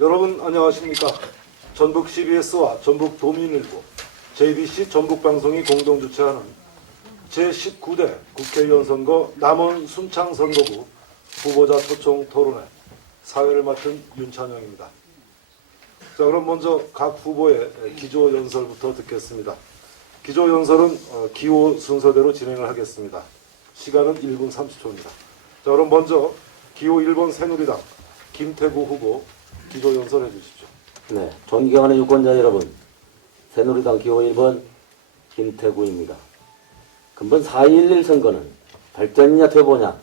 여러분 안녕하십니까? 전북 CBS와 전북 도민일보, JBC 전북방송이 공동 주최하는 제19대 국회의원 선거 남원 순창 선거구 후보자 초청 토론회 사회를 맡은 윤찬영입니다. 자, 그럼 먼저 각 후보의 기조 연설부터 듣겠습니다. 기조 연설은 기호 순서대로 진행을 하겠습니다. 시간은 1분 30초입니다. 자, 그럼 먼저 기호 1번 새누리당 김태구 후보 기조 연설해 주십시오. 네, 존경하는 유권자 여러분, 새누리당 기호 1번 김태구입니다. 근본 4.11 선거는 발전이냐 퇴보냐,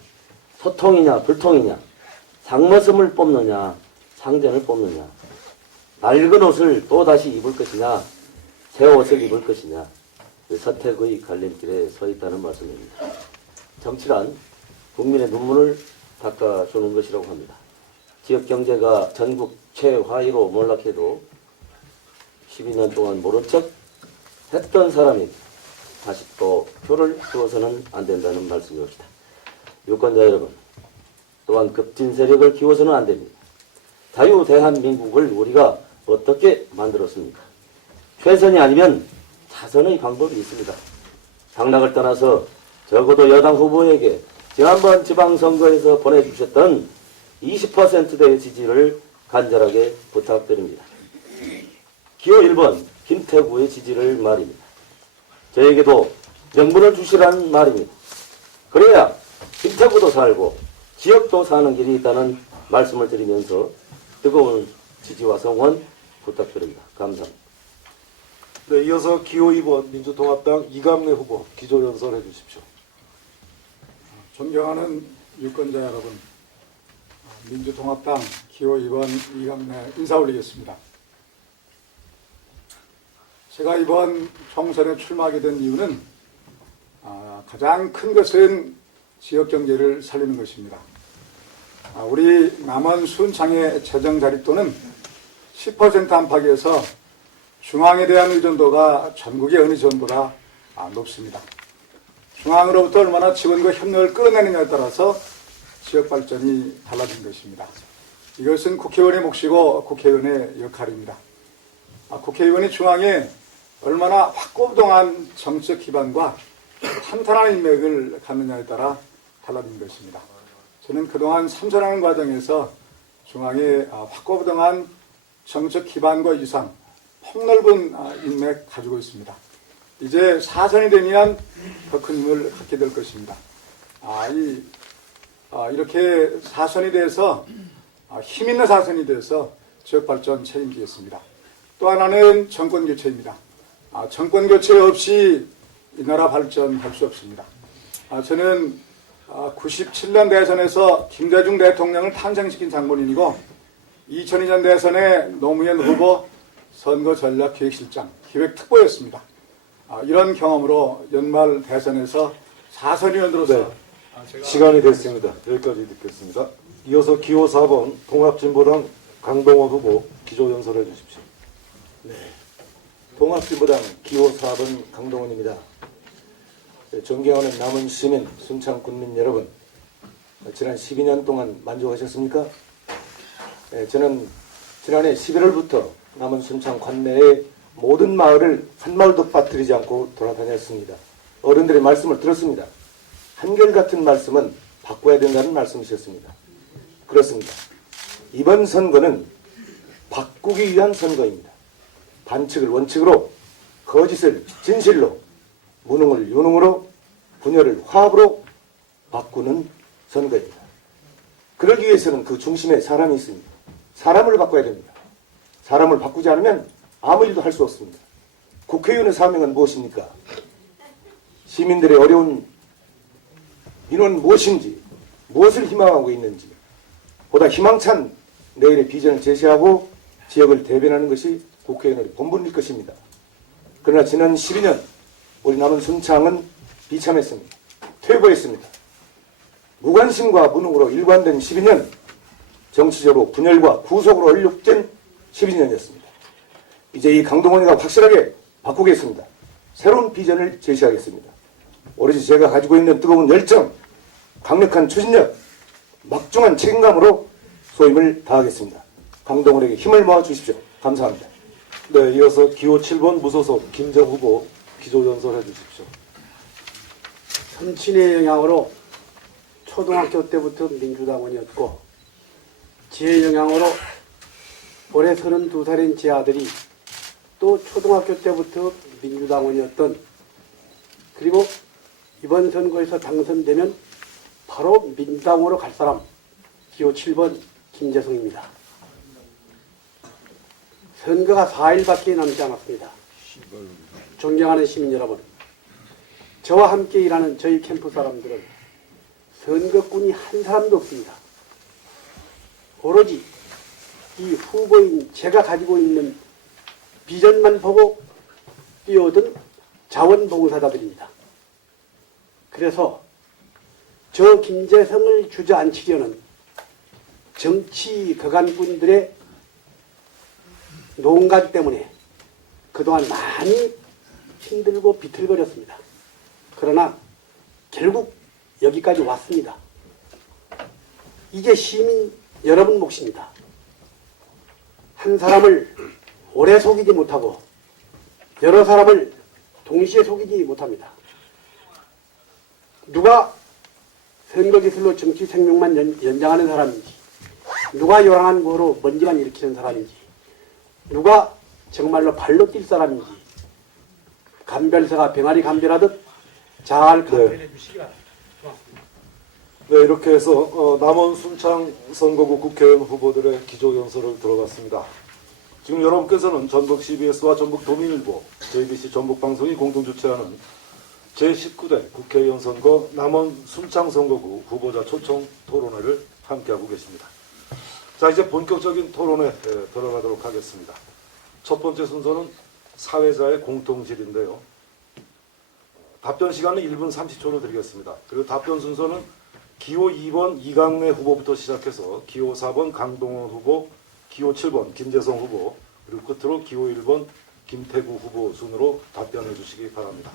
소통이냐 불통이냐, 상머슴을 뽑느냐, 상전을 뽑느냐, 낡은 옷을 또다시 입을 것이냐, 새 옷을 입을 것이냐, 그 선택의 갈림길에 서 있다는 말씀입니다. 정치란 국민의 눈물을 닦아주는 것이라고 합니다. 지역경제가 전국 최하위로 몰락해도 12년 동안 모른 척 했던 사람이 다시 또 표를 주어서는 안 된다는 말씀이옵니다. 유권자 여러분, 또한 급진 세력을 키워서는 안 됩니다. 자유 대한민국을 우리가 어떻게 만들었습니까? 최선이 아니면 자선의 방법이 있습니다. 당락을 떠나서 적어도 여당 후보에게 지난번 지방선거에서 보내주셨던 20%대의 지지를 간절하게 부탁드립니다. 기호 1번 김태구의 지지를 말입니다. 저에게도 명분을 주시라는 말입니다. 그래야 김태구도 살고 지역도 사는 길이 있다는 말씀을 드리면서 뜨거운 지지와 성원 부탁드립니다. 감사합니다. 네, 이어서 기호 2번 민주통합당 이감래 후보 기조 연설해 주십시오. 존경하는 유권자 여러분, 민주통합당 기호 2번 이감래 인사 올리겠습니다. 제가 이번 총선에 출마하게 된 이유는 가장 큰 것은 지역경제를 살리는 것입니다. 우리 남원 순창의 재정 자립도는 10% 안팎에서 중앙에 대한 의존도가 전국의 어느 지원보다 높습니다. 중앙으로부터 얼마나 지원과 협력을 끌어내느냐에 따라서 지역 발전이 달라진 것입니다. 이것은 국회의원의 몫이고 국회의원의 역할입니다. 국회의원이 중앙에 얼마나 확고부동한 정책 기반과 탄탄한 인맥을 갖느냐에 따라 달라진 것입니다. 저는 그동안 삼선하는 과정에서 중앙에 확고부동한 정책 기반과 이상 폭넓은 인맥 가지고 있습니다. 이제 4선이 되면 더 큰 힘을 갖게 될 것입니다. 이렇게 4선이 돼서 힘있는 4선이 돼서 지역발전 책임지겠습니다. 또 하나는 정권교체입니다. 정권교체 없이 이 나라 발전할 수 없습니다. 저는 97년 대선에서 김대중 대통령을 탄생시킨 장본인이고 2002년 대선에 노무현 후보 선거전략기획실장 기획특보였습니다. 이런 경험으로 연말 대선에서 4선 의원으로서 시간이 됐습니다. 여기까지 듣겠습니다. 이어서 기호 4번 통합진보당 강동원 후보 기조 연설해 주십시오. 네, 통합진보당 기호 4번 강동원입니다. 존경하는 남원 시민, 순창 군민 여러분, 지난 12년 동안 만족하셨습니까? 저는 지난해 11월부터 남원 순창 관내의 모든 마을을 한 마을도 빠뜨리지 않고 돌아다녔습니다. 어른들의 말씀을 들었습니다. 한결같은 말씀은 바꿔야 된다는 말씀이셨습니다. 그렇습니다. 이번 선거는 바꾸기 위한 선거입니다. 반칙을 원칙으로, 거짓을 진실로, 무능을 유능으로, 분열을 화합으로 바꾸는 선거입니다. 그러기 위해서는 그 중심에 사람이 있습니다. 사람을 바꿔야 됩니다. 사람을 바꾸지 않으면 아무 일도 할 수 없습니다. 국회의원의 사명은 무엇입니까? 시민들의 어려운 민원은 무엇인지, 무엇을 희망하고 있는지, 보다 희망찬 내일의 비전을 제시하고 지역을 대변하는 것이 국회의원의 본분일 것입니다. 그러나 지난 12년 우리 남원 순창은 비참했습니다. 퇴보했습니다. 무관심과 무능으로 일관된 12년, 정치적으로 분열과 구속으로 얼룩된 12년이었습니다. 이제 이 강동원이가 확실하게 바꾸겠습니다. 새로운 비전을 제시하겠습니다. 오로지 제가 가지고 있는 뜨거운 열정, 강력한 추진력, 막중한 책임감으로 소임을 다하겠습니다. 강동원에게 힘을 모아 주십시오. 감사합니다. 네, 이어서 기호 7번 무소속 김정 후보 기조연설해 주십시오. 선친의 영향으로 초등학교 때부터 민주당원이었고 지의 영향으로 올해 32살인 제 아들이 또 초등학교 때부터 민주당원이었던, 그리고 이번 선거에서 당선되면 바로 민주당으로 갈 사람 기호 7번 김재성입니다. 선거가 4일밖에 남지 않았습니다. 존경하는 시민 여러분, 저와 함께 일하는 저희 캠프 사람들은 선거꾼이 한 사람도 없습니다. 오로지 이 후보인 제가 가지고 있는 비전만 보고 뛰어든 자원봉사자들입니다. 그래서 저 김재성을 주저앉히려는 정치 거간꾼들의 농간 때문에 그동안 많이 힘들고 비틀거렸습니다. 그러나 결국 여기까지 왔습니다. 이제 시민 여러분 몫입니다. 한 사람을 오래 속이지 못하고 여러 사람을 동시에 속이지 못합니다. 누가 선거 기술로 정치 생명만 연장하는 사람인지, 누가 요란한 거로 먼지만 일으키는 사람인지, 누가 정말로 발로 뛸 사람인지 감별사가 병아리 감별하듯 잘 감별해 주시기 바랍니다. 네, 이렇게 해서 남원 순창 선거구 국회의원 후보들의 기조연설을 들어봤습니다. 지금 여러분께서는 전북 CBS와 전북 도민일보, JBC 전북방송이 공동 주최하는 제19대 국회의원 선거 남원 순창 선거구 후보자 초청 토론회를 함께하고 계십니다. 자, 이제 본격적인 토론에 들어가도록 하겠습니다. 첫 번째 순서는 사회자의 공통질인데요. 답변 시간은 1분 30초로 드리겠습니다. 그리고 답변 순서는 기호 2번 이강래 후보부터 시작해서 기호 4번 강동원 후보, 기호 7번 김재성 후보, 그리고 끝으로 기호 1번 김태구 후보 순으로 답변해 주시기 바랍니다.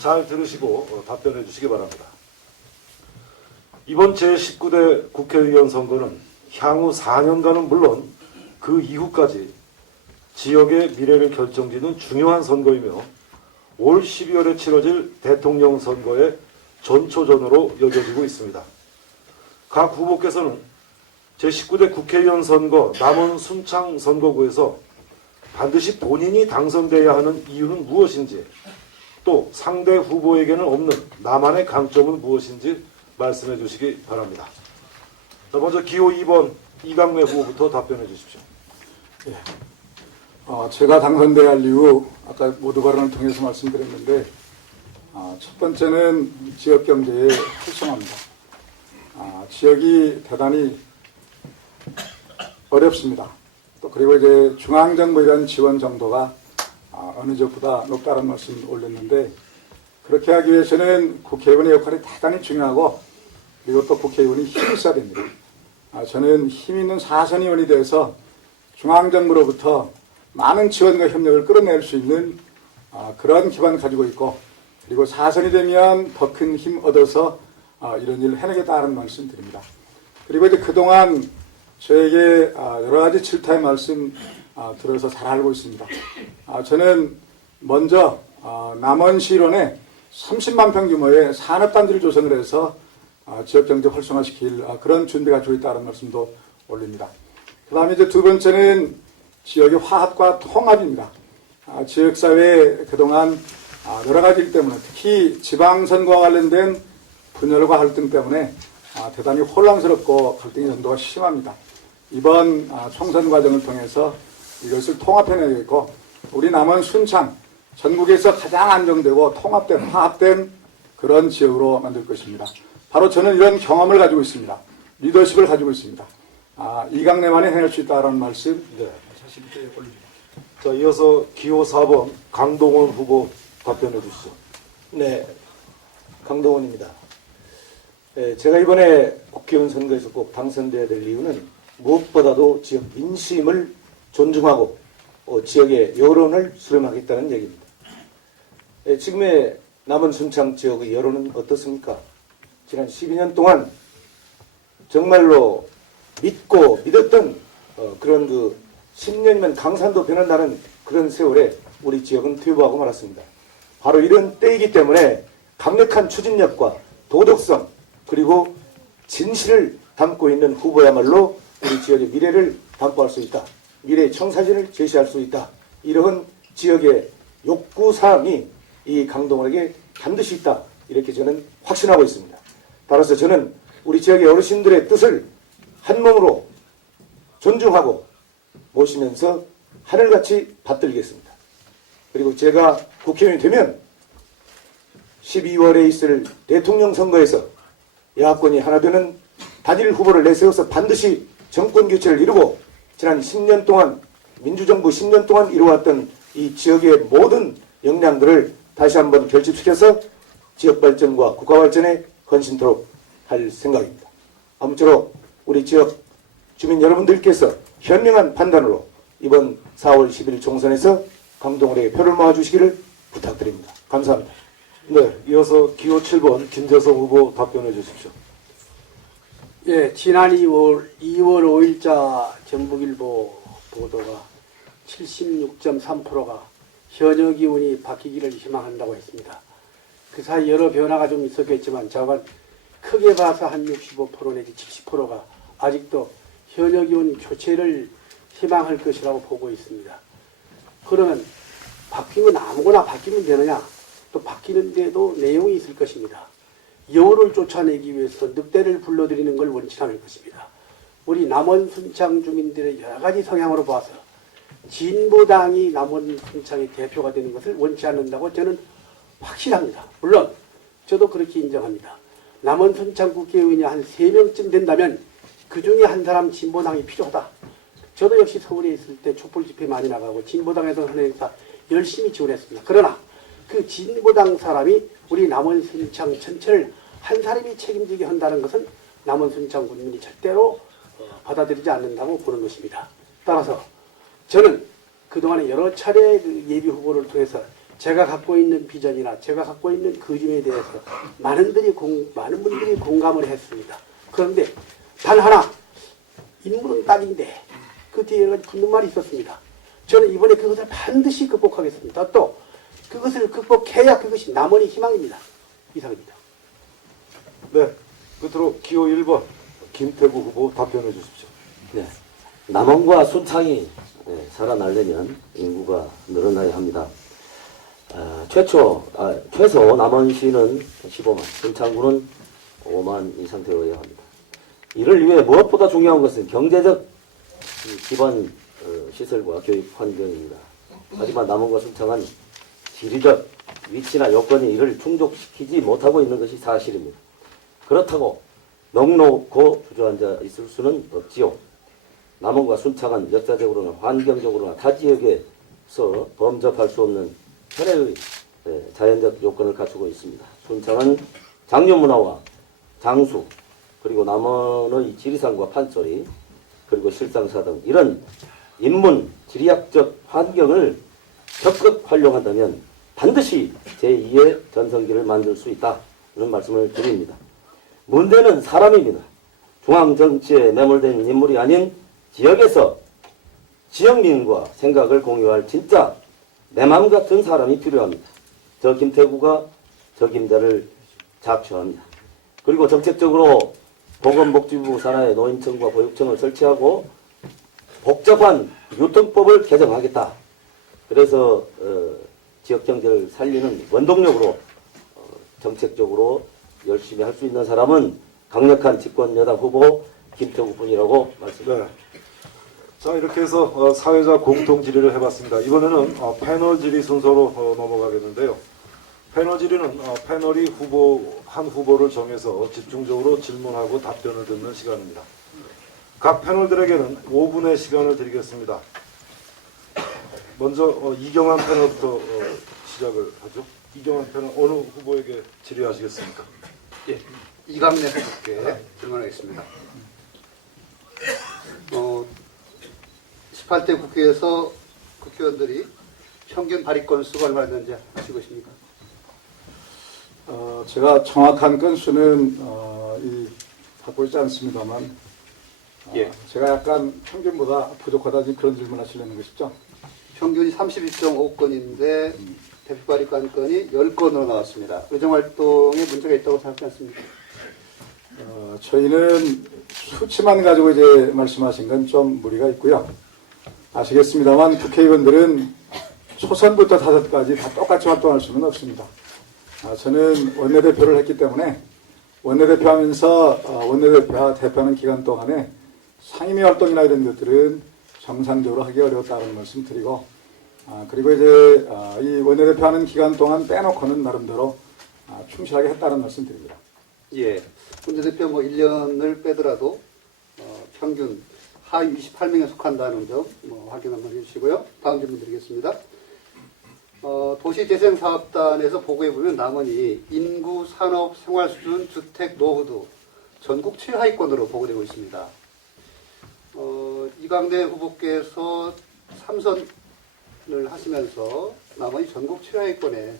잘 들으시고 답변해 주시기 바랍니다. 이번 제19대 국회의원 선거는 향후 4년간은 물론 그 이후까지 지역의 미래를 결정짓는 중요한 선거이며 올 12월에 치러질 대통령 선거의 전초전으로 여겨지고 있습니다. 각 후보께서는 제19대 국회의원 선거 남원 순창 선거구에서 반드시 본인이 당선돼야 하는 이유는 무엇인지, 또 상대 후보에게는 없는 나만의 강점은 무엇인지 말씀해 주시기 바랍니다. 자, 먼저 기호 2번 이강래 후보부터 답변해 주십시오. 제가 당선돼야 할 이유, 아까 모두 발언을 통해서 말씀드렸는데, 첫 번째는 지역 경제의 활성화입니다. 지역이 대단히 어렵습니다. 또 그리고 이제 중앙정부에 대한 지원 정도가 어느 지역보다 높다는 말씀 올렸는데, 그렇게 하기 위해서는 국회의원의 역할이 대단히 중요하고, 그리고 또 국회의원이 힘이 있어야 됩니다. 저는 힘 있는 사선 의원이 돼서 중앙정부로부터 많은 지원과 협력을 끌어낼 수 있는 그런 기반을 가지고 있고, 그리고 사선이 되면 더 큰 힘 얻어서 이런 일을 해내겠다는 말씀 드립니다. 그리고 이제 그동안 저에게 여러 가지 질타의 말씀 들어서 잘 알고 있습니다. 저는 먼저 남원시론에 30만 평 규모의 산업단지를 조성을 해서 지역경제 활성화시킬 그런 준비가 가지고 있다는 말씀도 올립니다. 그 다음에 이제 두 번째는 지역의 화합과 통합입니다. 지역사회에 그동안 여러 가지 일 때문에, 특히 지방선거와 관련된 분열과 갈등 때문에 대단히 혼란스럽고 갈등의 정도가 심합니다. 이번 총선 과정을 통해서 이것을 통합해내겠고, 우리 남원 순창 전국에서 가장 안정되고 통합된, 화합된 그런 지역으로 만들 것입니다. 바로 저는 이런 경험을 가지고 있습니다. 리더십을 가지고 있습니다. 이강래만이 해낼 수 있다는 말씀 자신 있게 올립니다. 자, 이어서 기호 4번 강동원 후보 답변해 주시죠. 네, 강동원입니다. 제가 이번에 국회의원 선거에서 꼭 당선돼야 될 이유는 무엇보다도 지역 민심을 존중하고 지역의 여론을 수렴하겠다는 얘기입니다. 지금의 남원 순창 지역의 여론은 어떻습니까? 지난 12년 동안 정말로 믿고 믿었던 그런 그 10년이면 강산도 변한다는 그런 세월에 우리 지역은 퇴보하고 말았습니다. 바로 이런 때이기 때문에 강력한 추진력과 도덕성 그리고 진실을 담고 있는 후보야말로 우리 지역의 미래를 담보할 수 있다. 미래의 청사진을 제시할 수 있다. 이러한 지역의 욕구사항이 이 강동원에게 반드시 있다. 이렇게 저는 확신하고 있습니다. 따라서 저는 우리 지역의 어르신들의 뜻을 한몸으로 존중하고 모시면서 하늘같이 받들겠습니다. 그리고 제가 국회의원이 되면 12월에 있을 대통령 선거에서 야권이 하나 되는 단일 후보를 내세워서 반드시 정권 교체를 이루고 지난 10년 동안 민주정부 10년 동안 이루어왔던 이 지역의 모든 역량들을 다시 한번 결집시켜서 지역 발전과 국가 발전에 헌신토록 할 생각입니다. 아무쪼록 우리 지역 주민 여러분들께서 현명한 판단으로 이번 4월 10일 총선에서 강동원에게 표를 모아주시기를 부탁드립니다. 감사합니다. 네, 이어서 기호 7번 김재성 후보 답변해 주십시오. 예, 지난 2월 5일자 전북일보 보도가 76.3%가 현역 기운이 바뀌기를 희망한다고 했습니다. 그 사이 여러 변화가 좀 있었겠지만 저건 크게 봐서 한 65% 내지 70%가 아직도 현역 기운 교체를 희망할 것이라고 보고 있습니다. 그러면 바뀌면 아무거나 바뀌면 되느냐? 또 바뀌는데도 내용이 있을 것입니다. 여우를 쫓아내기 위해서 늑대를 불러들이는 걸 원치 않을 것입니다. 우리 남원 순창 주민들의 여러 가지 성향으로 봐서 진보당이 남원 순창의 대표가 되는 것을 원치 않는다고 저는 확실합니다. 물론 저도 그렇게 인정합니다. 남원 순창 국회의원이 한 3명쯤 된다면 그 중에 한 사람 진보당이 필요하다. 저도 역시 서울에 있을 때 촛불 집회 많이 나가고 진보당에서 하는 행사 열심히 지원했습니다. 그러나 그 진보당 사람이 우리 남원 순창 전체를 한 사람이 책임지게 한다는 것은 남원 순창 국민이 절대로 받아들이지 않는다고 보는 것입니다. 따라서 저는 그동안에 여러 차례 그 예비 후보를 통해서 제가 갖고 있는 비전이나 제가 갖고 있는 그림에 대해서 많은 분들이 공감을 했습니다. 그런데 단 하나, 인물은 딱인데 그 뒤에 붙는 말이 있었습니다. 저는 이번에 그것을 반드시 극복하겠습니다. 또 그것을 극복해야 그것이 남원의 희망입니다. 이상입니다. 네, 끝으로 기호 1번 김태구 후보 답변해 주십시오. 네. 남원과 순창이 살아나려면 인구가 늘어나야 합니다. 최소 남원시는 15만, 순창구는 5만 이상 되어야 합니다. 이를 위해 무엇보다 중요한 것은 경제적 기반 시설과 교육 환경입니다. 하지만 남원과 순창은 지리적 위치나 여건이 이를 충족시키지 못하고 있는 것이 사실입니다. 그렇다고 넉놓고 주저앉아 있을 수는 없지요. 남원과 순창은 역사적으로나 환경적으로나 타 지역에서 범접할 수 없는 현해의 자연적 요건을 갖추고 있습니다. 순창은 장려문화와 장수, 그리고 남원의 지리산과 판소리, 그리고 실상사 등 이런 인문, 지리학적 환경을 적극 활용한다면 반드시 제2의 전성기를 만들 수 있다는 말씀을 드립니다. 문제는 사람입니다. 중앙정치에 매몰된 인물이 아닌 지역에서 지역민과 생각을 공유할 진짜 내 마음 같은 사람이 필요합니다. 저 김태구가 저 김대를 작초합니다. 그리고 정책적으로 보건복지부 산하에 노인청과 보육청을 설치하고 복잡한 유통법을 개정하겠다. 그래서 지역경제를 살리는 원동력으로 정책적으로 열심히 할 수 있는 사람은 강력한 집권여당 후보 김태구뿐이라고 말씀드립니다. 네. 자, 이렇게 해서 사회자 공통 질의를 해봤습니다. 이번에는 패널 질의 순서로 넘어가겠는데요. 패널 질의는 패널이 한 후보를 정해서 집중적으로 질문하고 답변을 듣는 시간입니다. 각 패널들에게는 5분의 시간을 드리겠습니다. 먼저 이경환 패널부터 시작을 하죠. 이경환 패널 어느 후보에게 질의하시겠습니까? 예, 이강래 후보께 질문하겠습니다. 18대 국회에서 국회의원들이 평균 발의 건수가 얼마나 되는지 아시고 계십니까? 제가 정확한 건수는 갖고 있지 않습니다만 예. 제가 약간 평균보다 부족하다 지금 그런 질문 하시려는 것이죠? 평균이 32.5건인데 대표 발의권 건이 10건으로 나왔습니다. 의정활동에 문제가 있다고 생각하지 않습니까? 저희는 수치만 가지고 이제 말씀하신 건 좀 무리가 있고요. 아시겠습니다만 국회의원들은 초선부터 다섯까지 다 똑같이 활동할 수는 없습니다. 저는 원내대표를 했기 때문에 원내대표 하면서 원내대표와 대표하는 기간 동안에 상임위 활동이나 이런 것들은 정상적으로 하기 어려웠다는 말씀 드리고, 그리고 이제 이 원내대표 하는 기간 동안 빼놓고는 나름대로 충실하게 했다는 말씀 드립니다. 예. 원내대표 뭐 1년을 빼더라도 평균 하위 28명에 속한다는 점 확인 한번 해주시고요. 다음 질문 드리겠습니다. 도시재생사업단에서 보고해 보면 남원이 인구, 산업, 생활수준, 주택, 노후도 전국 최하위권으로 보고되고 있습니다. 이강대 후보께서 3선을 하시면서 남원이 전국 최하위권에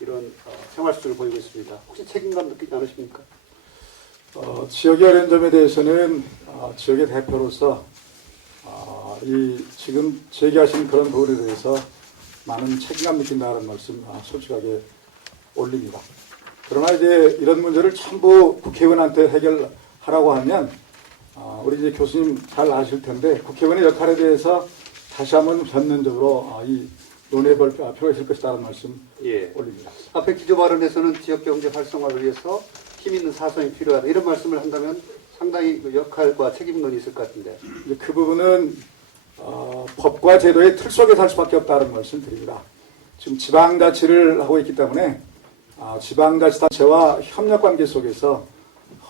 이런 생활수준을 보이고 있습니다. 혹시 책임감 느끼지 않으십니까? 지역의 어려운 점에 대해서는 지역의 대표로서 이 지금 제기하신 그런 부분에 대해서 많은 책임감 느낀다는 말씀 솔직하게 올립니다. 그러나 이제 이런 문제를 전부 국회의원한테 해결하라고 하면 우리 이제 교수님 잘 아실 텐데 국회의원의 역할에 대해서 다시 한번 전면적으로 이 논의해 볼 필요가 있을 것이라는 말씀 올립니다. 앞에 기조 발언에서는 지역경제 활성화를 위해서 힘 있는 사선이 필요하다 이런 말씀을 한다면 상당히 그 역할과 책임론이 있을 것 같은데. 이제 그 부분은 법과 제도의 틀 속에 살 수밖에 없다는 말씀 드립니다. 지금 지방자치를 하고 있기 때문에 지방자치단체와 협력관계 속에서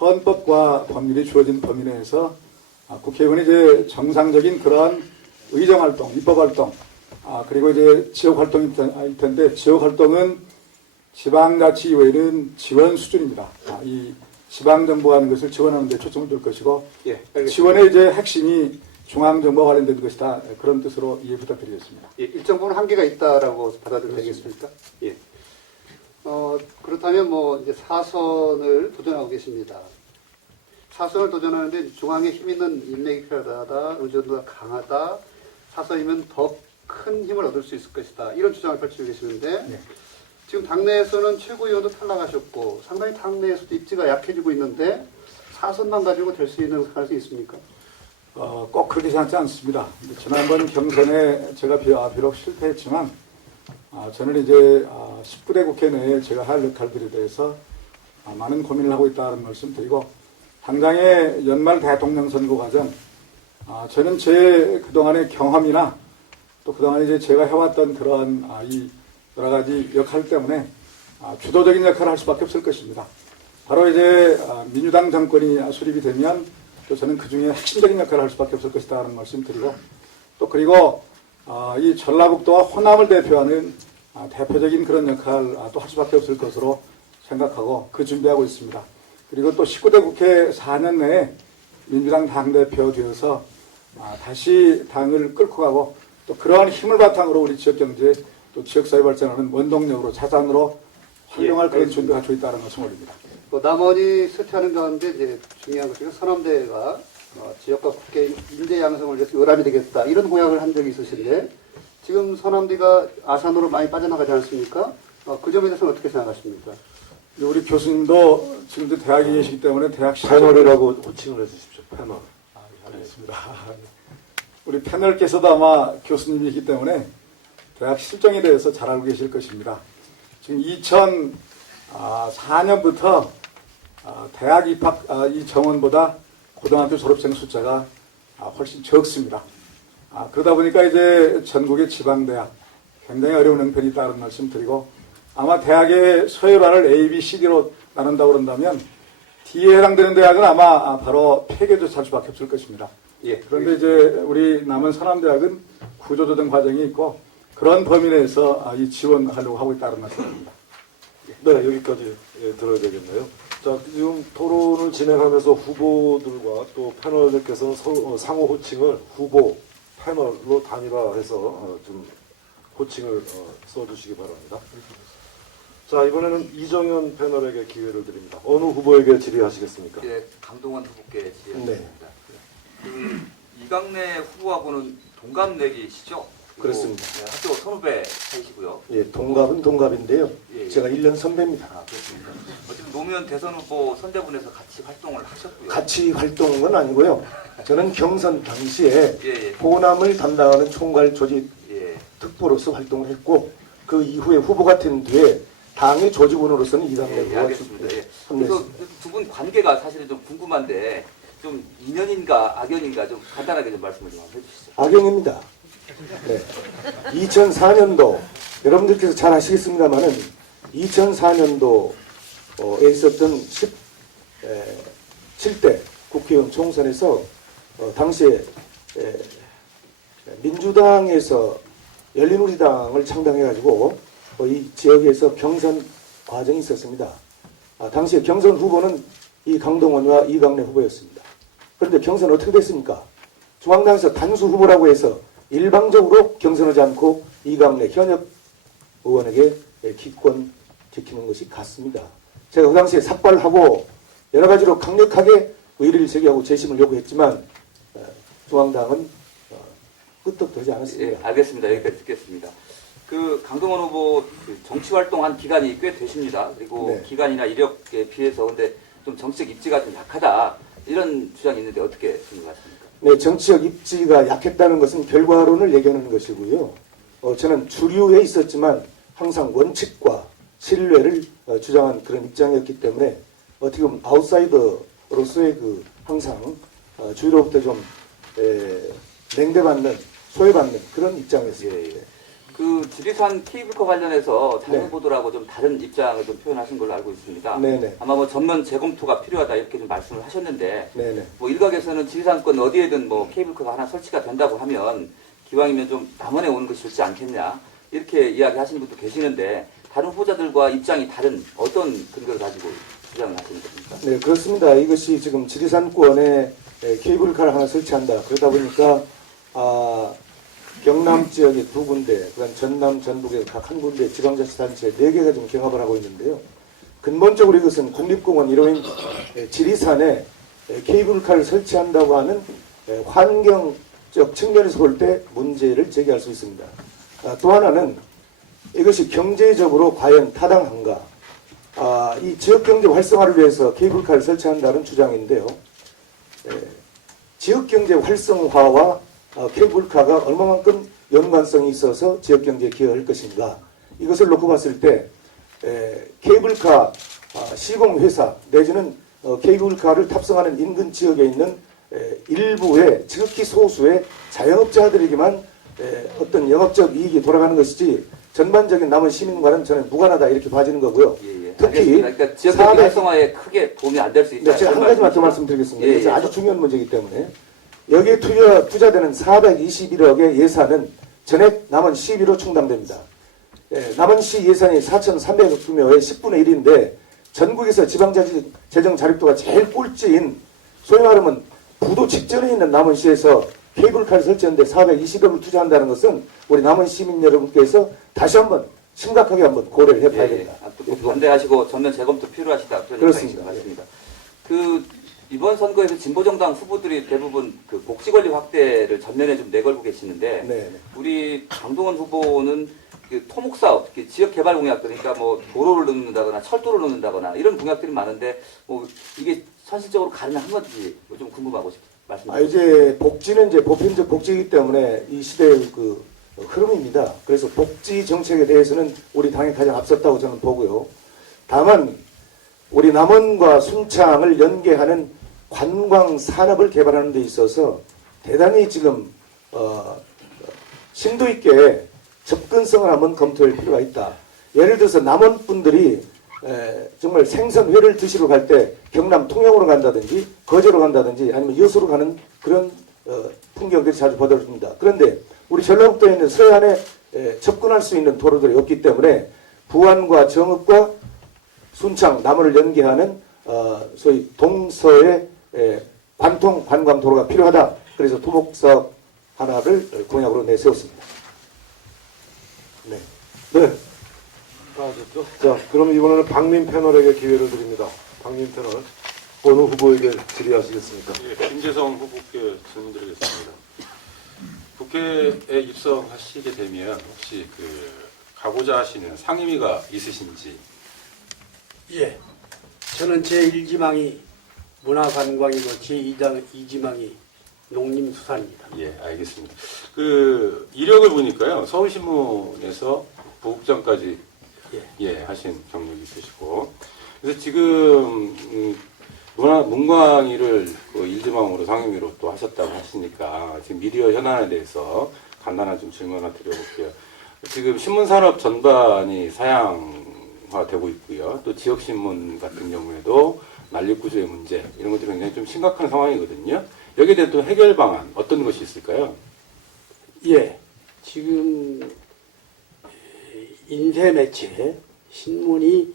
헌법과 법률이 주어진 범위 내에서 국회의원이 이제 정상적인 그런 의정활동, 입법활동, 그리고 이제 지역활동이 있을 텐데 지역활동은 지방자치 이외에는 지원 수준입니다. 이 지방정부가 하는 것을 지원하는 데 초점을 둘 것이고 지원의 이제 핵심이 중앙정부와 관련된 것이다. 그런 뜻으로 이해 부탁드리겠습니다. 예, 일정 부분 한계가 있다라고 받아들여도 되겠습니까? 예. 그렇다면 뭐 이제 사선을 도전하고 계십니다. 사선을 도전하는데 중앙에 힘 있는 인맥이 필요하다, 의존도가 강하다, 사선이면 더 큰 힘을 얻을 수 있을 것이다. 이런 주장을 펼치고 계시는데 네. 지금 당내에서는 최고위원도 탈락하셨고 상당히 당내에서도 입지가 약해지고 있는데 사선만 가지고 될 수 있는 가능성이 있습니까? 꼭 그렇게 생각하지 않습니다. 지난번 경선에 제가 비록 실패했지만 저는 이제 19대 국회 내에 제가 할 역할들에 대해서 많은 고민을 하고 있다는 말씀 드리고 당장의 연말 대통령 선거 과정 저는 제 그동안의 경험이나 또 그동안 이제 제가 해왔던 그런 이 여러 가지 역할 때문에 주도적인 역할을 할 수밖에 없을 것입니다. 바로 이제 민주당 정권이 수립이 되면 또 저는 그 중에 핵심적인 역할을 할 수밖에 없을 것이다라는 말씀 드리고 또 그리고 이 전라북도와 호남을 대표하는 대표적인 그런 역할을 또 할 수밖에 없을 것으로 생각하고 그 준비하고 있습니다. 그리고 또 19대 국회 4년 내에 민주당 당대표 되어서 다시 당을 끌고 가고 또 그러한 힘을 바탕으로 우리 지역경제 또 지역사회 발전하는 원동력으로 자산으로 활용할 그런 준비가 갖추고 있다는 것을 올립니다. 남원이 쇠퇴하는 가운데 이제 중요한 것 중에 서남대가 지역과 국회 인재 양성을 위해서 요람이 되겠다 이런 공약을 한 적이 있으신데 지금 서남대가 아산으로 많이 빠져나가지 않습니까? 그 점에 대해서는 어떻게 생각하십니까? 우리 교수님도 지금 이제 대학에 계시기 때문에 대학 패널이라고 호칭을 해주십시오. 패널. 알겠습니다. 우리 패널께서도 아마 교수님이기 때문에 대학 실정에 대해서 잘 알고 계실 것입니다. 지금 2004년부터 대학 입학 이 정원보다 고등학교 졸업생 숫자가 훨씬 적습니다. 그러다 보니까 이제 전국의 지방대학 굉장히 어려운 형편이 있다는 말씀 드리고 아마 대학의 서열화를 A, B, C, D로 나눈다고 그런다면 D에 해당되는 대학은 아마 바로 폐교조차 할 수밖에 없을 것입니다. 그런데 이제 우리 남원 서남대학은 구조조정 과정이 있고 그런 범위 내에서 이 지원하려고 하고 있다는 말씀입니다. 네, 여기까지 들어야 되겠네요. 자, 지금 토론을 진행하면서 후보들과 또 패널들께서 상호 호칭을 후보, 패널로 단일화해서 좀 호칭을 써주시기 바랍니다. 자, 이번에는 이정현 패널에게 기회를 드립니다. 어느 후보에게 질의하시겠습니까? 예, 강동원 후보께 질의드립니다. 이강래 후보하고는 동갑내기시죠? 그리고, 그렇습니다. 네, 학교 선후배 사이시고요. 예, 동갑은 동갑인데요. 예, 예. 제가 1년 선배입니다. 아, 그렇습니까? 어쨌든 노무현 대선 후보 선대분에서 같이 활동을 하셨고요. 같이 활동한 건 아니고요. 저는 경선 당시에 예, 예. 호남을 담당하는 총괄 조직 예. 특보로서 활동을 했고 그 이후에 후보가 된 뒤에 당의 조직원으로서는 이강래 예, 예, 후보가 알겠습니다. 예. 그래서 합류했습니다. 두 분 관계가 사실은 좀 궁금한데 좀 인연인가 악연인가 좀 간단하게 좀 말씀을 좀 한번 해주시죠. 악영입니다. 네. 2004년도 여러분들께서 잘 아시겠습니다만은 2004년도에 있었던 17대 국회의원 총선에서 당시에 민주당에서 열린우리당을 창당해가지고 이 지역에서 경선 과정이 있었습니다. 당시에 경선 후보는 이 강동원과 이강래 후보였습니다. 그런데 경선 어떻게 됐습니까? 중앙당에서 단수 후보라고 해서 일방적으로 경선하지 않고 이강래 현역 의원에게 기권 지키는 것이 같습니다. 제가 그 당시에 삭발하고 여러 가지로 강력하게 의리를 제기하고 재심을 요구했지만 중앙당은 끄떡되지 예, 않았습니다. 알겠습니다. 여기까지 듣겠습니다. 그 강동원 후보 그 정치 활동한 기간이 꽤 되십니다. 그리고 네. 기간이나 이력에 비해서 근데 좀 정치적 입지가 좀 약하다 이런 주장이 있는데 어떻게 생각하십니까? 네, 정치적 입지가 약했다는 것은 결과론을 얘기하는 것이고요. 저는 주류에 있었지만 항상 원칙과 신뢰를 주장한 그런 입장이었기 때문에 어떻게 보면 아웃사이더로서의 그 항상 주류로부터 좀 냉대받는, 소외받는 그런 입장이었습니다. 예, 예. 그 지리산 케이블카 관련해서 다른 네. 후보들하고 좀 다른 입장을 좀 표현하신 걸로 알고 있습니다. 네네. 아마 뭐 전면 재검토가 필요하다 이렇게 좀 말씀을 하셨는데 네네. 뭐 일각에서는 지리산권 어디에든 뭐 케이블카가 하나 설치가 된다고 하면 기왕이면 좀 남원에 오는 것이 좋지 않겠냐 이렇게 이야기하시는 분도 계시는데 다른 후보자들과 입장이 다른 어떤 근거를 가지고 주장을 하시는 겁니까? 네, 그렇습니다. 이것이 지금 지리산권에 케이블카를 하나 설치한다. 그러다 보니까 경남 지역에 2군데, 그다음 전남, 전북에 각 한 군데 지방자치단체 4개가 지금 경합을 하고 있는데요. 근본적으로 이것은 국립공원 1호인 지리산에 케이블카를 설치한다고 하는 환경적 측면에서 볼 때 문제를 제기할 수 있습니다. 또 하나는 이것이 경제적으로 과연 타당한가? 이 지역경제 활성화를 위해서 케이블카를 설치한다는 주장인데요. 지역경제 활성화와 케이블카가 얼마만큼 연관성이 있어서 지역경제에 기여할 것인가. 이것을 놓고 봤을 때 케이블카 시공회사 내지는 케이블카를 탑승하는 인근 지역에 있는 일부의 지극히 소수의 자영업자들에게만 어떤 영업적 이익이 돌아가는 것이지 전반적인 남은 시민과는 저는 무관하다 이렇게 봐지는 거고요. 예, 예. 특히 알겠습니다. 그러니까 지역경제 활성화에 크게 도움이 안 될 수 있다. 네, 제가 한 가지만 더 말씀드리겠습니다. 예, 이것은 예. 아주 중요한 문제이기 때문에 여기에 투자되는 421억의 예산은 전액 남원시비로 충당됩니다. 남원시 예산이 4,300여 의 10분의 1인데 전국에서 지방자치 재정 자립도가 제일 꼴찌인 소위 말하면 부도 직전에 있는 남원시에서 케이블카를 설치하는데 420억을 투자한다는 것은 우리 남원 시민 여러분께서 다시 한번 심각하게 한번 고려를 해봐야 됩니다. 반대하시고 전면 재검토 필요하시다 그런 그렇습니다. 입장이신 것 같습니다. 그 이번 선거에서 진보정당 후보들이 대부분 그 복지권리 확대를 전면에 좀 내걸고 계시는데 네. 우리 강동원 후보는 그 토목사업, 지역 개발 공약 그러니까 뭐 도로를 넣는다거나 철도를 넣는다거나 이런 공약들이 많은데 뭐 이게 현실적으로 가능한 건지 좀 궁금하고 말씀드립니다. 이제 복지는 이제 보편적 복지이기 때문에 이 시대의 그 흐름입니다. 그래서 복지 정책에 대해서는 우리 당이 가장 앞섰다고 저는 보고요. 다만 우리 남원과 순창을 연계하는 관광 산업을 개발하는 데 있어서 대단히 지금 심도 있게 접근성을 한번 검토할 필요가 있다. 예를 들어서 남원 분들이 정말 생선회를 드시러 갈 때 경남 통영으로 간다든지 거제로 간다든지 아니면 여수로 가는 그런 풍경들이 자주 보여줍니다. 그런데 우리 전라북도에 있는 서해안에 접근할 수 있는 도로들이 없기 때문에 부안과 정읍과 순창, 남원을 연계하는 소위 동서의 관통 관광 도로가 필요하다. 그래서 토목사업 하나를 공약으로 내세웠습니다. 네. 네. 자, 그럼 이번에는 박민 패널에게 기회를 드립니다. 박민 패널. 어느 후보에게 질의하시겠습니까? 예, 김재성 후보께 질문드리겠습니다. 국회에 입성하시게 되면 혹시 가고자 하시는 상임위가 있으신지? 예. 저는 제1지망이 문화관광이고 제2지망이 농림수산입니다. 예, 알겠습니다. 이력을 보니까요, 서울신문에서 부국장까지 하신 경력이 있으시고, 그래서 지금 문광위를 1지망으로 상임위로 또 하셨다고 하시니까 지금 미디어 현안에 대해서 간단한 질문 하나 드려볼게요. 지금 신문산업 전반이 사양화되고 있고요. 또 지역신문 같은 경우에도 난립구조의 문제 이런 것들이 굉장히 좀 심각한 상황이거든요. 여기에 대한 또 해결 방안 어떤 것이 있을까요? 예. 지금 인쇄 매체, 신문이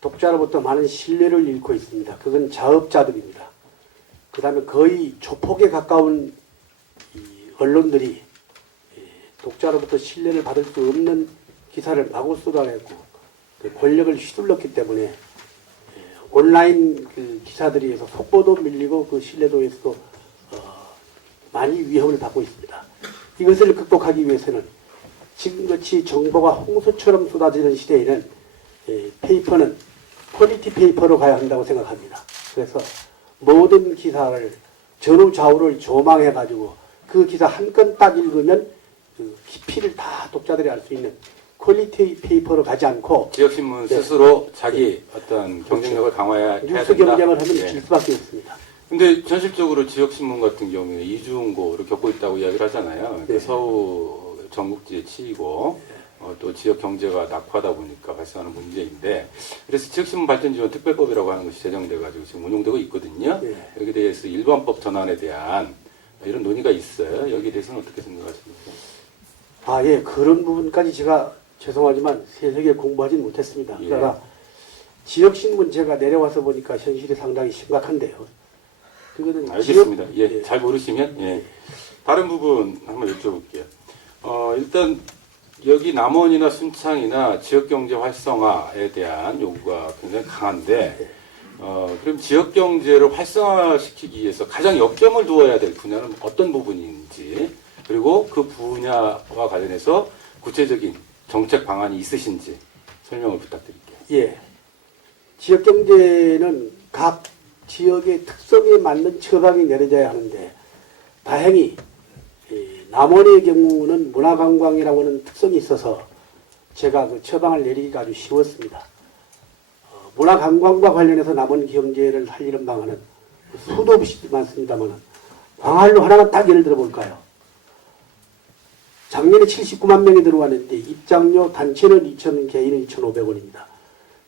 독자로부터 많은 신뢰를 잃고 있습니다. 그건 자업자득입니다. 그 다음에 거의 조폭에 가까운 이 언론들이 독자로부터 신뢰를 받을 수 없는 기사를 마구 쏟아내고 권력을 휘둘렀기 때문에 온라인 기사들이 해서 속보도 밀리고 그 신뢰도에서도 많이 위협을 받고 있습니다. 이것을 극복하기 위해서는 지금같이 정보가 홍수처럼 쏟아지는 시대에는 페이퍼는 퀄리티 페이퍼로 가야 한다고 생각합니다. 그래서 모든 기사를 전후좌우를 조망해가지고 그 기사 한 건 딱 읽으면 그 깊이를 다 독자들이 알 수 있는 퀄리티 페이퍼로 가지 않고 지역신문 스스로 자기 어떤 경쟁력을 강화해야 된다. 뉴스 경쟁을 하면 예. 질 수밖에 없습니다. 근데 현실적으로 지역신문 같은 경우에 이중고를 겪고 있다고 이야기를 하잖아요. 네. 서울 전국지에 치이고 또 지역 경제가 낙후하다 보니까 발생하는 문제인데 그래서 지역신문 발전지원 특별법이라고 하는 것이 제정돼가지고 지금 운용되고 있거든요. 네. 여기에 대해서 일반법 전환에 대한 이런 논의가 있어요. 여기에 대해서는 어떻게 생각하십니까? 아, 예. 그런 부분까지 제가 죄송하지만 세세하게 공부하진 못했습니다. 예. 그러나 지역신문 제가 내려와서 보니까 현실이 상당히 심각한데요. 그거는 알겠습니다. 지역- 예, 잘 모르시면 예. 다른 부분 한번 여쭤볼게요. 일단 여기 남원이나 순창이나 지역경제 활성화에 대한 요구가 굉장히 강한데 그럼 지역경제를 활성화시키기 위해서 가장 역점을 두어야 될 분야는 어떤 부분인지 그리고 그 분야와 관련해서 구체적인 정책 방안이 있으신지 설명을 부탁드릴게요. 예. 지역경제는 각 지역의 특성에 맞는 처방이 내려져야 하는데 다행히 남원의 경우는 문화관광이라고 하는 특성이 있어서 제가 그 처방을 내리기가 아주 쉬웠습니다. 문화관광과 관련해서 남원 경제를 살리는 방안은 수도 없이 많습니다만 광활로 하나만 딱 예를 들어볼까요? 작년에 79만 명이 들어왔는데 입장료 단체는 2,000, 개인은 2,500원입니다.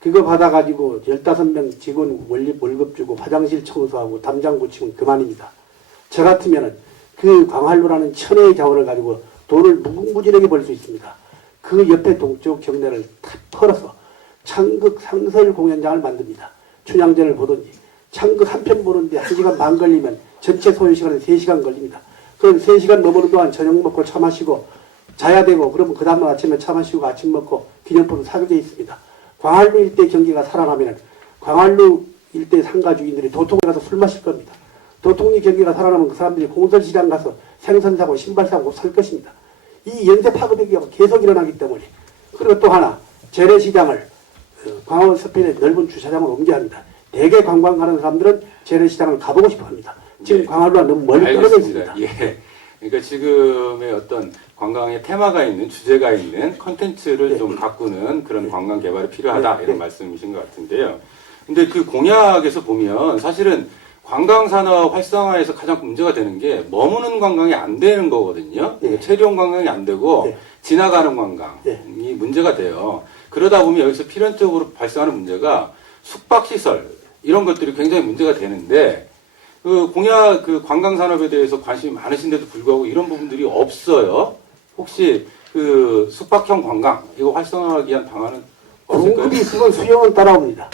그거 받아가지고 15명 직원 월급 주고 화장실 청소하고 담장 고치면 그만입니다. 저 같으면은 그 광활로라는 천혜의 자원을 가지고 돈을 무궁무진하게 벌 수 있습니다. 그 옆에 동쪽 경내를 탁 털어서 창극 상설 공연장을 만듭니다. 춘향전을 보든지 창극 한 편 보는데 1시간 반 걸리면 전체 소요 시간은 3시간 걸립니다. 그럼 3시간 넘어는 동안 저녁 먹고 차 마시고 자야 되고 그러면 그 다음날 아침에 차 마시고 아침 먹고 기념품은 사게 돼 있습니다. 광활루 일대 경기가 살아나면 광활루 일대 상가 주인들이 도통에 가서 술 마실 겁니다. 도통리 경기가 살아나면 그 사람들이 공설시장 가서 생선 사고 신발 사고 살 것입니다. 이 연쇄 파급력이 계속 일어나기 때문에 그리고 또 하나 재래시장을 광화문 서편의 넓은 주차장으로 옮겨야 합니다. 대개 관광 가는 사람들은 재래시장을 가보고 싶어 합니다. 지금 네. 광활루가 너무 멀리 떨어져 있습니다. 예. 그러니까 지금의 어떤 관광의 테마가 있는 주제가 있는 컨텐츠를 네. 좀 바꾸는 그런 관광 개발이 필요하다 네. 이런 말씀이신 것 같은데요. 근데 그 공약에서 보면 사실은 관광산업 활성화에서 가장 문제가 되는 게 머무는 관광이 안 되는 거거든요. 네. 체류용 관광이 안 되고 네. 지나가는 관광이 네. 문제가 돼요. 그러다 보면 여기서 필연적으로 발생하는 문제가 숙박시설 이런 것들이 굉장히 문제가 되는데 그 관광산업에 대해서 관심이 많으신데도 불구하고 이런 부분들이 없어요. 혹시 그 숙박형 관광 이거 활성화하기 위한 방안은 없을까요? 공급이 있으면 수요는 따라옵니다.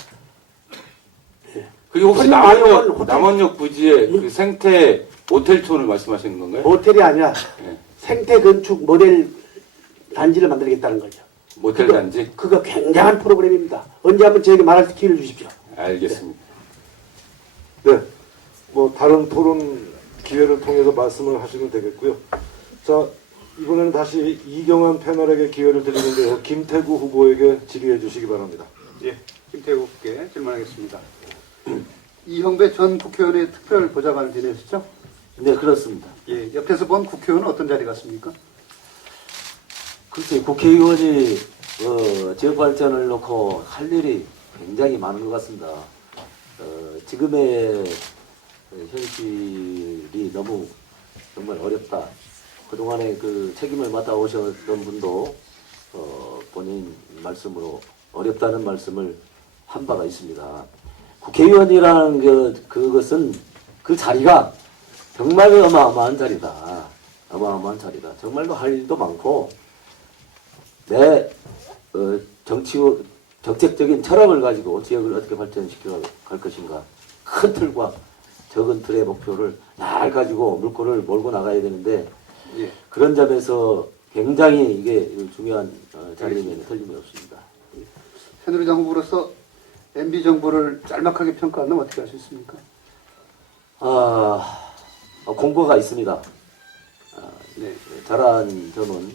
그게 혹시 흔히 말하는 호텔. 남원역 부지의 그 생태 모텔촌을 말씀하시는 건가요? 모텔이 아니라 네. 생태 건축 모델 단지를 만들겠다는 거죠. 모텔 그거- 단지? 그거 굉장한 프로그램입니다. 언제 한번 저에게 말할 기회를 주십시오. 알겠습니다. 네, 뭐 다른 토론 기회를 통해서 말씀을 하시면 되겠고요. 자, 이번에는 다시 이경환 패널에게 기회를 드리는데요. 김태구 후보에게 질의해 주시기 바랍니다. 예, 김태우 국회 질문하겠습니다. 이형배 전 국회의원의 특별 보좌관을 지내셨죠? 네, 그렇습니다. 예, 옆에서 본 국회의원은 어떤 자리 같습니까? 글쎄, 국회의원이 지역 발전을 놓고 할 일이 굉장히 많은 것 같습니다. 지금의 현실이 너무 정말 어렵다. 그동안에 그 책임을 맡아 오셨던 분도 본인 말씀으로 어렵다는 말씀을 한 바가 있습니다. 국회의원이라는 그것은 그 자리가 정말 어마어마한 자리다. 어마어마한 자리다. 정말로 할 일도 많고 내 정책적인 철학을 가지고 지역을 어떻게 발전시켜 갈 것인가. 큰 틀과 적은 틀의 목표를 잘 가지고 물꼬를 몰고 나가야 되는데 예. 그런 점에서 굉장히 이게 중요한 자리면 틀림이 없습니다. 새누리당 후보로서 MB 정부를 짤막하게 평가한다면 어떻게 할 수 있습니까? 공고가 있습니다. 네. 잘한 점은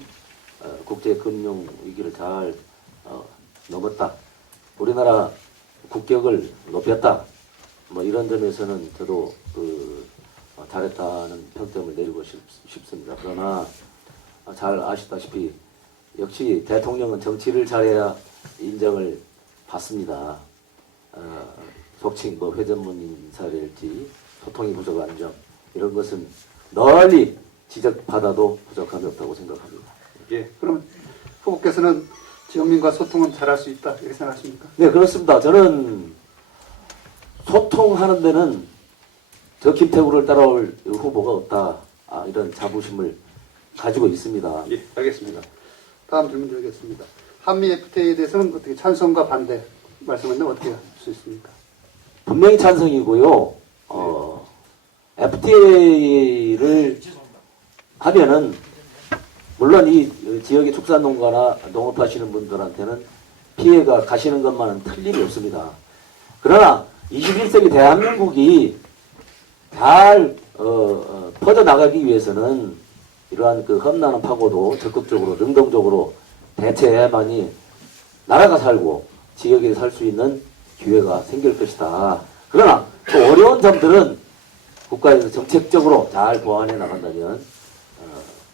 국제 금융 위기를 잘 넘었다. 우리나라 국격을 높였다. 뭐 이런 점에서는 저도 잘했다는 평점을 내리고 싶습니다. 그러나 잘 아시다시피 역시 대통령은 정치를 잘해야 인정을 받습니다. 속칭 뭐 회전문 인사랄지 소통이 부족한 점 이런 것은 널리 지적받아도 부족함이 없다고 생각합니다. 예. 그럼 후보께서는 지역민과 소통은 잘할 수 있다 이렇게 생각하십니까? 네, 그렇습니다. 저는 소통하는 데는 저 김태구를 따라올 후보가 없다. 이런 자부심을 가지고 있습니다. 예, 알겠습니다. 다음 질문 드리겠습니다. 한미 FTA에 대해서는 어떻게 찬성과 반대 말씀하면 어떻게 할 수 있습니까? 분명히 찬성이고요. FTA를 하면은 물론 이 지역의 축산농가나 농업하시는 분들한테는 피해가 가시는 것만은 틀림이 없습니다. 그러나 21세기 대한민국이 잘 퍼져나가기 위해서는 이러한 그 험난한 파고도 적극적으로 능동적으로 대처해야만이 나라가 살고 지역에 살 수 있는 기회가 생길 것이다. 그러나 또 어려운 점들은 국가에서 정책적으로 잘 보완해 나간다면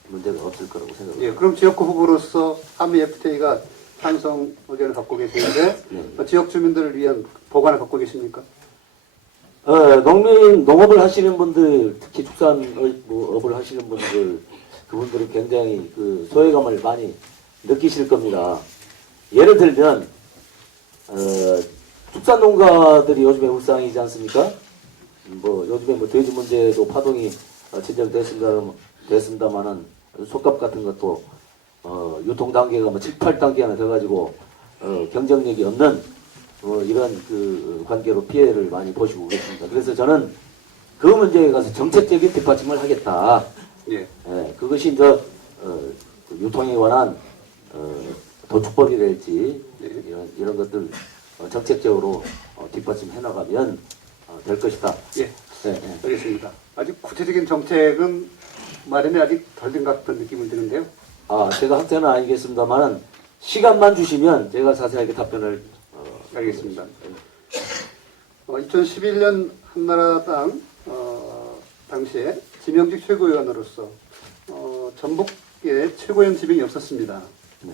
문제가 없을 거라고 생각합니다. 예, 그럼 지역구 후보로서 한미 FTA가 찬성 의견을 갖고 계시는데 네. 지역 주민들을 위한 보관을 갖고 계십니까? 농업을 하시는 분들, 특히 축산업을 하시는 분들, 그분들이 굉장히 그 소외감을 많이 느끼실 겁니다. 예를 들면, 축산농가들이 요즘에 울상이지 않습니까? 요즘에 돼지 문제도 파동이 진정됐습니다만은 속값 같은 것도, 유통 단계가 7, 8단계나 돼가지고, 경쟁력이 없는 이런 그 관계로 피해를 많이 보시고 계십니다. 그래서 저는 그 문제에 가서 정책적인 뒷받침을 하겠다. 예. 그것이 이제 유통에 관한 도축법이랄지 이런 것들 정책적으로 뒷받침해 나가면 될 것이다. 예. 알겠습니다. 아직 구체적인 정책은 마련이 아직 덜 된 것 같은 느낌을 드는데요. 제가 학자는 아니겠습니다만은 시간만 주시면 제가 자세하게 답변을 알겠습니다. 2011년 한나라당 당시에 지명직 최고위원으로서 전북에 최고위원 지명이 없었습니다. 네.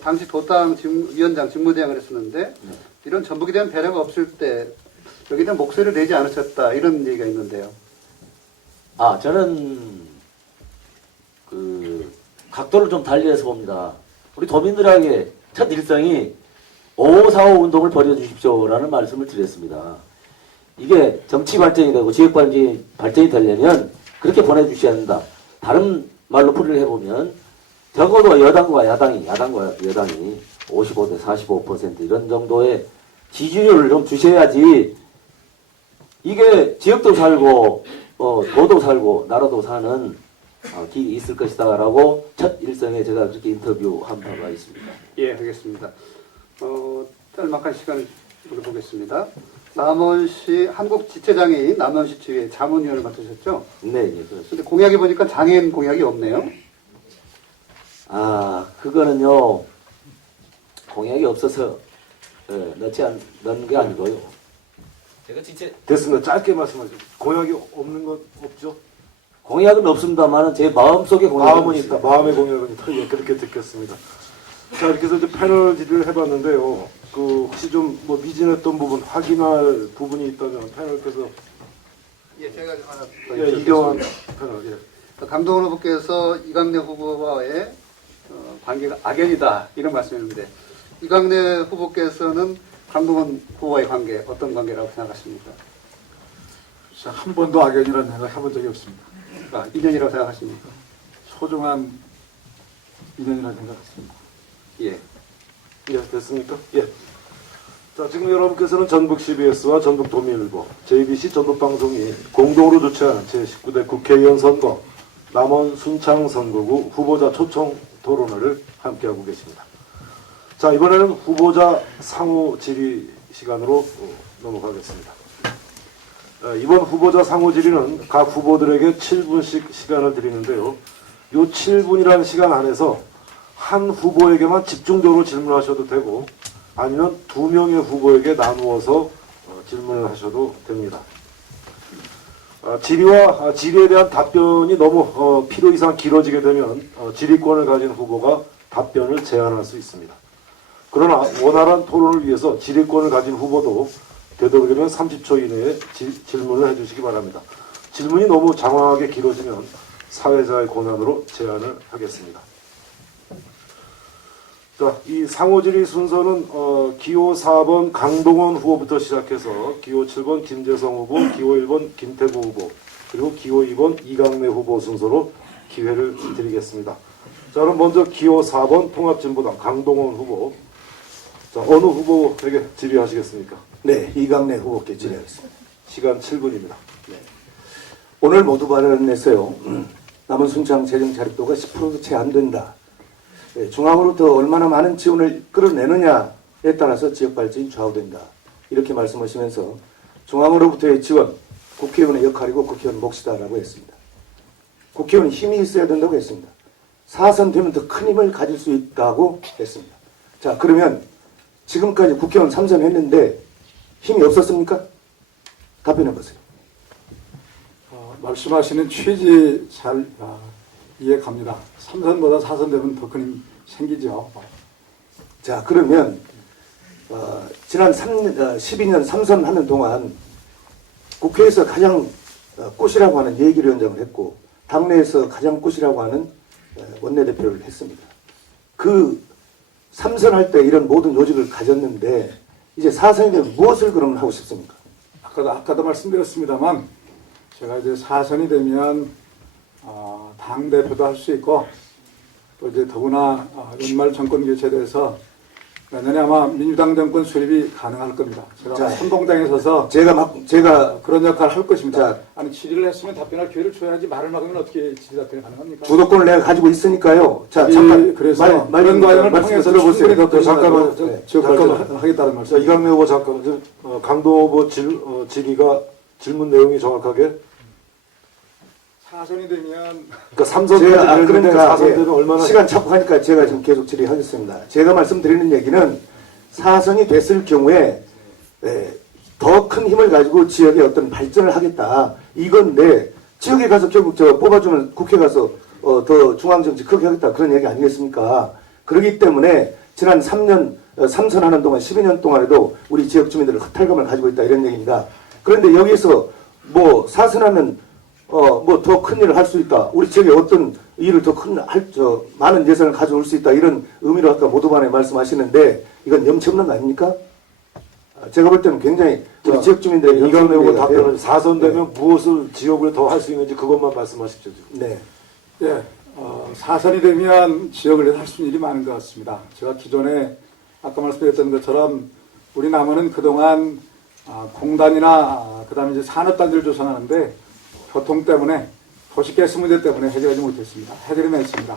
당시 도당 위원장 직무대행을 했었는데 이런 전북에 대한 배려가 없을 때 여기에 대한 목소리를 내지 않으셨다 이런 얘기가 있는데요. 저는 각도를 좀 달리해서 봅니다. 우리 도민들에게 첫 일성이 5545 운동을 벌여주십시오라는 말씀을 드렸습니다. 이게 정치 발전이 되고 지역 발전이 되려면 그렇게 보내주셔야 한다. 다른 말로 풀이를 해보면 적어도 여당과 여당이 55대 45% 이런 정도의 지지율을 좀 주셔야지 이게 지역도 살고 도도 살고 나라도 사는 길이 있을 것이다 라고 첫 일성에 제가 그렇게 인터뷰한 바가 있습니다. 예, 알겠습니다. 짤막한 시간을 보겠습니다. 남원시 한국지체장애인 남원시 지회 자문위원을 맡으셨죠? 네, 예, 그렇습니다. 근데 공약에 보니까 장애인 공약이 없네요. 아, 그거는요, 공약이 없어서 넣은 게 아니고요. 제가 진짜 됐습니다. 짧게 말씀하세요. 공약이 없는 건 없죠? 공약은 없습니다만 제 마음속에 공약은 마음은 있다. 마음의 공약은 있다. 예, 그렇게 듣겠습니다. 자, 이렇게 해서 이제 패널 질의를 해봤는데요. 그 혹시 좀 뭐 미진했던 부분, 확인할 부분이 있다면 패널께서 예, 제가 하나 더 예, 이경환 패널. 예. 강동원 후보께서 이강래 후보와의 관계가 악연이다 이런 말씀이었는데 이강래 후보께서는 강동원 후보와의 관계 어떤 관계라고 생각하십니까? 한 번도 악연이라는 생각 해본 적이 없습니다. 아, 인연이라고 생각하십니까? 소중한 인연이라는 생각했습니다. 예. 예, 됐습니까? 예. 자, 지금 여러분께서는 전북 CBS와 전북 도민일보, JBC 전북방송이 공동으로 주최하는 제19대 국회의원 선거, 남원 순창 선거구 후보자 초청 토론회를 함께하고 계십니다. 자, 이번에는 후보자 상호 질의 시간으로 넘어가겠습니다. 이번 후보자 상호 질의는 각 후보들에게 7분씩 시간을 드리는데요. 이 7분이라는 시간 안에서 한 후보에게만 집중적으로 질문하셔도 되고 아니면 2명의 후보에게 나누어서 질문을 하셔도 됩니다. 질의에 대한 답변이 너무 필요 이상 길어지게 되면 질의권을 가진 후보가 답변을 제한할 수 있습니다. 그러나 원활한 토론을 위해서 질의권을 가진 후보도 되도록이면 30초 이내에 질문을 해주시기 바랍니다. 질문이 너무 장황하게 길어지면 사회자의 권한으로 제한을 하겠습니다. 자, 이 상호질의 순서는 기호 4번 강동원 후보부터 시작해서 기호 7번 김재성 후보, 기호 1번 김태구 후보, 그리고 기호 2번 이강래 후보 순서로 기회를 드리겠습니다. 자, 그럼 먼저 기호 4번 통합진보당 강동원 후보. 자, 어느 후보에게 질의하시겠습니까? 네, 이강래 후보께 질의하겠습니다. 시간 7분입니다. 오늘 모두 발언했어요. 남원 순창 재정 자립도가 10%도 채 안 된다. 중앙으로부터 얼마나 많은 지원을 끌어내느냐에 따라서 지역 발전이 좌우된다. 이렇게 말씀하시면서 중앙으로부터의 지원, 국회의원의 역할이고 국회의원 몫이다라고 했습니다. 국회의원은 힘이 있어야 된다고 했습니다. 4선 되면 더 큰 힘을 가질 수 있다고 했습니다. 자, 그러면 지금까지 국회의원 3선 했는데 힘이 없었습니까? 답변해 보세요. 말씀하시는 취지 잘 이해 갑니다. 3선보다 4선 되면 더 큰 힘 생기죠. 자, 그러면 지난 12년 3선 하는 동안 국회에서 가장 꽃이라고 하는 예결위원장을 했고 당내에서 가장 꽃이라고 하는 원내대표를 했습니다. 그 3선 할 때 이런 모든 요직을 가졌는데 이제 4선이 되면 무엇을 그러면 하고 싶습니까? 아까도 말씀드렸습니다만 제가 이제 4선이 되면 당대표도 할 수 있고 또 이제 더구나 연말 정권 교체돼서 내년에 아마 민주당 정권 수립이 가능할 겁니다. 제가 자, 선봉장에 서서 제가 그런 역할을 할 것입니다. 자, 아니 질의를 했으면 답변할 기회를 줘야지 말을 막으면 어떻게 질의 답변이 가능합니까? 주도권을 내가 가지고 있으니까요. 자, 잠깐 그래서 그런 과정을 말씀 통해서 들어보세요. 충분히 더 잠깐만, 지역 발전을 하겠다는 자, 말씀. 이강래 후보 잠깐만. 강동원 후보 질의가 질문 내용이 정확하게 4선이 되면 그러니까 3선 제가 그러니까 4선 되면 얼마나 시간 잡고 하니까 제가 지금 계속 질의하겠습니다. 제가 말씀드리는 얘기는 4선이 됐을 경우에 더 큰 힘을 가지고 지역의 어떤 발전을 하겠다. 이건데 지역에 가서 결국 뽑아주면 국회 가서 더 중앙정치 크게 하겠다. 그런 얘기 아니겠습니까? 그렇기 때문에 지난 3선 하는 동안 12년 동안에도 우리 지역 주민들은 허탈감을 가지고 있다. 이런 얘기입니다. 그런데 여기서 뭐 4선하면 뭐 더 큰 일을 할 수 있다. 우리 지역에 어떤 일을 더 많은 예산을 가져올 수 있다. 이런 의미로 아까 모두반에 말씀하시는데 이건 염치 없는 거 아닙니까? 제가 볼 때는 굉장히 우리 지역 주민들에게 이강래 후보 답변을 네. 4선 되면 무엇을 지역을 더 할 수 있는지 그것만 말씀하십시오. 지금. 네. 예, 4선이 되면 지역을 할 수 있는 일이 많은 것 같습니다. 제가 기존에 아까 말씀드렸던 것처럼 우리 남원은 그동안 공단이나 그다음에 이제 산업단지를 조성하는데 교통 때문에 도시가스 문제 때문에 해결하지 못했습니다. 해결해냈습니다.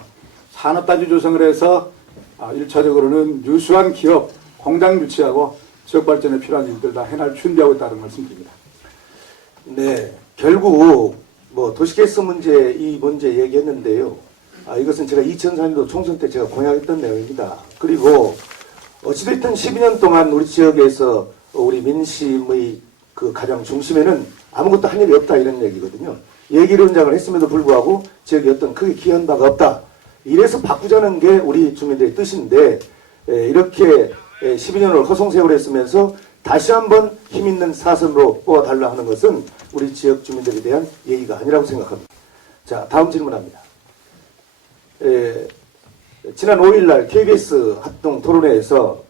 산업단지 조성을 해서 1차적으로는 유수한 기업, 공장 유치하고 지역 발전에 필요한 일들 다 해낼 준비하고 있다는 말씀드립니다. 네, 결국 뭐 도시가스 문제 이 문제 얘기했는데요. 이것은 제가 2004년도 총선 때 제가 공약했던 내용입니다. 그리고 어찌됐든 12년 동안 우리 지역에서 우리 민심의 그 가장 중심에는 아무것도 한 일이 없다 이런 얘기거든요. 얘기론장을 했음에도 불구하고 지역에 어떤 크게 기여한 바가 없다. 이래서 바꾸자는 게 우리 주민들의 뜻인데 이렇게 12년을 허송세월을 했으면서 다시 한번 힘있는 사선으로 뽑아달라 하는 것은 우리 지역 주민들에 대한 예의가 아니라고 생각합니다. 자, 다음 질문합니다. 지난 5일날 KBS 합동 토론회에서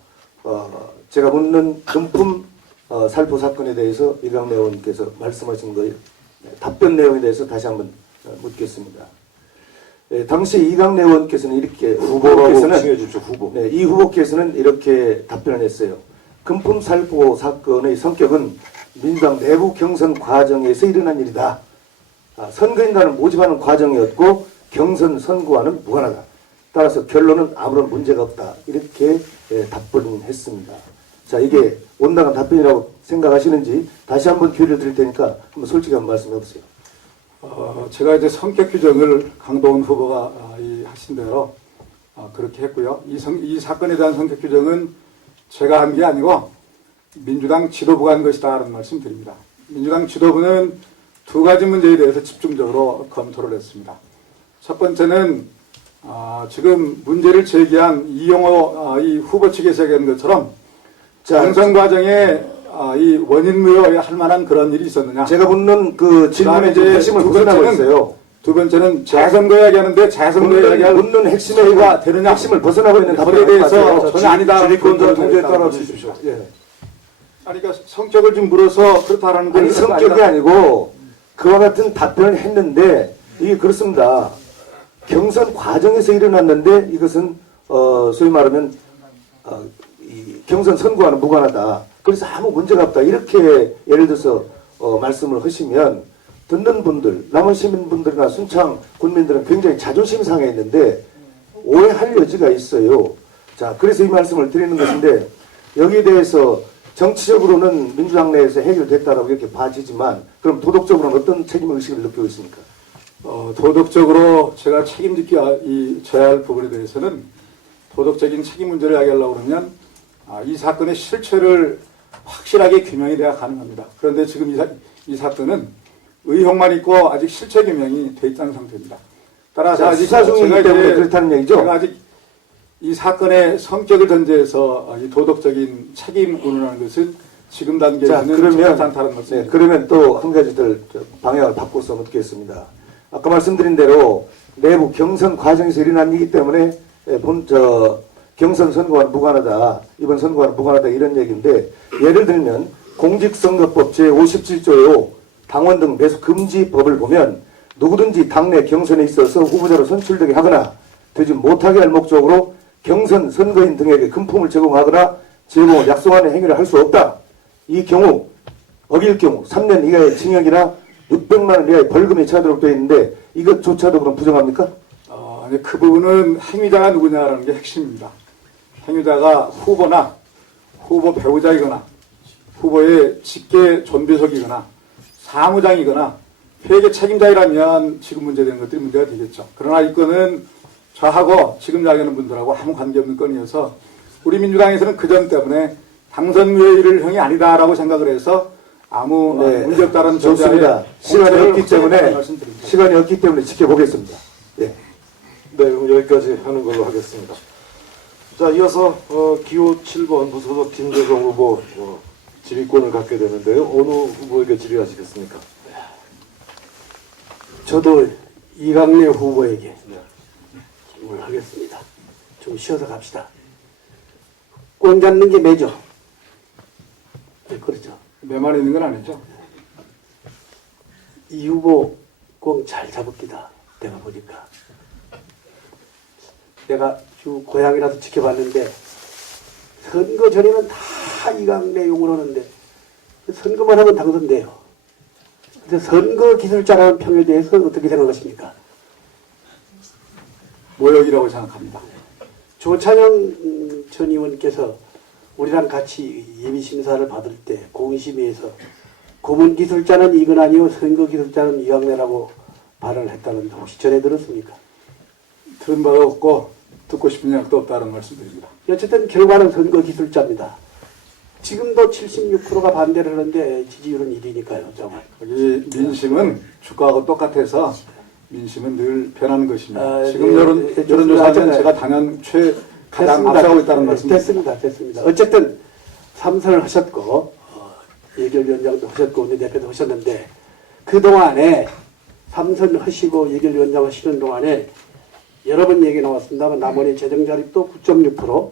제가 묻는 금품 살포 사건에 대해서 이강래 의원께서 말씀하신 거예요. 답변 내용에 대해서 다시 한번 묻겠습니다. 당시 이강래 의원께서는 이렇게 후보께서는 칭해주십시오. 후보. 네, 이 후보께서는 이렇게 답변을 했어요. 금품 살포 사건의 성격은 민주당 내부 경선 과정에서 일어난 일이다. 선거인단을 모집하는 과정이었고 경선 선거와는 무관하다. 따라서 결론은 아무런 문제가 없다. 이렇게 답변했습니다. 자, 이게 온당한 답변이라고 생각하시는지 다시 한번 기회를 드릴 테니까 한번 솔직히 한번 말씀해 보세요. 제가 이제 성격 규정을 강동원 후보가 하신 대로 그렇게 했고요. 이 사건에 대한 성격 규정은 제가 한 게 아니고 민주당 지도부가 한 것이다라는 말씀 드립니다. 민주당 지도부는 두 가지 문제에 대해서 집중적으로 검토를 했습니다. 첫 번째는 지금 문제를 제기한 이용호 이 후보 측에서 얘기한 것처럼 경선 과정에 이 원인무효에 할 만한 그런 일이 있었느냐. 제가 묻는 그 질문의 이제 핵심을 두 벗어나고 번째는 있어요. 두 번째는 재선거 이야기하는데 재선거 이야기할 묻는 핵심의 되느냐. 핵심을 벗어나고 있는 거기에 답변에 대해서 전혀 아니다. 지리권자 통제에 따라 주십시오. 예. 아니, 그러니까 성격을 좀 물어서 그렇다라는 건 아니 성격이 아니고 그와 같은 답변을 했는데 이게 그렇습니다. 경선 과정에서 일어났는데 이것은 소위 말하면 이 경선 선거와는 무관하다. 그래서 아무 문제가 없다. 이렇게 예를 들어서 말씀을 하시면 듣는 분들, 남원 시민분들이나 순창 군민들은 굉장히 자존심 상해 있는데 오해할 여지가 있어요. 자, 그래서 이 말씀을 드리는 것인데 여기에 대해서 정치적으로는 민주당 내에서 해결됐다라고 이렇게 봐지지만 그럼 도덕적으로는 어떤 책임의식을 느끼고 있습니까? 도덕적으로 제가 져야 할 부분에 대해서는 도덕적인 책임 문제를 이야기하려고 그러면 이 사건의 실체를 확실하게 규명이 돼야 가능합니다. 그런데 지금 이 사건은 의혹만 있고 아직 실체 규명이 돼 있다는 상태입니다. 따라서 아직 수사 중이기 때문에 그렇다는 얘기죠? 제가 아직 이 사건의 성격을 전제해서 이 도덕적인 책임 운운하는 것은 지금 단계에서는 그러면 않다는 말씀. 네, 그러면 또 한 가지들 방향을 바꿔서 묻겠습니다. 아까 말씀드린 대로 내부 경선 과정에서 일어난 일이기 때문에 경선 선거와는 무관하다. 이번 선거와는 무관하다 이런 얘기인데 예를 들면 공직선거법 제57조의 당원 등 매수 금지 법을 보면 누구든지 당내 경선에 있어서 후보자로 선출되게 하거나 되지 못하게 할 목적으로 경선 선거인 등에게 금품을 제공하거나 제공을 약속하는 행위를 할 수 없다. 이 경우 어길 경우 3년 이하의 징역이나 600만 원 이하의 벌금이 처하도록 되어 있는데 이것조차도 그럼 부정합니까? 아니, 그 부분은 행위자가 누구냐라는 게 핵심입니다. 행위자가 후보나 후보 배우자이거나 후보의 직계 존비속이거나 사무장이거나 회계 책임자이라면 지금 문제되는 것들이 문제가 되겠죠. 그러나 이 건은 저하고 지금 이야기하는 분들하고 아무 관계없는 건이어서 우리 민주당에서는 그 점 때문에 당선 무효일형이 아니다라고 생각을 해서 아무 문제없다는 좋습니다. 시간이 없기 때문에 지켜보겠습니다. 예. 네, 그럼 여기까지 하는 걸로 하겠습니다. 자, 이어서 기호 7번 무소속 김재성 후보 질의권을 갖게 되는데요. 어느 후보에게 질의하시겠습니까? 저도 이강래 후보에게 질문을 하겠습니다. 좀 쉬어서 갑시다. 꽝 잡는 게 매죠? 네, 그렇죠. 매만 있는 건 아니죠. 이 후보 꽝 잘 잡읍니다. 내가 보니까. 내가 주 고향이라도 지켜봤는데 선거 전에는 다 이강래 용을 하는데 선거만 하면 당선돼요. 그래서 선거 기술자라는 평에 대해서 어떻게 생각하십니까? 모욕이라고 생각합니다. 조찬영 전 의원께서 우리랑 같이 예비 심사를 받을 때 공심위에서 고문 기술자는 이근아니요 선거 기술자는 이강래라고 발언을 했다는데 혹시 전해 들었습니까? 들은 바가 없고 듣고 싶은 약도 없다는 말씀드립니다. 어쨌든 결과는 선거 기술자입니다. 지금도 76%가 반대를 하는데 지지율은 1위니까요. 정말. 여기 민심은 주가하고 똑같아서 민심은 늘 변하는 것입니다. 아, 지금 예, 여론조사는 예, 제가 단연 가장 됐습니다. 앞서고 있다는 말씀입니다. 됐습니다. 어쨌든 삼선을 하셨고 예결위원장도 하셨고 원내대표도 하셨는데 그동안에 삼선 하시고 예결위원장 하시는 동안에 여러 번 얘기 나왔습니다만 남원의 재정자립도 9.6%,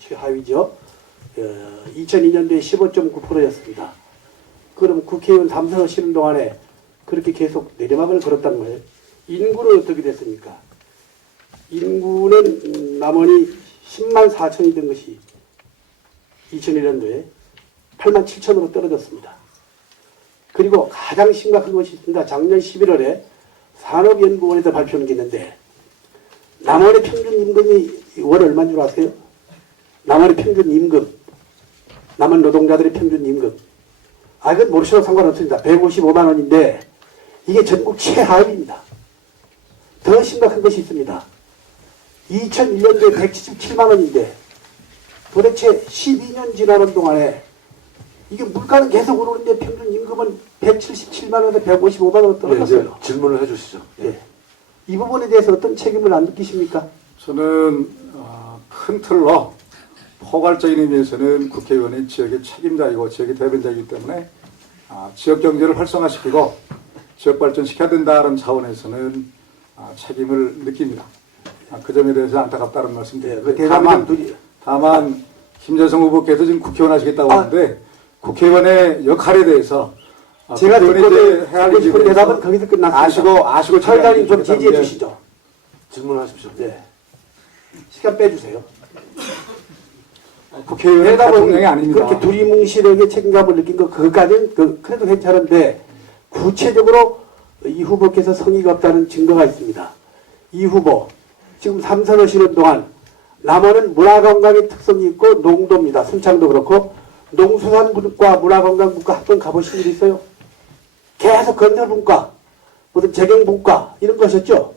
최하위죠. 2002년도에 15.9%였습니다. 그럼 국회의원 삼선하시는 동안에 그렇게 계속 내리막을 걸었단 말이에요. 인구는 어떻게 됐습니까? 인구는 남원이 10만 4천이 된 것이 2001년도에 8만 7천으로 떨어졌습니다. 그리고 가장 심각한 것이 있습니다. 작년 11월에 산업연구원에서 발표한 게 있는데 남원의 평균 임금이 월 얼마인 줄 아세요? 남원의 평균 임금, 남원 노동자들의 평균 임금. 이건 모르셔도 상관없습니다. 155만 원인데 이게 전국 최하위입니다. 더 심각한 것이 있습니다. 2001년도에 177만 원인데 도대체 12년 지나는 동안에 이게 물가는 계속 오르는데 평균 임금은 177만 원에서 155만 원으로 떨어졌어요. 이제 질문을 해주시죠. 예. 이 부분에 대해서 어떤 책임을 안 느끼십니까? 저는 큰 틀로 포괄적인 의미에서는 국회의원이 지역의 책임자이고 지역의 대변자이기 때문에 지역 경제를 활성화시키고 지역 발전시켜야 된다는 차원에서는 책임을 느낍니다. 그 점에 대해서 안타깝다는 말씀드립니다. 다만 김재성 후보께서 지금 국회의원 하시겠다고 하는데 국회의원의 역할에 대해서 제가 국회의원이 듣고 싶은 대답은 거기서 끝났습니다. 아시고 차장님 좀 지지해 주시죠. 질문하십시오. 네. 시간 빼주세요. 국회의원의 대통령이 아닙니다. 그렇게 두리뭉실하게 책임감을 느낀 거 그것까지는 그래도 괜찮은데 구체적으로 이 후보께서 성의가 없다는 증거가 있습니다. 이 후보 지금 삼선하시는 동안 남원은 문화관광의 특성이 있고 농도입니다. 순창도 그렇고 농수산분과 문화관광분과 한번 가보신 일 있어요? 계속 건설분과 무슨 재경분과 이런 거 하셨죠?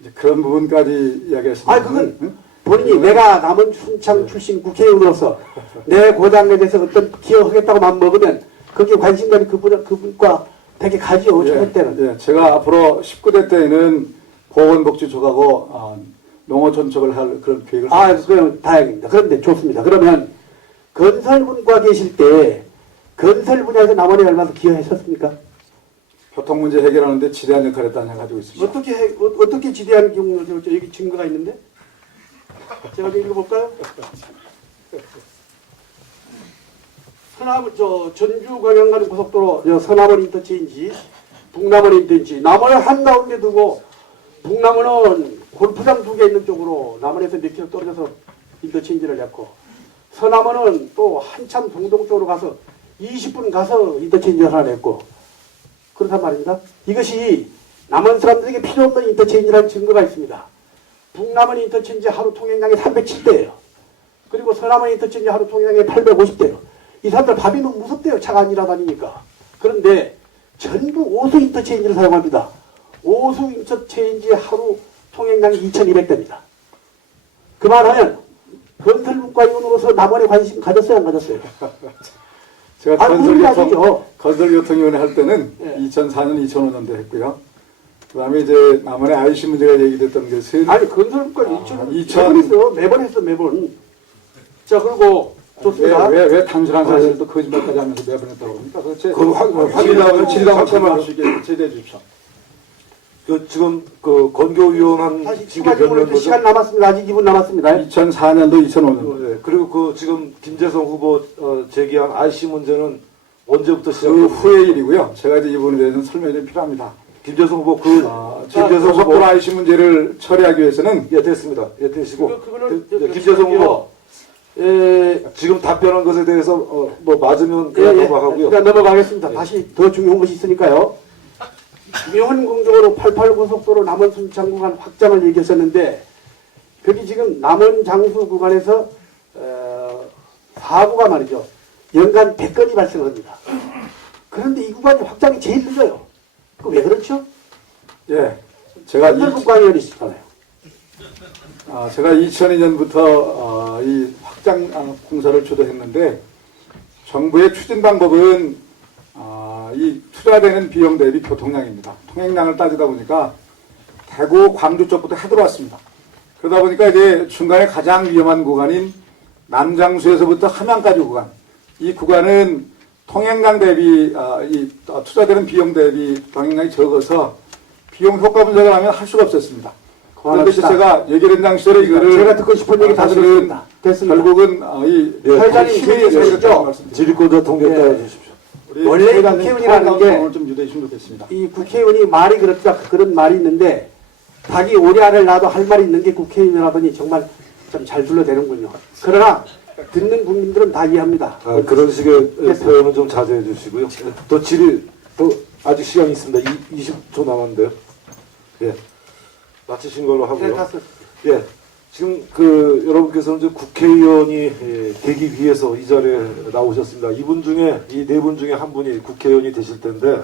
이제 그런 부분까지 이야기했습니다. 그건 본인이 내가 남원 순창 출신 국회의원으로서 내 고장에 대해서 어떤 기여하겠다고 마음먹으면 거기에 관심가는 그분과 되게 가지요. 첫 때는. 제가 앞으로 19대 때에는 보건복지조하고 농어촌척을 할 그런 계획을 그럼 다행입니다. 그런데 좋습니다. 그러면 건설분과 계실 때 건설 분야에서 남원에 얼마나 기여하셨습니까? 교통 문제 해결하는데 지대한 역할을 했다는 생각 가지고 있습니다. 어떻게 지대한 경우죠? 여기 증거가 있는데? 제가 좀 읽어볼까요? 전주 광양 가는 고속도로 서남원 인터체인지, 북남원 인터체인지, 남원을 한가운데 두고 북남원은 골프장 2개 있는 쪽으로 남원에서 몇 킬로 떨어져서 인터체인지를 냈고 서남원은 또 한참 동동 쪽으로 가서 20분 가서 인터체인지를 하나 냈고 그렇단 말입니다. 이것이 남원 사람들에게 필요 없는 인터체인지라는 증거가 있습니다. 북남원 인터체인지 하루 통행량이 307대예요. 그리고 서남원 인터체인지 하루 통행량이 850대예요. 이 사람들 밥이 너무 무섭대요. 차가 안 일어다니니까. 그런데 전부 오수 인터체인지를 사용합니다. 오수 인터체인지 하루 통행량이 2200대입니다. 그만하면 건설문과위원으로서 남원에 관심 가졌어요? 안 가졌어요? 제가 가지죠. 건설교통위원회 할 때는 2004년, 2005년도 했고요. 그 다음에 이제 남원의 IC 문제가 얘기됐던 것은 건설문과 2000 매번 했어. 자, 그리고 좋습니다. 왜 단순한 사실도 거짓말까지 하면서 매번 했다고 합니까? 도대체 질의답을 할 수 있게 제대해 주십시오. 지금 건교위원한 다시 시간 남았습니다. 아직 2분 남았습니다. 2004년도, 2005년도. 네, 그리고 지금 김재성 후보 제기한 IC 문제는 언제부터 그 시작됐나요? 후의 일이고요. 제가 이제 이 부분에 대해서는 설명이 좀 필요합니다. 김재성 후보 김재성 후보 IC 문제를 처리하기 위해서는 됐습니다. 되시고 그거는 김재성 후보 지금 답변한 것에 대해서 뭐 맞으면 넘어가고요. 넘어가겠습니다. 다시 더 중요한 것이 있으니까요. 명원공정으로 88고속도로 남원 순창 구간 확장을 얘기했었는데 거기 지금 남원 장수 구간에서 사고가 말이죠. 연간 100건이 발생합니다. 그런데 이 구간이 확장이 제일 늦어요. 그 왜 그렇죠? 예, 제가 국가위원이시잖아요. 제가 2002년부터 이 확장 공사를 주도했는데 정부의 추진 방법은 이 투자되는 비용 대비 교통량입니다. 통행량을 따지다 보니까 대구, 광주 쪽부터 해들어왔습니다. 그러다 보니까 이제 중간에 가장 위험한 구간인 남장수에서부터 함양까지 구간, 이 구간은 통행량 대비 투자되는 비용 대비 통행량이 적어서 비용 효과 분석을 하면 할 수가 없었습니다. 그런데 제가 예결연장 시절에 이거를 제가 듣고 싶은 얘기 다 들었습니다. 됐습니다. 결국은 회장님 회의에서 지리권자 통계 따라주십시오. 원래 국회의원이라는 게 좀 유도해 주시면 좋겠습니다. 이 국회의원이 말이 그렇다 그런 말이 있는데 닭이 오리 알을 낳아도 할 말이 있는 게 국회의원이라더니 정말 좀 잘 둘러대는군요. 그러나 듣는 국민들은 다 이해합니다. 그런 식의 표현은 좀 자제해 주시고요. 또 아직 시간이 있습니다. 20초 남았는데요. 예. 마치신 걸로 하고요. 예. 지금 여러분께서는 이제 국회의원이 되기 위해서 이 자리에 나오셨습니다. 이분 중에, 이 네 분 중에 한 분이 국회의원이 되실 텐데,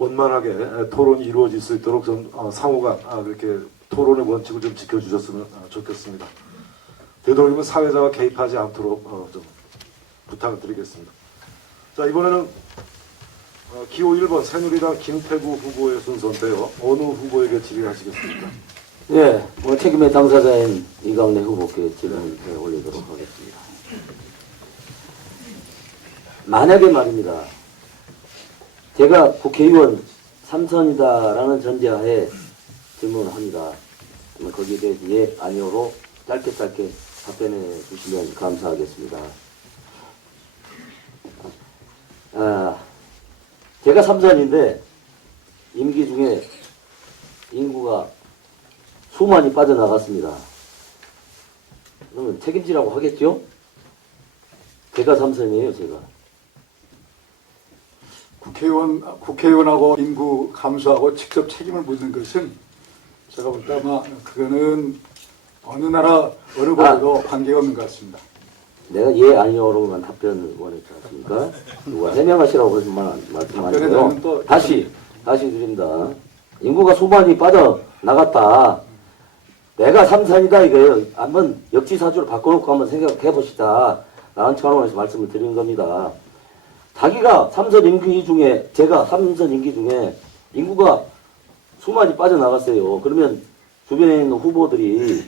원만하게 토론이 이루어질 수 있도록 좀 상호간 그렇게 토론의 원칙을 좀 지켜주셨으면 좋겠습니다. 되도록이면 사회자가 개입하지 않도록 좀 부탁을 드리겠습니다. 자, 이번에는 기호 1번 새누리당 김태구 후보의 순서인데요. 어느 후보에게 질의하시겠습니까? 예, 책임의 당사자인 이강래 후보께 질문을 올리도록 하겠습니다. 만약에 말입니다. 제가 국회의원 3선이다라는 전제하에 질문을 합니다. 거기에 대해서 예, 아니오로 짧게 답변해 주시면 감사하겠습니다. 제가 3선인데 임기 중에 인구가 수만이 빠져나갔습니다. 그러면 책임지라고 하겠죠? 제가 3선이에요, 제가. 국회의원하고 인구 감소하고 직접 책임을 묻는 것은 제가 볼 때 아마 그거는 어느 나라 어느 곳에도 관계가 없는 것 같습니다. 내가 예 아니오로만 답변을 원했지 않습니까? 누가 해명하시라고 해서만 말씀하시고요. 다시 드립니다. 인구가 수만이 빠져나갔다. 내가 3선이다 이거예요. 한번 역지사주를 바꿔놓고 한번 생각해 봅시다. 라는 차원에서 말씀을 드리는 겁니다. 자기가 3선 임기 중에, 제가 3선 임기 중에 인구가 수만이 빠져나갔어요. 그러면 주변에 있는 후보들이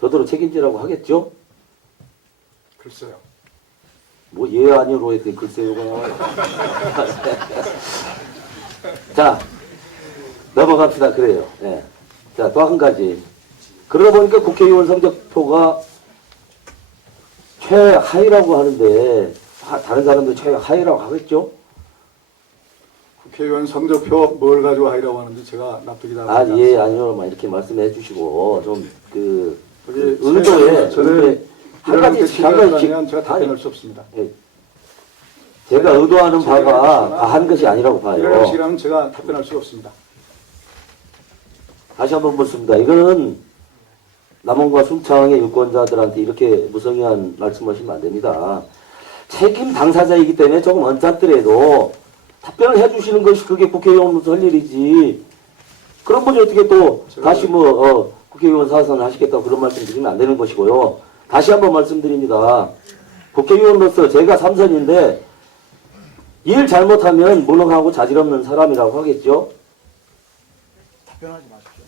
저더러 책임지라고 하겠죠? 글쎄요. 뭐 예 아니로 했더니 글쎄요가 나와요. 자, 넘어갑시다. 그래요. 네. 자, 또 한 가지. 그러다 보니까 국회의원 성적표가 최하위라고 하는데 다른 사람들 최하위라고 하겠죠? 국회의원 성적표 뭘 가지고 하이라고 하는지 제가 납득이 다 가지 예, 않습니다. 아니요, 이렇게 말씀해 주시고 좀 저기 의도에 저는 한 가지씩 제가 답변할 수 없습니다. 예. 제가 의도하는 바가 다 한 것이 아니라고 봐요. 이런 식이라면 제가 답변할 수 없습니다. 다시 한번 묻습니다. 이거는 남원과 순창의 유권자들한테 이렇게 무성의한 말씀하시면 안 됩니다. 책임 당사자이기 때문에 조금 언짢더라도 답변을 해주시는 것이 그게 국회의원으로서 할 일이지. 그런 분이 어떻게 또 다시 국회의원 사선을 하시겠다고 그런 말씀 드리면 안 되는 것이고요. 다시 한번 말씀드립니다. 국회의원으로서 제가 3선인데 일 잘못하면 무능하고 자질 없는 사람이라고 하겠죠. 답변하지 마십시오.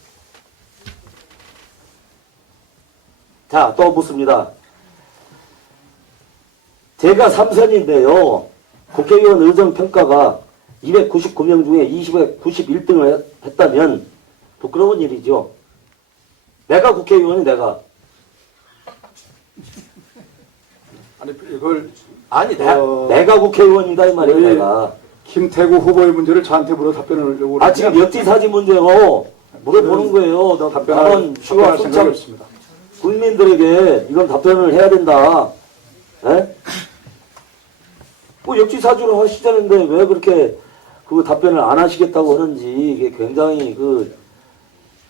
자, 또 묻습니다. 제가 3선인데요. 국회의원 의정평가가 299명 중에 291등을 했다면 부끄러운 일이죠. 내가 국회의원이 내가. 아니 이걸 내가 국회의원이다 이 말이에요. 내가. 김태구 후보의 문제를 저한테 물어 답변을 요구를 지금 역지사지 문제로 물어보는 거예요. 답변할 생각이 없습니다. 국민들에게 이건 답변을 해야 된다. 에? 뭐 역지사주를 하시자는데 왜 그렇게 그 답변을 안 하시겠다고 하는지 이게 굉장히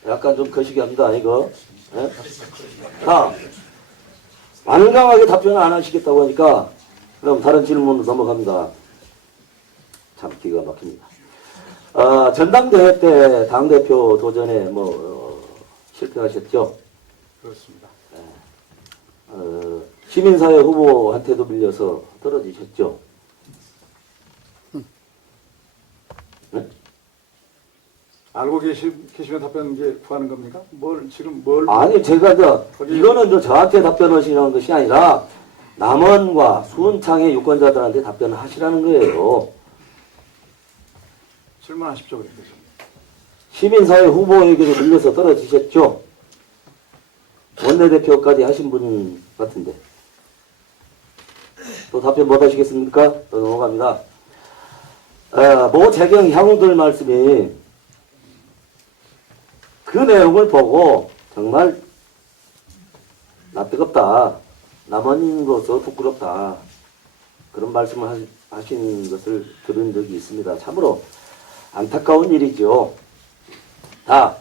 약간 좀 거시기합니다, 이거. 예? 자, 완강하게 답변을 안 하시겠다고 하니까, 그럼 다른 질문으로 넘어갑니다. 참 기가 막힙니다. 전당대회 때 당대표 도전에 실패하셨죠? 그렇습니다. 시민사회 후보한테도 밀려서 떨어지셨죠? 네? 알고 계시면 답변 이제 구하는 겁니까? 아니, 제가 이거는 저한테 답변하시는 것이 아니라 남원과 순창의 유권자들한테 답변을 하시라는 거예요. 질문하십시오. 그래서. 시민사회 후보에게도 밀려서 떨어지셨죠? 원내대표까지 하신 분 같은데. 또 답변 못 하시겠습니까? 또 넘어갑니다. 모 재경 향후들 말씀이 그 내용을 보고 정말 나 뜨겁다. 남원인으로서 부끄럽다. 그런 말씀을 하신 것을 들은 적이 있습니다. 참으로 안타까운 일이죠. 자,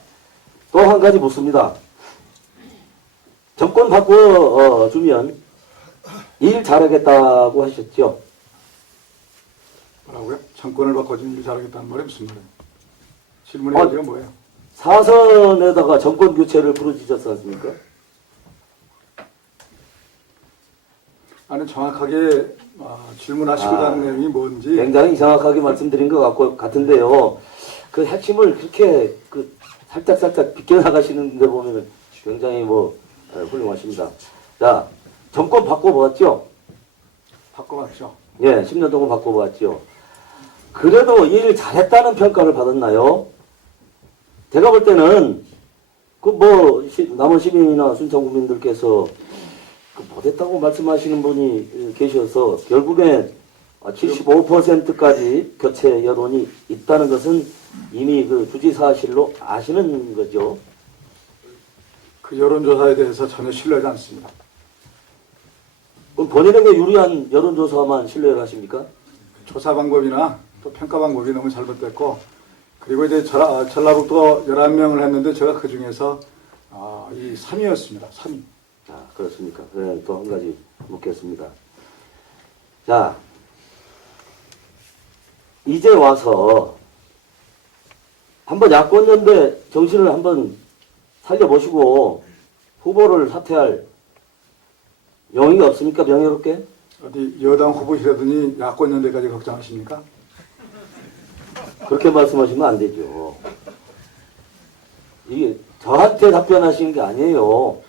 또 한 가지 묻습니다. 정권 바꿔주면 일 잘하겠다고 하셨죠? 뭐라고요? 정권을 바꿔주면 일 잘하겠다는 말이 무슨 말이에요? 질문의 의미가 뭐예요? 사선에다가 정권 교체를 부르짖었지 않습니까? 아니 정확하게 질문하시고자 하는 내용이 뭔지 굉장히 정확하게 말씀드린 것 같은데요. 그 핵심을 그렇게 살짝 비껴나가시는 데 보면 굉장히 훌륭하십니다. 자, 정권 바꿔보았죠? 바꿔봤죠. 예, 10년 동안 바꿔보았죠. 그래도 일 잘했다는 평가를 받았나요? 제가 볼 때는 남원 시민이나 순창 국민들께서 못했다고 말씀하시는 분이 계셔서 결국엔 75%까지 교체 여론이 있다는 것은 이미 주지사실로 아시는 거죠. 그 여론조사에 대해서 전혀 신뢰하지 않습니다. 그럼 본인에게 유리한 여론조사만 신뢰를 하십니까? 조사 방법이나 또 평가 방법이 너무 잘못됐고, 그리고 이제 전라북도 11명을 했는데 제가 그 중에서 이 3위였습니다. 3위. 아, 그렇습니까? 네, 또 한 가지 묻겠습니다. 자, 이제 와서 한번 야권연대 정신을 한번 살려보시고 후보를 사퇴할 용의가 없습니까? 명예롭게? 어디 여당 후보시라더니 야권연대까지 걱정하십니까? 그렇게 말씀하시면 안 되죠. 이게 저한테 답변하시는 게 아니에요.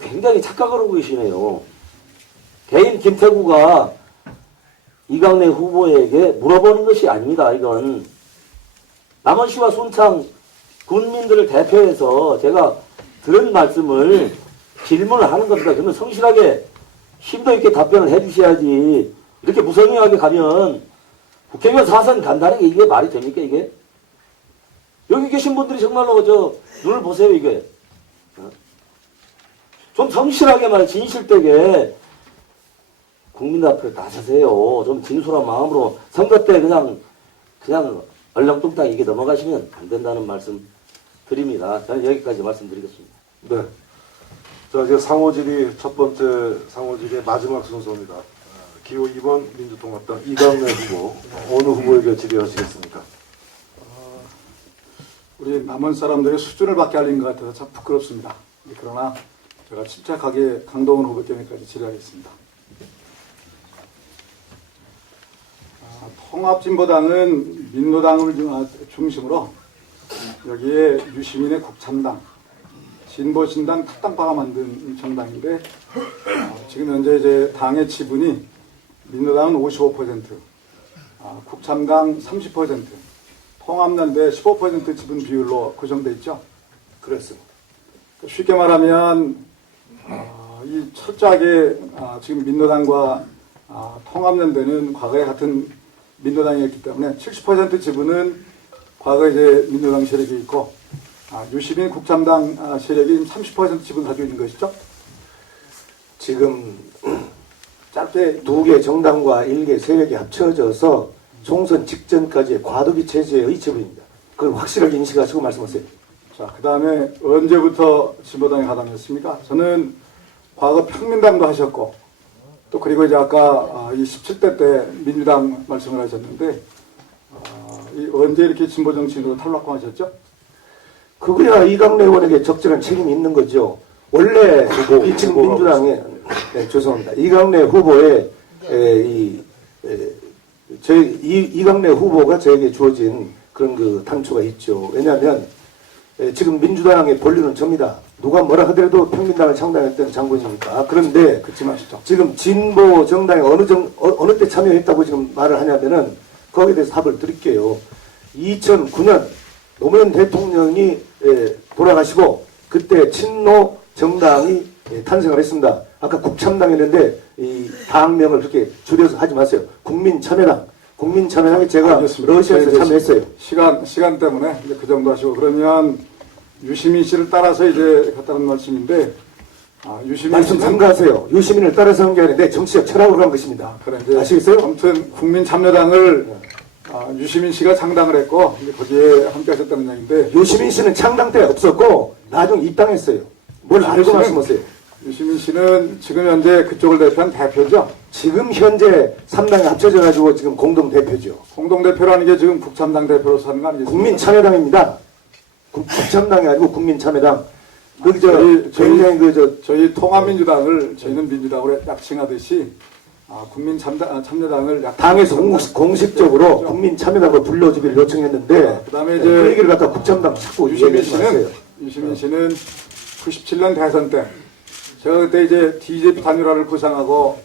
굉장히 착각을 하고 계시네요. 개인 김태구가 이강래 후보에게 물어보는 것이 아닙니다. 이건 남원시와 순창 군민들을 대표해서 제가 들은 말씀을 질문을 하는 겁니다. 그러면 성실하게 심도 있게 답변을 해주셔야지. 이렇게 무성의하게 가면 국회의원 사선 간다는 게 이게 말이 됩니까 이게? 여기 계신 분들이 정말로 눈을 보세요 이게. 좀 성실하게 진실되게 국민들 앞에 나서세요. 좀 진솔한 마음으로 선거 때 그냥 얼렁뚱땅 이게 넘어가시면 안 된다는 말씀 드립니다. 저는 여기까지 말씀드리겠습니다. 네. 자, 이제 상호질의 첫 번째 상호질의 마지막 순서입니다. 기호 2번 민주통합당 이강래 후보, 어느 후보에게 질의하시겠습니까? 우리 남원 사람들의 수준을 밖에 알린 것 같아서 참 부끄럽습니다. 그러나 제가 침착하게 강동원 후보님까지 질의하겠습니다. 통합진보당은 민노당을 중심으로 여기에 유시민의 국참당, 진보신당 탁당파가 만든 정당인데 지금 현재 이제 당의 지분이 민노당은 55%, 국참당 30%, 통합연대 15% 지분 비율로 구성되어 있죠. 그렇습니다. 쉽게 말하면 이 철저하게 지금 민노당과 통합연대는 과거에 같은 민노당이었기 때문에 70% 지분은 과거 이제 민노당 세력이 있고 유시민 국참당 세력이 30% 지분 가지고 있는 것이죠. 지금 짧게 두 개 정당과 일개 세력이 합쳐져서 총선 직전까지의 과도기 체제의 지분입니다. 그걸 확실하게 인식하시고 말씀하세요. 자, 그 다음에 언제부터 진보당에 가담했습니까? 저는 과거 평민당도 하셨고, 또 그리고 이제 아까 이 17대 때 민주당 말씀을 하셨는데, 이 언제 이렇게 진보 정치인으로 탈락하셨죠? 그거야 이강래 의원에게 적절한 책임이 있는 거죠. 원래 이 지금 민주당의 죄송합니다. 이강래 후보의 이강래 후보가 저에게 주어진 그런 그 단초가 있죠. 왜냐하면 지금 민주당의 본류는 접니다. 누가 뭐라 하더라도 평민당을 창당했던 장군이니까. 그런데 그렇지만 지금 진보 정당에 어느 때 참여했다고 지금 말을 하냐면은 거기에 대해서 답을 드릴게요. 2009년 노무현 대통령이 돌아가시고 그때 친노 정당이 탄생을 했습니다. 아까 국참당했는데 이 당명을 그렇게 줄여서 하지 마세요. 국민참여당에 제가 알겠습니다. 러시아에서 참여했어요. 시간 때문에 이제 그 정도 하시고, 그러면 유시민 씨를 따라서 이제 갔다는 말씀인데, 유시민 말씀 씨는 삼가하세요. 유시민을 따라서 한 게 아니라 내 정치적 철학으로 한 것입니다. 그래, 이제 아시겠어요? 아무튼 국민참여당을 유시민 씨가 창당을 했고 이제 거기에 함께 하셨다는 얘기인데, 유시민 씨는 창당 때 없었고 나중 입당했어요. 뭘 알고 말씀하세요? 유시민 씨는 지금 현재 그쪽을 대표한 대표죠. 지금 현재 3당이 합쳐져 가지고 지금 공동 대표죠. 공동대표라는 게 지금 국참당 대표로서 하는 거 아니겠습니까? 국민참여당입니다. 국참당이 아니고 국민참여당. 저희 통합민주당을 저희는 민주당으로 약칭하듯이 국민참여당을 당에서 공식적으로 국민참여당으로 불러주기를 요청했는데 그다음에 그 이제 얘기를 갖다 국참당 자꾸 유시민 씨는 97년 대선 때 제가 그때 이제 DJP 단일화를 구상하고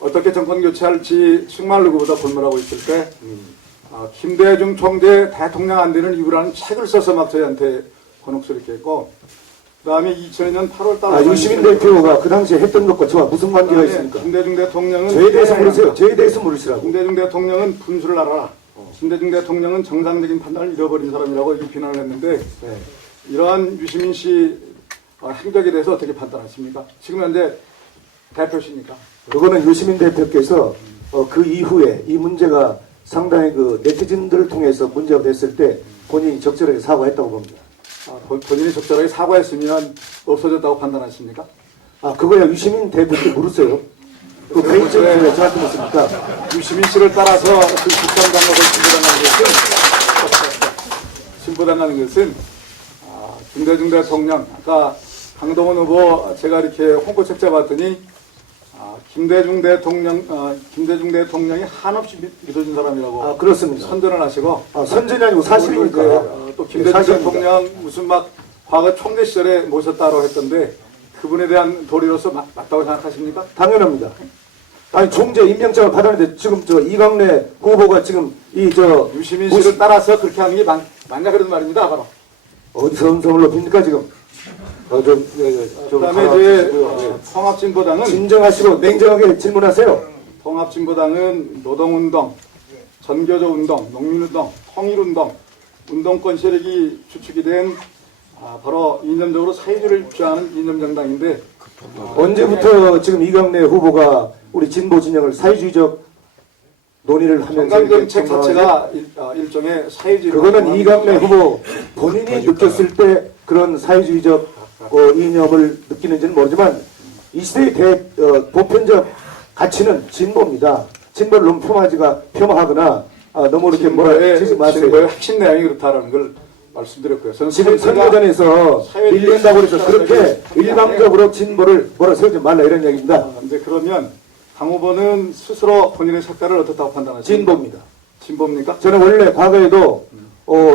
어떻게 정권 교체할지 승말 누구보다 골몰하고 있을 때 김대중 총재 대통령 안 되는 이유라는 책을 써서 막 저희한테 곤혹스럽게 했고, 그 다음에 2002년 8월 달 유시민 대표가 그 당시에 했던 것과 저와 무슨 관계가 있습니까? 김대중 대통령은 저에 대해서 물으세요. 저에 대해서 물으시라고. 김대중 대통령은 분수를 알아라. 김대중 대통령은 정상적인 판단을 잃어버린 사람이라고 이렇게 비난을 했는데, 이러한 유시민 씨 행적에 대해서 어떻게 판단하십니까? 지금 현재 대표시니까. 그거는 유시민 대표께서 그 이후에 이 문제가 상당히 그 네티즌들을 통해서 문제가 됐을 때 본인이 적절하게 사과했다고 봅니다. 본인이 적절하게 사과했으면 없어졌다고 판단하십니까? 그거야 유시민 대표께 물으세요. 그 개인적인 왜 저한테 묻습니까? 유시민 씨를 따라서 그 국정당국을 진보당하는 것은 김대중 대통령, 아까 강동원 후보 제가 이렇게 홍보 책자 봤더니 김대중 대통령이 한없이 믿어준 사람이라고 그렇습니다. 선전을 하시고, 선전이 아니고 사실이니까. 또 김대중 대통령 무슨 막 과거 총재 시절에 모셨다고 했던데 그분에 대한 도리로서 맞다고 생각하십니까? 당연합니다. 아니 총재 임명장을 받았는데 지금 저 이강래 후보가 지금 유시민 씨를 따라서 그렇게 하는 게 맞냐 그런 말입니다. 바로. 어디서 음성을 높입니까 지금? 그다음에 이제 통합진보당은 진정하시고 냉정하게 질문하세요. 통합진보당은 노동운동, 전교조운동, 농민운동, 통일운동, 운동권 세력이 주축이 된 바로 이념적으로 사회주의를 주장하는 이념정당인데, 언제부터 지금 이강래 후보가 우리 진보 진영을 사회주의적 논의를 하면서 정강정책 자체가 일종의 사회주의. 그거는 이강래 후보 본인이 느꼈을 때 그런 사회주의적 이념을 느끼는지는 모르지만 이 시대의 보편적 가치는 진보입니다. 진보를 너무 폄하하거나 너무 이렇게 뭐라 치지 마세요. 진보의 핵심 내용이 그렇다는 걸 말씀드렸고요. 저는 지금 선거전에서 밀린다고 해서 그렇게 일방적으로 진보를 뭐라 세우지 말라 이런 얘기입니다. 이제 그러면 강 후보는 스스로 본인의 색깔을 어떻다고 판단하십니까? 진보입니다. 진보입니까? 저는 원래 과거에도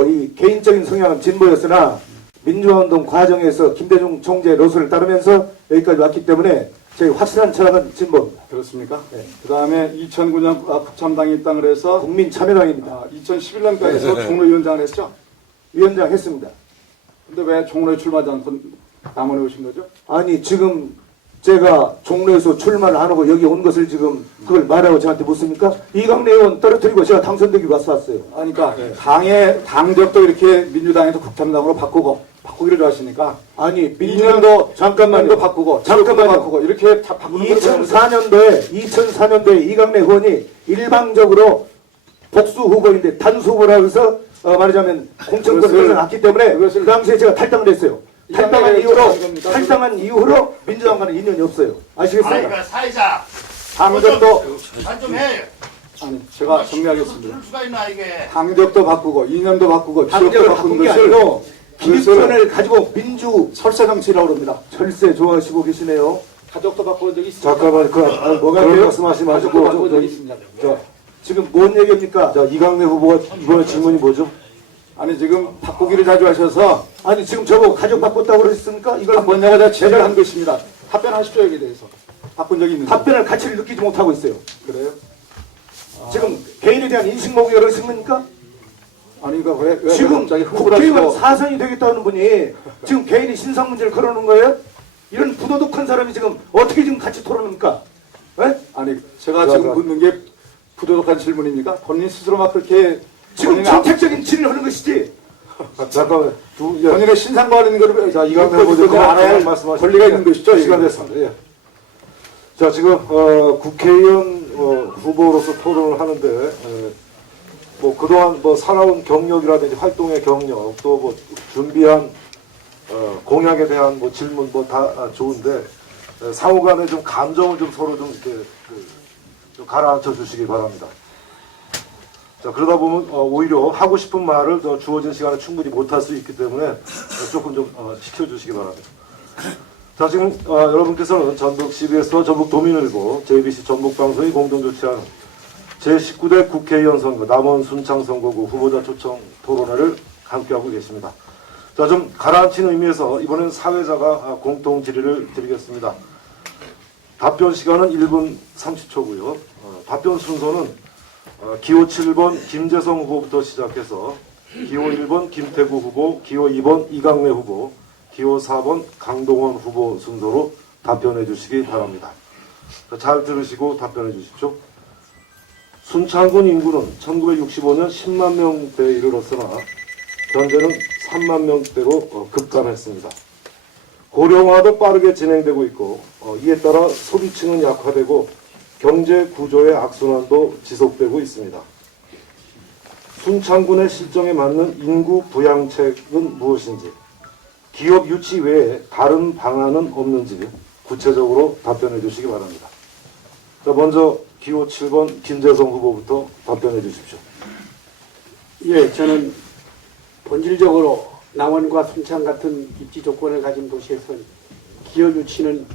이 개인적인 성향은 진보였으나 민주화운동 과정에서 김대중 총재의 노선을 따르면서 여기까지 왔기 때문에 저희 확실한 철학은 진보입니다. 그렇습니까? 네. 그 다음에 2009년 국참당에 입당을 해서 국민참여당입니다. 2011년까지도 종로위원장을 했죠? 위원장 했습니다. 근데 왜 종로에 출마하지 않고 남원에 오신 거죠? 아니 지금 제가 종로에서 출마를 안 하고 여기 온 것을 지금 그걸 말하고 저한테 묻습니까? 이강래 의원 떨어뜨리고 제가 당선되기 와서 왔어요. 아니, 그러니까 당의 당적도 이렇게 민주당에서 국참당으로 바꾸기를 좋아하시니까 아니 민주당도 잠깐만요. 바꾸고 잠깐만요. 바꾸고 이렇게 다 바꾸는 2004년도에 이강래 의원이 일방적으로 복수 후보인데 단수 후보라고 해서 말하자면 공천권을 그것을- 벗어났기 때문에 그 그것을- 당시에 제가 탈당을 했어요. 탈당한 이강래 이후로 겁니다. 탈당한 이후로 민주당과는 인연이 없어요. 아시겠어요? 아이가 사회자 당적도 잘좀 해. 아니 제가 정리하겠습니다. 그럴 수가 있나 이게. 당적도 바꾸고 인연도 바꾸고 당적을 지역도 바꾼 바꾸는 게 것을 아니고 기득권을 가지고 민주 설사 정치라고 합니다. 철새 좋아하시고 계시네요. 가족도 바꾸는 적이 있습니다. 잠깐만, 뭐가 그런 돼요? 말씀하시지 마시고, 가족도 바꾸는 적이 있습니다. 지금 뭔 얘기입니까? 자, 이강래 후보가 이번에 질문이 뭐죠? 아니 지금 바꾸기를 자주 하셔서 아니 지금 저보고 가족 바꿨다고 그러셨습니까? 이걸 한 번 내가 제대로 한 것입니다. 답변하십시오 여기에 대해서. 바꾼 적이 있는지. 답변할 가치를 느끼지 못하고 있어요. 그래요? 지금 개인에 대한 인식목이 여러십니까? 아니 그러니까 왜 지금 갑자기 국회의원 흥분하시고 사선이 되겠다는 분이 지금 개인이 신상 문제를 걸어놓은 거예요? 이런 부도덕한 사람이 지금 어떻게 지금 같이 토론합니까? 예? 아니 제가 자, 지금 자. 묻는 게 부도덕한 질문입니까? 본인 스스로 막 그렇게 지금 본인의 앞- 정책적인 질의를 하는 것이지. 잠깐만, 본인의 신상 가리는 거를 자, 이강래 후보님 알아야 할 말씀하시죠. 권리가 있는 것이죠. 시간 이게. 됐습니다. 예. 자, 지금 국회의원 후보로서 토론을 하는데 뭐 그동안 뭐 살아온 경력이라든지 활동의 경력 또 뭐 준비한 공약에 대한 뭐 질문 뭐 다 좋은데 상호간에 좀 감정을 좀 서로 좀 이렇게 좀 가라앉혀 주시기 바랍니다. 자, 그러다 보면 오히려 하고 싶은 말을 더 주어진 시간에 충분히 못할 수 있기 때문에 조금 좀 시켜주시기 바랍니다. 자, 지금 여러분께서는 전북 CBS와 전북 도민일보, JBC 전북방송이 공동 주최하는 제19대 국회의원 선거 남원 순창 선거구 후보자 초청 토론회를 함께하고 계십니다. 자, 좀 가라앉히는 의미에서 이번엔 사회자가 공통 질의를 드리겠습니다. 답변 시간은 1분 30초고요. 답변 순서는 기호 7번 김재성 후보부터 시작해서 기호 1번 김태구 후보, 기호 2번 이강래 후보, 기호 4번 강동원 후보 순서로 답변해 주시기 바랍니다. 잘 들으시고 답변해 주십시오. 순창군 인구는 1965년 10만 명대에 이르렀으나 현재는 3만 명대로 급감했습니다. 고령화도 빠르게 진행되고 있고 이에 따라 소비층은 약화되고 경제 구조의 악순환도 지속되고 있습니다. 순창군의 실정에 맞는 인구 부양책은 무엇인지, 기업 유치 외에 다른 방안은 없는지 구체적으로 답변해 주시기 바랍니다. 자, 먼저 기호 7번 김재성 후보부터 답변해 주십시오. 예, 저는 본질적으로 남원과 순창 같은 입지 조건을 가진 도시에서는 기업 유치는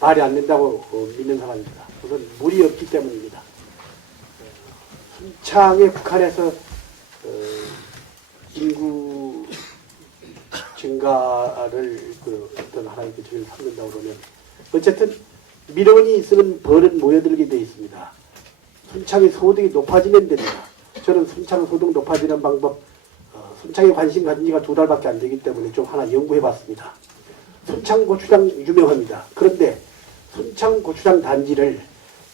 말이 안 된다고 믿는 사람입니다. 우선 물이 없기 때문입니다. 순창에 북한에서 인구 증가를 어떤 하나의 기준을 삼는다고 그러면 어쨌든 민원이 있으면 벌은 모여들게 되어 있습니다. 순창의 소득이 높아지면 됩니다. 저는 순창 소득 높아지는 방법, 순창에 관심 가진 지가 2달밖에 안 되기 때문에 좀 하나 연구해 봤습니다. 순창 고추장 유명합니다. 그런데 순창 고추장 단지를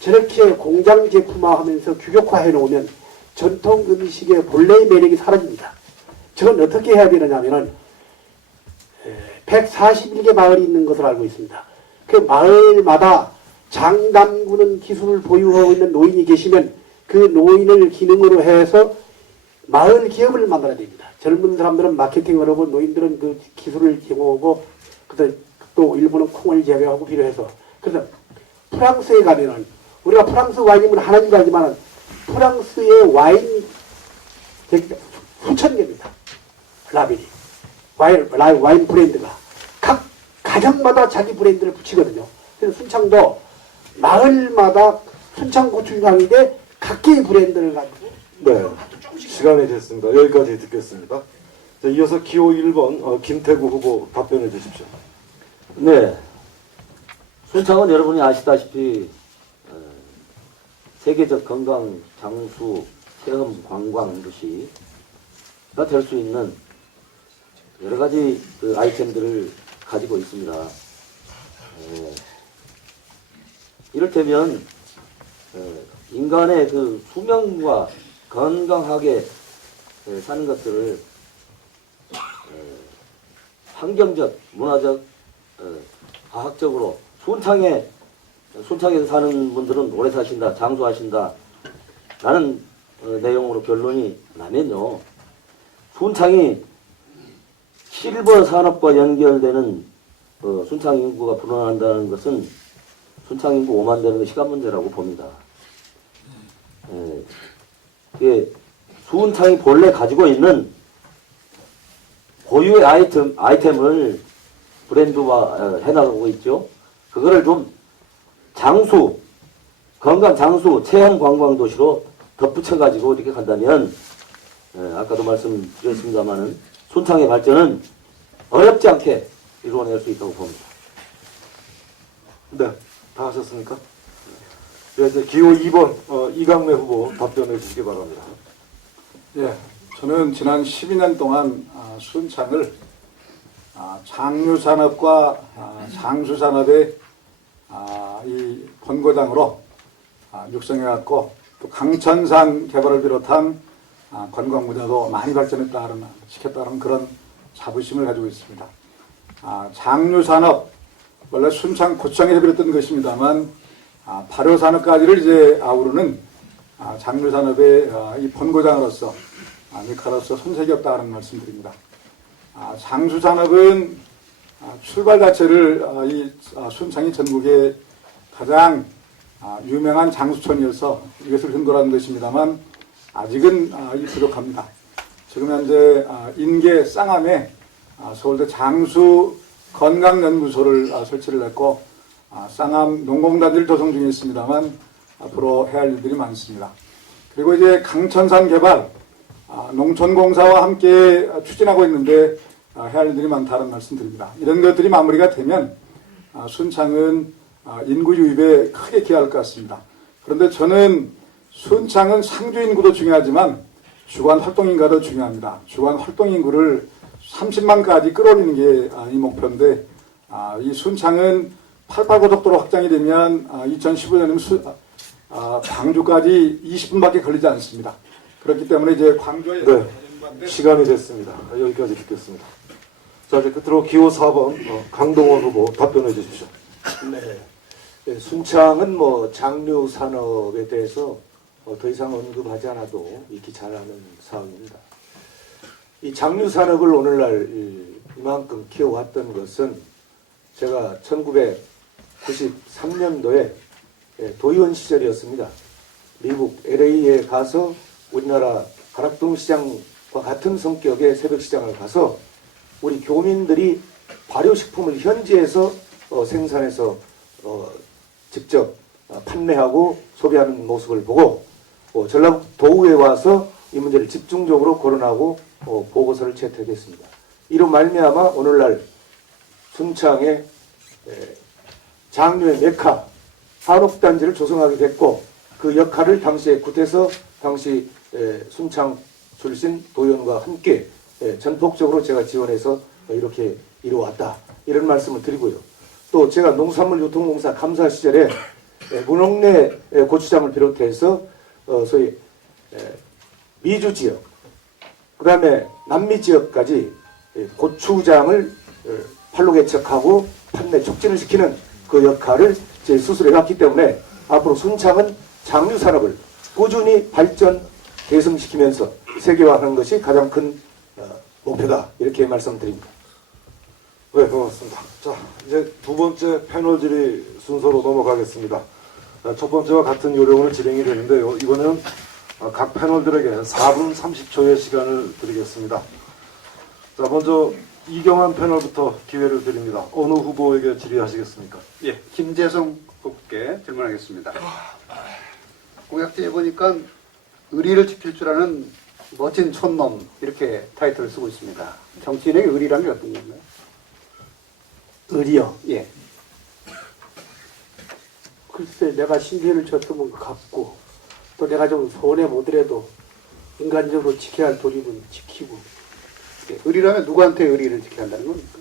저렇게 공장 제품화하면서 규격화해 놓으면 전통 음식의 본래의 매력이 사라집니다. 저건 어떻게 해야 되느냐면은 141개 마을이 있는 것을 알고 있습니다. 그 마을마다 장 담그는 기술을 보유하고 있는 노인이 계시면 그 노인을 기능으로 해서 마을 기업을 만들어야 됩니다. 젊은 사람들은 마케팅을 하고 노인들은 그 기술을 제공하고 또 일부는 콩을 재배하고 필요해서 그래서 프랑스에 가면은 우리가 프랑스 와인이면 하나인 줄 알지만 프랑스의 와인 수천 개입니다. 라벨이 와인 브랜드가 각 가정마다 자기 브랜드를 붙이거든요. 그래서 순창도 마을마다 순창 고추장인데 각계의 브랜드를 가지고 네, 시간이 됐습니다. 여기까지 듣겠습니다. 자, 이어서 기호 1번 김태구 후보 답변해 주십시오. 네. 순창은 여러분이 아시다시피 세계적 건강 장수 체험 관광 도시가 될 수 있는 여러 가지 그 아이템들을 가지고 있습니다. 이를테면 인간의 그 수명과 건강하게 사는 것들을 환경적, 문화적, 과학적으로 순창에서 사는 분들은 오래 사신다, 장수하신다. 나는 내용으로 결론이 나면요. 순창이 실버 산업과 연결되는 순창 인구가 불어난다는 것은 순창 인구 5만 되는 건 시간 문제라고 봅니다. 예, 순창이 본래 가지고 있는 고유의 아이템을 브랜드화 해나가고 있죠. 그거를 좀 장수, 건강 장수, 체험 관광 도시로 덧붙여가지고 이렇게 간다면, 아까도 말씀드렸습니다만은 순창의 발전은 어렵지 않게 이루어낼 수 있다고 봅니다. 네, 다 하셨습니까? 네, 이제 기호 2번 이강래 후보 답변해 주시기 바랍니다. 예, 저는 지난 12년 동안 순창을 장류산업과 장수산업의 이 본고장으로 육성해왔고 또 강천산 개발을 비롯한 관광 분야도 많이 시켰다는 그런 자부심을 가지고 있습니다. 장류산업, 원래 순창 고창에서 비롯된 것입니다만 발효산업까지를 이제 아우르는 장류산업의 이 본고장으로서 메카로서 손색이 없다는 말씀드립니다. 장수산업은 출발 자체를 이 순창이 전국의 가장 유명한 장수촌이어서 이것을 흔들어하는 것입니다만 아직은 부족합니다. 지금 현재 인계 쌍암에 서울대 장수 건강연구소를 설치를 했고 쌍암 농공단지를 조성 중에 있습니다만 앞으로 해야 할 일들이 많습니다. 그리고 이제 강천산 개발 농촌공사와 함께 추진하고 있는데 해야 할 일들이 많다는 말씀드립니다. 이런 것들이 마무리가 되면 순창은 인구 유입에 크게 기여할 것 같습니다. 그런데 저는 순창은 상주 인구도 중요하지만 주간 활동 인구도 중요합니다. 주간 활동 인구를 30만까지 끌어올리는 게 이 목표인데 이 순창은 88고속도로 확장이 되면 2015년이면 광주까지 20분밖에 걸리지 않습니다. 그렇기 때문에 이제 광주에 네, 시간이 됐습니다. 여기까지 듣겠습니다. 자, 이제 끝으로 기호 4번 강동원 후보 답변해 주십시오. 네, 순창은 뭐 장류 산업에 대해서 더 이상 언급하지 않아도 익히 잘 아는 사항입니다. 이 장류 산업을 오늘날 이만큼 키워왔던 것은 제가 1993년도에 도의원 시절이었습니다. 미국 LA에 가서 우리나라 가락동 시장과 같은 성격의 새벽 시장을 가서 우리 교민들이 발효식품을 현지에서 생산해서 직접 판매하고 소비하는 모습을 보고 전라북 도우에 와서 이 문제를 집중적으로 거론하고 보고서를 채택했습니다. 이로 말미암아 오늘날 순창의 장류의 메카 산업단지를 조성하게 됐고 그 역할을 당시에 굿해서 당시 순창 출신 도의원과 함께 전폭적으로 제가 지원해서 이렇게 이루어왔다 이런 말씀을 드리고요. 또 제가 농산물유통공사 감사 시절에 문홍래 고추장을 비롯해서 소위 미주 지역 그 다음에 남미 지역까지 고추장을 판로 개척하고 판매 촉진을 시키는 그 역할을 제 스스로 해왔기 때문에 앞으로 순창은 장류 산업을 꾸준히 발전 계승시키면서 세계화하는 것이 가장 큰 목표다 이렇게 말씀드립니다. 네, 고맙습니다. 자, 이제 두 번째 패널 질의 순서로 넘어가겠습니다. 첫 번째와 같은 요령으로 진행이 되는데요. 이번에는 각 패널들에게 4분 30초의 시간을 드리겠습니다. 자, 먼저 이경환 패널부터 기회를 드립니다. 어느 후보에게 질의하시겠습니까? 예, 김재성 후보께 질문하겠습니다. 공약지에 보니까 의리를 지킬 줄 아는 멋진 촌놈 이렇게 타이틀을 쓰고 있습니다. 정치인에게 의리라는 게 어떤 건가요? 의리요. 예. 글쎄 내가 신뢰를 줬으면 갚고 또 내가 좀 손해 보더라도 인간적으로 지켜야 할 도리는 지키고. 예. 의리라면 누구한테 의리를 지켜야 한다는 겁니까?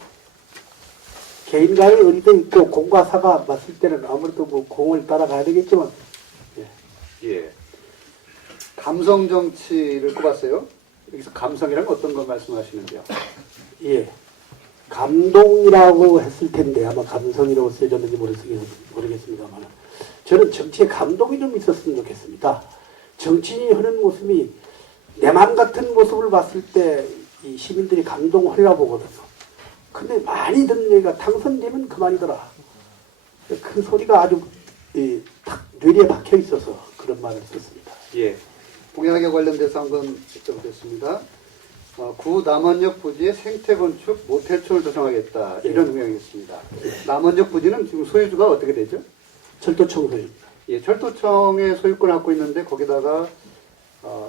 개인 간의 의리도 있고 공과 사가 맞을 때는 아무래도 뭐 공을 따라가야 되겠지만 예. 감성 정치를 꼽았어요. 여기서 감성이란 어떤 걸 말씀하시는데요? 예. 감동이라고 했을 텐데 아마 감성이라고 쓰여졌는지 모르겠습니다만 저는 정치에 감동이 좀 있었으면 좋겠습니다. 정치인이 하는 모습이 내 맘 같은 모습을 봤을 때 이 시민들이 감동하리라 보거든요. 근데 많이 듣는 얘기가 당선되면 그만이더라. 그 소리가 아주 탁 뇌리에 박혀 있어서 그런 말을 썼습니다. 예. 공약에 관련돼서 한번 여쭤보겠습니다. 구 남원역 부지에 생태건축 모텔촌을 조성하겠다. 이런 공약이었습니다. 남원역 부지는 지금 소유주가 어떻게 되죠? 철도청 소유입니다. 예, 철도청의 소유권을 갖고 있는데 거기다가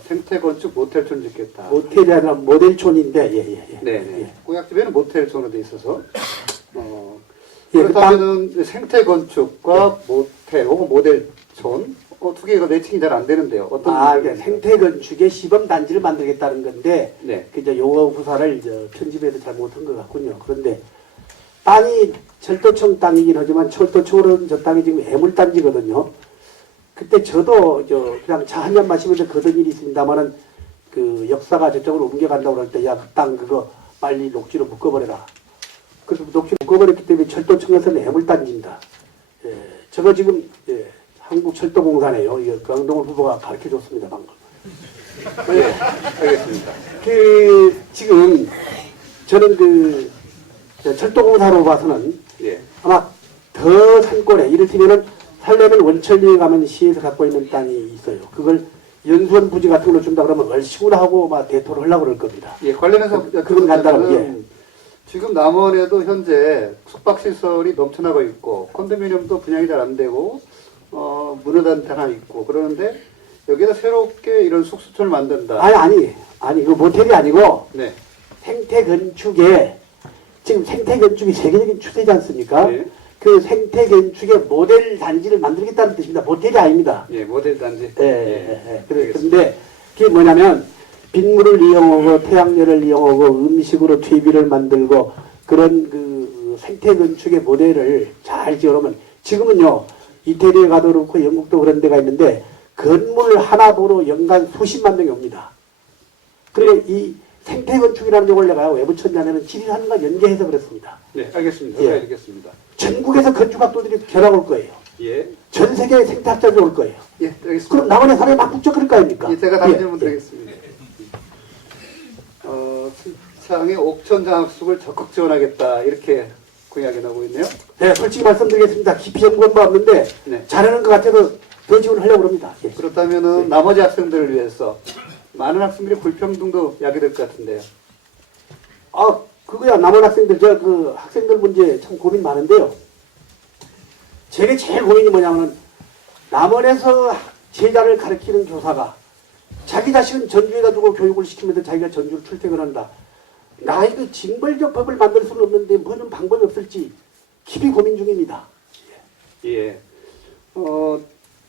생태건축 모텔촌 짓겠다. 모텔이 아니라 모델촌인데 예. 네. 공약집에는 모텔촌으로 돼 있어서 예, 그렇다면은 생태건축과 모텔 혹은 모델촌 두 개가 매칭이 잘 안 되는데요. 어떤 생태건축의 시범 단지를 만들겠다는 건데 네. 그 이제 용어 구사를 이제 편집해서 잘못한 것 같군요. 그런데 땅이 철도청 땅이긴 하지만 철도청으로는 저 땅이 지금 애물단지거든요. 그때 저도 그냥 차 한 잔 마시면서 그런 일이 있습니다만은 그 역사가 저쪽으로 옮겨간다고 그럴 때 야 그 땅 그거 빨리 녹지로 묶어버려라. 그래서 녹지 묶어버렸기 때문에 철도청에서는 애물단지입니다. 예, 저거 지금 한국철도공사네요. 이거 강동원 후보가 가르쳐줬습니다 방금. 네, 알겠습니다. 지금 저는 철도공사로 봐서는 예. 아마 더 산골에 이를테면은 살려면 원천리에 가면 시에서 갖고 있는 땅이 있어요. 그걸 연수원 부지 같은 걸로 준다 그러면 얼씨구나 하고 막 대토를 하려고 그럴 겁니다. 예, 관련해서 그건 간단하고 예. 지금 남원에도 현재 숙박시설이 넘쳐나고 있고 컨도미니엄도 분양이 잘 안 되고 문화단체 하나 있고 그러는데 여기다 새롭게 이런 숙소촌을 만든다. 아니 그 모텔이 아니고 네. 생태건축에 지금 생태건축이 세계적인 추세지 않습니까? 예. 그 생태건축의 모델 단지를 만들겠다는 뜻입니다. 모텔이 아닙니다. 예, 모델 단지. 그런데 그게 뭐냐면 빗물을 이용하고 태양열을 이용하고 음식으로 TV를 만들고 그런 그 생태건축의 모델을 잘 지어놓으면 지금은요 이태리에 가도 그렇고 영국도 그런 데가 있는데 건물 하나 보러 연간 수십만 명이 옵니다. 그리고 이 생태건축이라는 용어를 내가 왜 붙였냐면 지리산과 연계해서 그렇습니다. 네, 알겠습니다. 예. 알겠습니다. 전국에서 건축학도들이 견학 올 거예요. 예. 전 세계의 생태학자들이 올 거예요. 예, 알겠습니다. 그럼 남원의 사람이 막 북적거릴 거 아닙니까? 예, 제가 다른 질문 드리겠습니다. 순창의 옥천 장학숙을 적극 지원하겠다 이렇게 공약이 나오고 있네요. 네, 솔직히 말씀드리겠습니다. 깊이 연구한 바 없는데 네. 잘하는 것 같아서 더 지원하려고 합니다. 예. 그렇다면은 나머지 학생들을 위해서 많은 학생들이 불평등도 야기될 것 같은데요. 그거야 남원 학생들 그 학생들 문제 참 고민 많은데요. 제게 제일 고민이 뭐냐면은 남원에서 제자를 가르치는 교사가 자기 자식은 전주에다 두고 교육을 시키면서 자기가 전주로 출퇴근한다. 나 이거 징벌적 법을 만들 수는 없는데 뭐는 방법이 없을지 깊이 고민 중입니다. 예.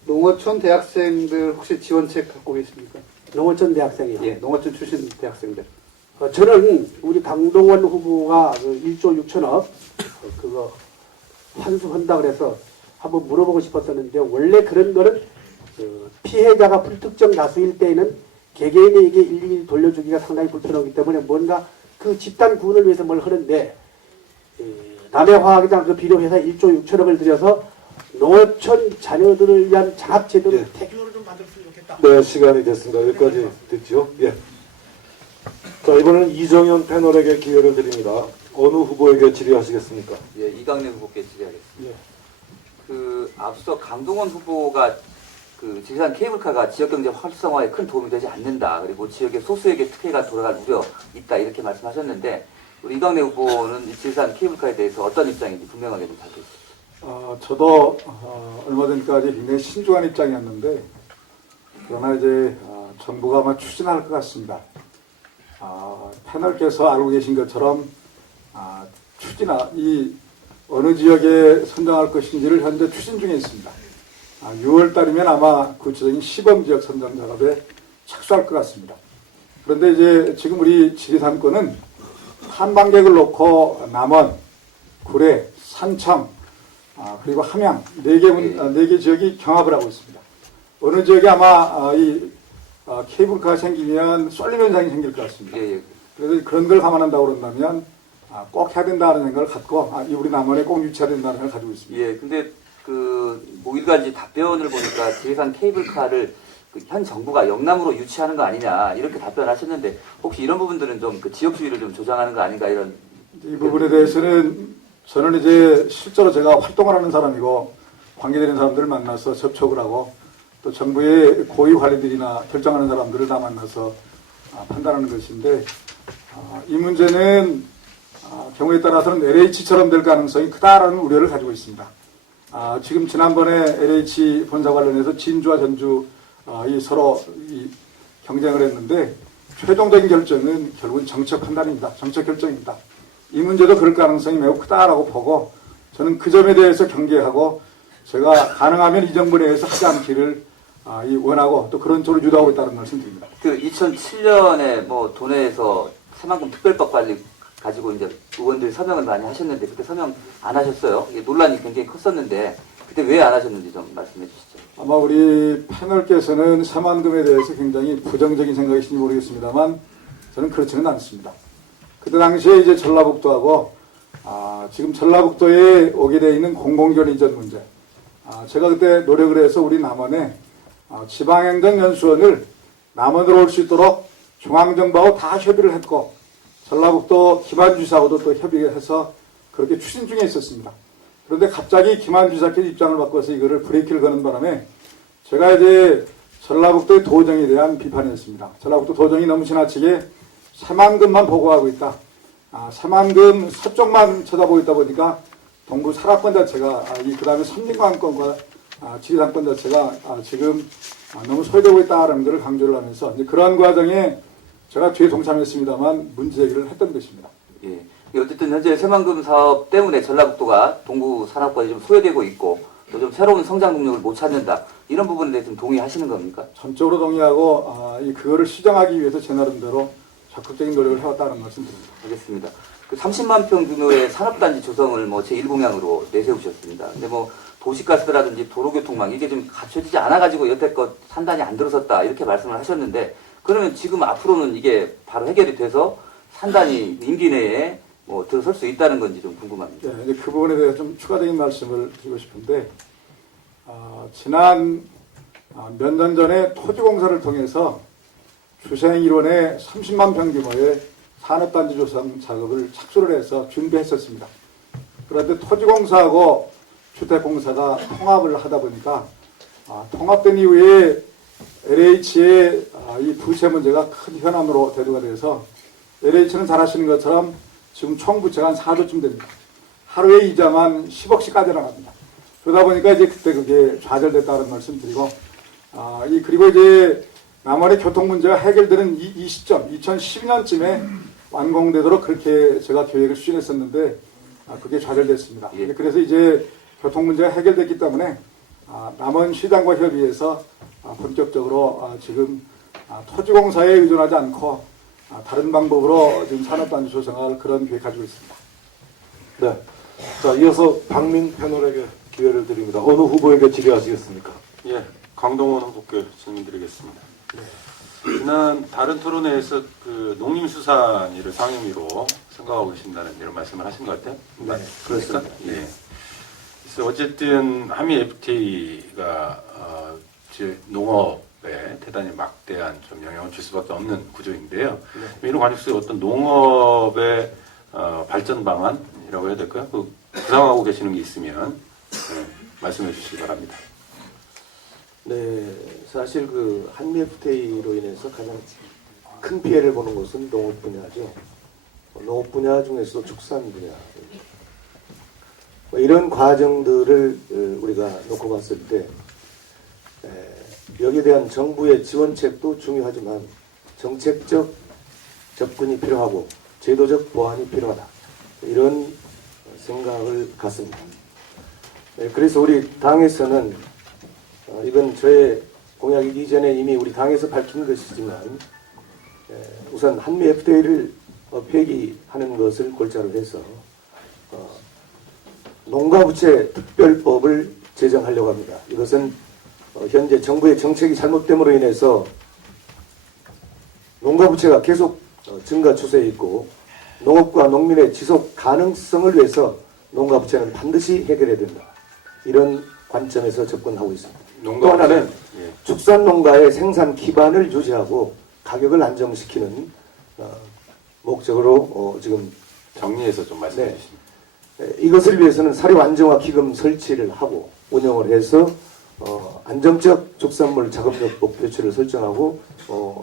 농어촌 대학생들 혹시 지원책 갖고 계십니까? 농어촌 대학생이요. 예, 농어촌 출신 대학생들. 저는 우리 강동원 후보가 그 1조 6천억 그거 환수한다 그래서 한번 물어보고 싶었었는데 원래 그런 거는 피해자가 불특정 다수일 때에는 개개인에게 일일이 돌려주기가 상당히 불편하기 때문에 뭔가 그 집단 구원을 위해서 뭘 하는데 남해 화학장 그 비료회사 1조 6천억을 들여서 농어촌 자녀들을 위한 장학 제도를 태교를 좀 만들었으면 좋겠다. 네, 시간이 됐습니다. 여기까지 듣죠. 예. 자, 이번에는 이정현 패널에게 기회를 드립니다. 어느 후보에게 질의하시겠습니까? 예, 이강래 후보께 질의하겠습니다. 예. 그 앞서 강동원 후보가 그 지리산 케이블카가 지역경제 활성화에 큰 도움이 되지 않는다. 그리고 지역의 소수에게 특혜가 돌아갈 우려 있다. 이렇게 말씀하셨는데 우리 이강래 후보는 이 지리산 케이블카에 대해서 어떤 입장인지 분명하게 좀 밝혀주십시오. 저도 얼마 전까지 굉장히 신중한 입장이었는데 그러나 이제 정부가 아마 추진할 것 같습니다. 패널께서 알고 계신 것처럼 이 어느 지역에 선정할 것인지를 현재 추진 중에 있습니다. 6월 달이면 아마 구체적인 시범지역 선정 작업에 착수할 것 같습니다. 그런데 이제 지금 우리 지리산권은 탐방객을 놓고 남원, 구례, 산청, 그리고 함양 네 개 지역이 경합을 하고 있습니다. 어느 지역에 아마 이 케이블카가 생기면 쏠림 현상이 생길 것 같습니다. 예. 그래서 그런 걸 감안한다고 그런다면 꼭 해야 된다는 생각을 갖고 우리 남원에 꼭 유치해야 된다는 생각을 가지고 있습니다. 예, 근데 뭐 일가지 답변을 보니까 지리산 케이블카를 현 정부가 영남으로 유치하는 거 아니냐 이렇게 답변하셨는데 혹시 이런 부분들은 좀 그 지역주의를 좀 조장하는 거 아닌가 이런 이 부분에 대해서는 저는 이제 실제로 제가 활동을 하는 사람이고 관계되는 사람들을 만나서 접촉을 하고 또 정부의 고위 관리들이나 결정하는 사람들을 다 만나서 판단하는 것인데 이 문제는 경우에 따라서는 LH처럼 될 가능성이 크다라는 우려를 가지고 있습니다. 지금 지난번에 LH 본사 관련해서 진주와 전주 이 서로 경쟁을 했는데 최종적인 결정은 결국은 정책 판단입니다. 정책 결정입니다. 이 문제도 그럴 가능성이 매우 크다라고 보고 저는 그 점에 대해서 경계하고 제가 가능하면 이 정부 내에서 하지 않기를 원하고 또 그런 쪽으로 유도하고 있다는 말씀드립니다. 그 2007년에 뭐 도내에서 새만금 특별법 관리 가지고 이제 의원들 서명을 많이 하셨는데 그때 서명 안 하셨어요. 이게 논란이 굉장히 컸었는데 그때 왜 안 하셨는지 좀 말씀해 주시죠. 아마 우리 패널께서는 새만금에 대해서 굉장히 부정적인 생각이신지 모르겠습니다만 저는 그렇지는 않습니다. 그때 당시에 이제 전라북도하고 지금 전라북도에 오게 되어 있는 공공기관 이전 문제 제가 그때 노력을 해서 우리 남원에 지방행정연수원을 남원으로 올 수 있도록 중앙정부하고 다 협의를 했고 전라북도 김한주사하고도 또 협의를 해서 그렇게 추진 중에 있었습니다. 그런데 갑자기 김한주사께서 입장을 바꿔서 이거를 브레이크를 거는 바람에 제가 이제 전라북도의 도정에 대한 비판이었습니다. 전라북도 도정이 너무 지나치게 새만금만 보고하고 있다. 새만금 서쪽만 쳐다보고 있다 보니까 동부 산악권 자체가 그 다음에 선진관권과 지리산권 자체가 지금 너무 소외되고 있다는 것을 강조를 하면서 이제 그런 과정에 제가 뒤에 동참했습니다만 문제 제기를 했던 것입니다. 예. 어쨌든 현재 새만금 사업 때문에 전라북도가 동부 산업권이 좀 소외되고 있고 또 좀 새로운 성장 동력을 못 찾는다. 이런 부분에 대해서 좀 동의하시는 겁니까? 전적으로 동의하고 그거를 시정하기 위해서 제 나름대로 적극적인 노력을 해왔다는 말씀드립니다. 알겠습니다. 그 30만 평 규모의 산업단지 조성을 뭐 제1공약으로 내세우셨습니다. 근데 뭐 도시가스라든지 도로교통망 이게 좀 갖춰지지 않아가지고 여태껏 산단이 안 들어섰다 이렇게 말씀을 하셨는데 그러면 지금 앞으로는 이게 바로 해결이 돼서 산단이 임기 내에 뭐 들어설 수 있다는 건지 좀 궁금합니다. 네, 이제 그 부분에 대해서 좀 추가적인 말씀을 드리고 싶은데 지난 몇 년 전에 토지공사를 통해서 주생1원에 30만 평 규모의 산업단지 조성 작업을 착수를 해서 준비했었습니다. 그런데 토지공사하고 주택공사가 통합을 하다 보니까 통합된 이후에 LH의 이 부채 문제가 큰 현안으로 대두가 돼서 LH는 잘 아시는 것처럼 지금 총 부채가 한 4조쯤 됩니다. 하루에 이자만 10억씩 까져나갑니다. 그러다 보니까 이제 그때 그게 좌절됐다는 말씀 드리고 그리고 이제 남원의 교통 문제가 해결되는 이 시점 2012년쯤에 완공되도록 그렇게 제가 계획을 추진했었는데 그게 좌절됐습니다. 예. 그래서 이제 교통 문제가 해결됐기 때문에 남원시당과 협의해서 본격적으로 지금 토지공사에 의존하지 않고 다른 방법으로 지금 산업단지 조성할 그런 계획 가지고 있습니다. 네. 자, 이어서 박민 패널에게 기회를 드립니다. 어느 후보에게 질의하시겠습니까? 예, 강동원 후보께 질문드리겠습니다. 지난 다른 토론회에서 그 농림수산위를 상임위로 생각하고 계신다는 이런 말씀을 하신 것 같아요. 네, 그렇습니까? 예. 그래서 어쨌든 한미 FTA가 농업에 대단히 막대한 좀 영향을 줄 수밖에 없는 구조인데요. 이런 관측수의 어떤 농업의 발전 방안이라고 해야 될까요? 구상하고 계시는 게 있으면 말씀해 주시기 바랍니다. 네, 사실 그 한미 FTA로 인해서 가장 큰 피해를 보는 것은 농업 분야죠. 농업 분야 중에서도 축산 분야. 이런 과정들을 우리가 놓고 봤을 때 여기에 대한 정부의 지원책도 중요하지만 정책적 접근이 필요하고 제도적 보완이 필요하다. 이런 생각을 갖습니다. 그래서 우리 당에서는 이건 저의 공약이기 이전에 이미 우리 당에서 밝힌 것이지만 우선 한미 FTA를 폐기하는 것을 골자로 해서 농가부채 특별법을 제정하려고 합니다. 이것은 현재 정부의 정책이 잘못됨으로 인해서 농가부채가 계속 증가 추세에 있고 농업과 농민의 지속 가능성을 위해서 농가부채는 반드시 해결해야 된다. 이런 관점에서 접근하고 있습니다. 또 하나는 축산 농가의 생산 기반을 유지하고 가격을 안정시키는 목적으로 지금 정리해서 좀 말씀해 네. 주시면. 이것을 위해서는 사료 안정화 기금 설치를 하고 운영을 해서 안정적 축산물 자금력 목표치를 설정하고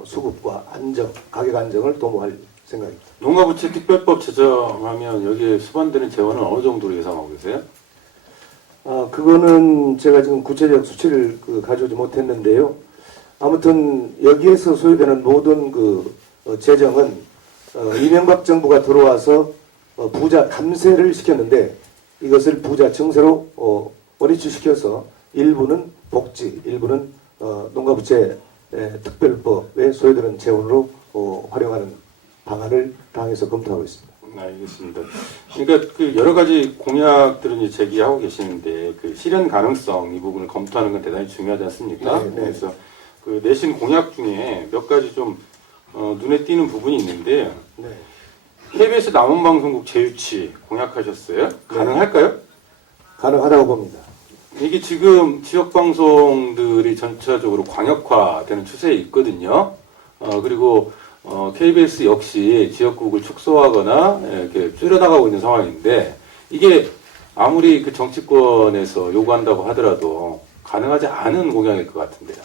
수급과 안정, 가격 안정을 도모할 생각입니다. 농가부채 특별법 제정하면 여기에 수반되는 재원은 어느 정도로 예상하고 계세요? 그거는 제가 지금 구체적 수치를 가져오지 못했는데요. 아무튼 여기에서 소요되는 모든 재정은 이명박 정부가 들어와서 부자 감세를 시켰는데 이것을 부자 증세로 원위치시켜서 일부는 복지, 일부는 농가부채 특별법에 소요되는 재원으로 활용하는 방안을 당에서 검토하고 있습니다. 알겠습니다. 그러니까 그 여러 가지 공약들은 이제 제기하고 계시는데 그 실현 가능성 이 부분을 검토하는 건 대단히 중요하지 않습니까? 네, 네. 그래서 그 내신 공약 중에 몇 가지 좀 눈에 띄는 부분이 있는데 네. KBS 남원방송국 재유치 공약하셨어요? 가능할까요? 가능하다고 봅니다. 이게 지금 지역 방송들이 전체적으로 광역화되는 추세에 있거든요. 그리고 KBS 역시 지역국을 축소하거나 이렇게 줄여나가고 있는 상황인데 이게 아무리 그 정치권에서 요구한다고 하더라도 가능하지 않은 공약일 것 같은데요.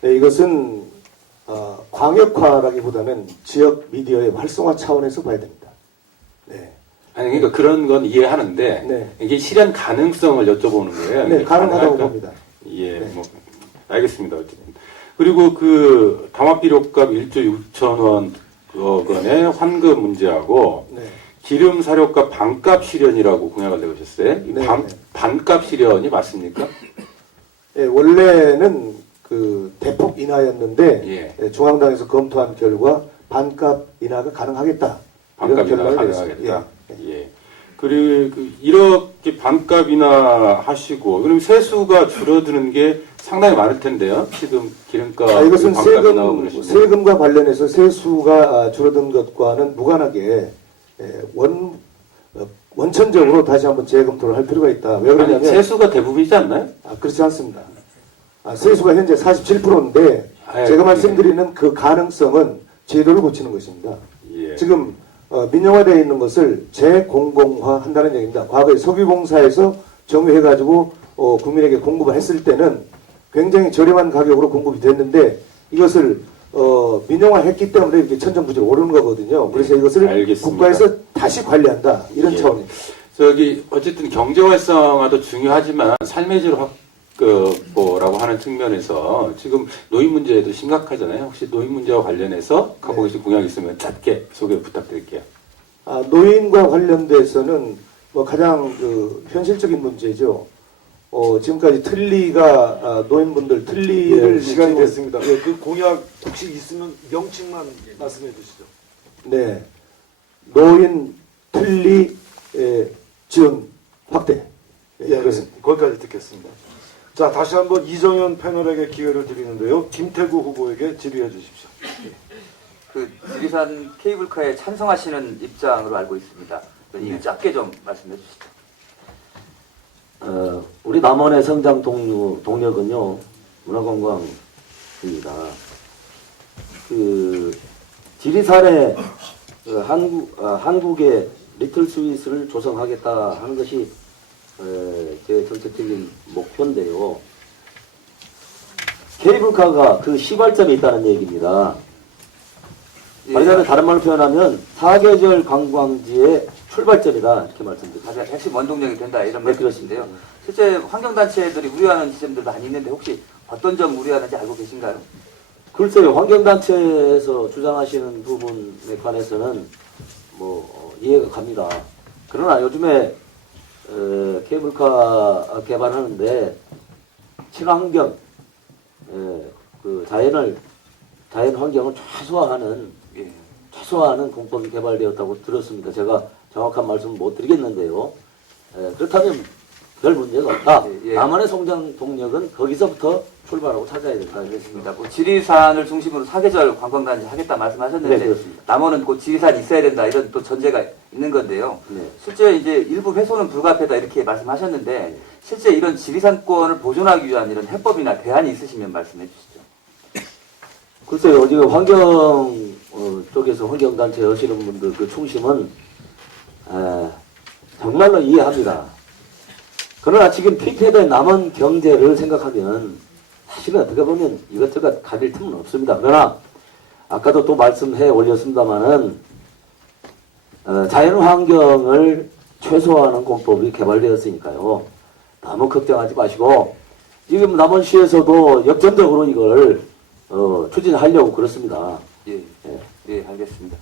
네, 이것은 광역화라기보다는 지역 미디어의 활성화 차원에서 봐야 됩니다. 네. 아니 그러니까 그런 건 이해하는데 네. 이게 실현 가능성을 여쭤보는 거예요. 네, 이게 가능하다고 가능할까? 봅니다. 예, 네. 뭐 알겠습니다. 어쨌든. 그리고 그 담합비료값 1조 6천 원의 환급 문제하고 네. 기름 사료값 반값 실현이라고 공약을 내오셨어요. 이 네, 네. 반값 실현이 맞습니까? 예, 원래는 대폭 인하였는데 예. 중앙당에서 검토한 결과 반값 인하가 가능하겠다. 반값 이런 인하 결론을 가능하겠다. 냈습니다. 예. 그리고 이렇게 반값 인하 하시고 그럼 세수가 줄어드는 게 상당히 많을 텐데요. 지금 기름값 이것은 반값 인하고 그러시는데. 세금과 관련해서 세수가 줄어든 것과는 무관하게 원천적으로 다시 한번 재검토를 할 필요가 있다. 왜 아니, 그러냐면 세수가 대부분이지 않나요? 그렇지 않습니다. 세수가 현재 47%인데 아, 제가 예. 말씀드리는 그 가능성은 제도를 고치는 것입니다. 예. 지금 민영화되어 있는 것을 재공공화한다는 얘기입니다. 과거에 석유공사에서 정유해가지고 국민에게 공급을 했을 때는 굉장히 저렴한 가격으로 공급이 됐는데 이것을 민영화했기 때문에 이렇게 천정부지로 오르는 거거든요. 그래서 이것을 알겠습니다. 국가에서 다시 관리한다 이런 예. 차원입니다. 어쨌든 경제 활성화도 중요하지만 삶의 질 확보라고 하는 측면에서 지금 노인 문제도 심각하잖아요. 혹시 노인 문제와 관련해서 갖고 계신 공약이 있으면 짧게 소개 부탁드릴게요. 노인과 관련돼서는 가장 현실적인 문제죠. 지금까지 틀니가 노인분들 틀니를 예, 시간이 지금- 됐습니다. 예, 그 공약 혹시 있으면 명칭만 말씀해 주시죠. 네, 노인 틀니 지원 확대. 예, 그렇습니다. 거기까지 듣겠습니다. 자, 다시 한번 이정현 패널에게 기회를 드리는데요. 김태구 후보에게 질의해 주십시오. 그 지리산 케이블카에 찬성하시는 입장으로 알고 있습니다. 이 짧게 좀 말씀해 주시죠. 우리 남원의 성장 동력은요, 문화관광입니다. 지리산에 한국의 리틀 스위스를 조성하겠다 하는 것이 제 정책적인 목표인데요. 케이블카가 그 시발점에 있다는 얘기입니다. 말하자면 다른 말로 표현하면 사계절 관광지의 출발점이다 이렇게 말씀드립니다. 가장 핵심 원동력이 된다 이런 네, 말씀이신데요. 실제 환경단체들이 우려하는 지점들 많이 있는데 혹시 어떤 점 우려하는지 알고 계신가요? 글쎄요, 환경단체에서 주장하시는 부분에 관해서는 이해가 갑니다. 그러나 요즘에 케이블카 개발하는데 친환경, 자연 환경을 최소화하는 공법이 개발되었다고 들었습니다. 제가 정확한 말씀 못 드리겠는데요. 그렇다면 별 문제가 없다. 예. 남한의 성장 동력은 거기서부터 출발하고 찾아야 된다. 알겠습니다. 뭐 지리산을 중심으로 사계절 관광단지 하겠다 말씀하셨는데 네, 그렇습니다. 남원은 곧 지리산이 있어야 된다 이런 또 전제가 있는 건데요. 네. 실제 이제 일부 훼손은 불가피하다 이렇게 말씀하셨는데 실제 이런 지리산권을 보존하기 위한 이런 해법이나 대안이 있으시면 말씀해 주시죠. 글쎄요, 지금 환경 쪽에서 환경단체 하시는 분들 그 충심은 정말로 이해합니다. 그러나 지금 폐폐된 남은 경제를 생각하면 사실은 어떻게 보면 이것저것 가릴 틈은 없습니다. 그러나 아까도 또 말씀해 올렸습니다마는 자연환경을 최소화하는 공법이 개발되었으니까요. 너무 걱정하지 마시고 지금 남원시에서도 역점적으로 이걸 추진하려고 그렇습니다. 예, 예, 알겠습니다.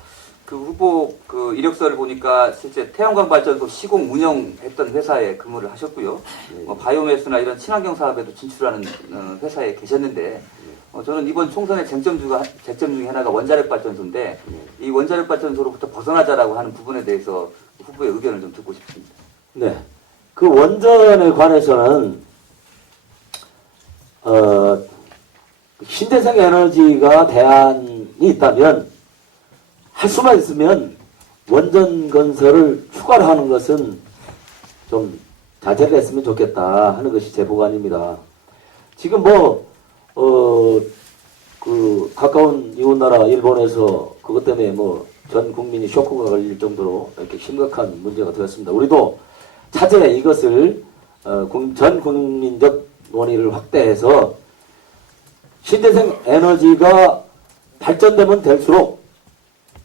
그 후보 그 이력서를 보니까 실제 태양광 발전소 시공 운영했던 회사에 근무를 하셨고요. 뭐 바이오매스나 이런 친환경 사업에도 진출하는 회사에 계셨는데 저는 이번 총선의 쟁점 중에 하나가 원자력 발전소인데 이 원자력 발전소로부터 벗어나자라고 하는 부분에 대해서 후보의 의견을 좀 듣고 싶습니다. 네. 그 원전에 관해서는 신재생 에너지가 대안이 있다면 할 수만 있으면 원전 건설을 추가로 하는 것은 좀 자제를 했으면 좋겠다 하는 것이 제 보관입니다. 지금 그 가까운 이웃나라 일본에서 그것 때문에 전 국민이 쇼크가 걸릴 정도로 이렇게 심각한 문제가 되었습니다. 우리도 차제에 이것을 전 국민적 논의를 확대해서 신재생 에너지가 발전되면 될수록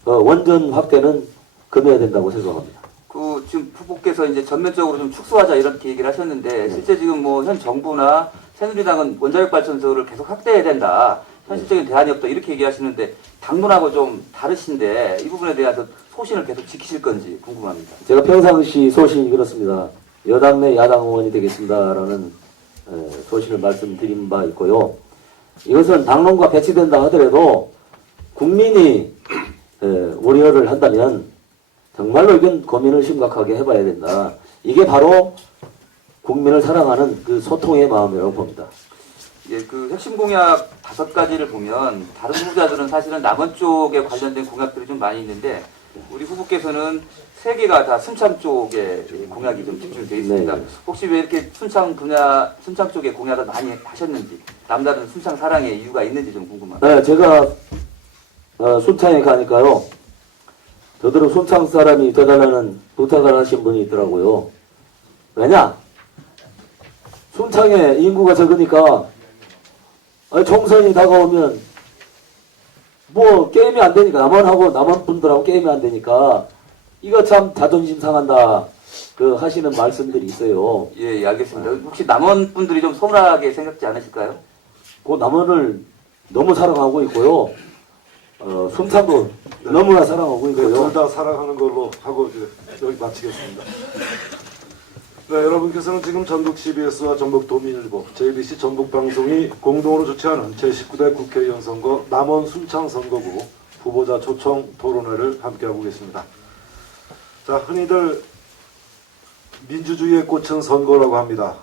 원전 확대는 금해야 된다고 생각합니다. 그 지금 후보께서 이제 전면적으로 좀 축소하자 이렇게 얘기를 하셨는데 실제 지금 현 정부나 새누리당은 원자력 발전소를 계속 확대해야 된다. 현실적인 대안이 없다 이렇게 얘기하시는데 당론하고 좀 다르신데 이 부분에 대해서 소신을 계속 지키실 건지 궁금합니다. 제가 평상시 소신이 그렇습니다. 여당 내 야당 의원이 되겠습니다라는 소신을 말씀드린 바 있고요. 이것은 당론과 배치된다 하더라도 국민이 우려를 한다면 정말로 이건 고민을 심각하게 해봐야 된다. 이게 바로 국민을 사랑하는 그 소통의 마음이라고 봅니다. 예, 그 핵심 공약 5가지를 보면 다른 후보자들은 사실은 남원 쪽에 관련된 공약들이 좀 많이 있는데 우리 후보께서는 3개가 다 순창 쪽에 공약이 좀 집중되어 있습니다. 네. 혹시 왜 이렇게 순창 쪽에 공약을 많이 하셨는지 남다른 순창 사랑의 이유가 있는지 좀 궁금합니다. 네, 제가 순창에 가니까요. 저들은 순창 사람이 되달라는 부탁을 하신 분이 있더라고요. 왜냐? 순창에 인구가 적으니까 총선이 다가오면 게임이 안 되니까 남원 분들하고 게임이 안 되니까 이거 참 자존심 상한다 하시는 말씀들이 있어요. 예, 알겠습니다. 혹시 남원 분들이 좀 서운하게 생각지 않으실까요? 그 남원을 너무 사랑하고 있고요. 순창도 너무나 사랑하고 있고요. 둘 다 사랑하는 걸로 하고 이제 여기 마치겠습니다. 네, 여러분께서는 지금 전북 CBS와 전북 도민일보, JBC 전북방송이 공동으로 주최하는 제19대 국회의원 선거 남원 순창 선거구 후보자 초청 토론회를 함께하고 계십니다. 자, 흔히들 민주주의의 꽃은 선거라고 합니다.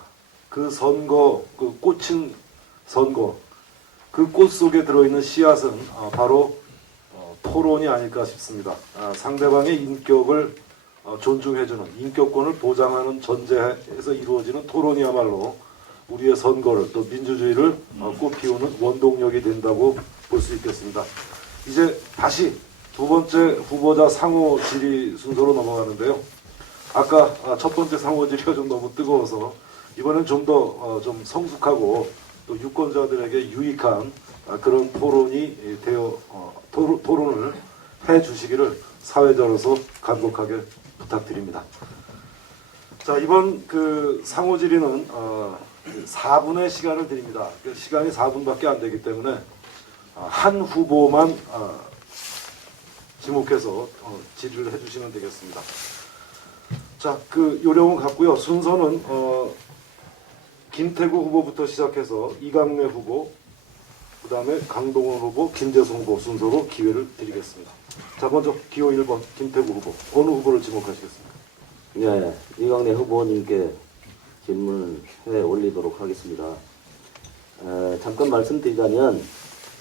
그 선거, 그 꽃은 선거, 그 꽃 속에 들어있는 씨앗은 바로 토론이 아닐까 싶습니다. 상대방의 인격을 존중해주는 인격권을 보장하는 전제에서 이루어지는 토론이야말로 우리의 선거를 또 민주주의를 꽃피우는 원동력이 된다고 볼 수 있겠습니다. 이제 다시 두 번째 후보자 상호 질의 순서로 넘어가는데요. 아까 첫 번째 상호 질의가 좀 너무 뜨거워서 이번엔 좀 더 좀 성숙하고 또 유권자들에게 유익한 그런 토론이 토론을 해 주시기를 사회자로서 간곡하게 부탁드립니다. 자, 이번 그 상호 질의는 4분의 시간을 드립니다. 시간이 4분밖에 안 되기 때문에 한 후보만 지목해서 질의를 해주시면 되겠습니다. 자, 그 요령은 같고요. 순서는 김태구 후보부터 시작해서 이강래 후보, 그 다음에 강동원 후보, 김재성 후보 순서로 기회를 드리겠습니다. 자, 먼저 기호 1번 김태구 후보, 어느 후보를 지목하시겠습니까? 네, 이강래 후보님께 질문을 해 올리도록 하겠습니다. 잠깐 말씀드리자면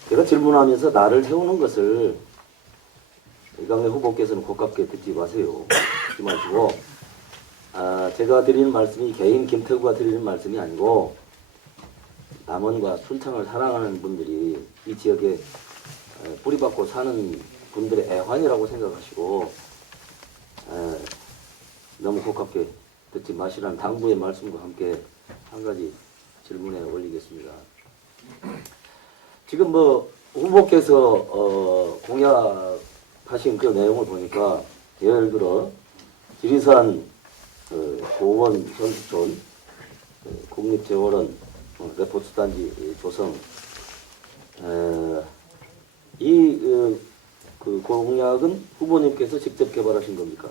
제가 질문하면서 나를 세우는 것을 이강래 후보께서는 고깝게 듣지 마세요. 듣지 마시고 제가 드리는 말씀이 개인 김태구가 드리는 말씀이 아니고 남원과 순창을 사랑하는 분들이 이 지역에 뿌리박고 사는 분들의 애환이라고 생각하시고 너무 고깝게 듣지 마시라는 당부의 말씀과 함께 한 가지 질문에 올리겠습니다. 지금 뭐 후보께서 공약하신 그 내용을 보니까 예를 들어 지리산 고원 선수촌 국립재활원 레포츠단지 조성 그 공약은 후보님께서 직접 개발하신 겁니까?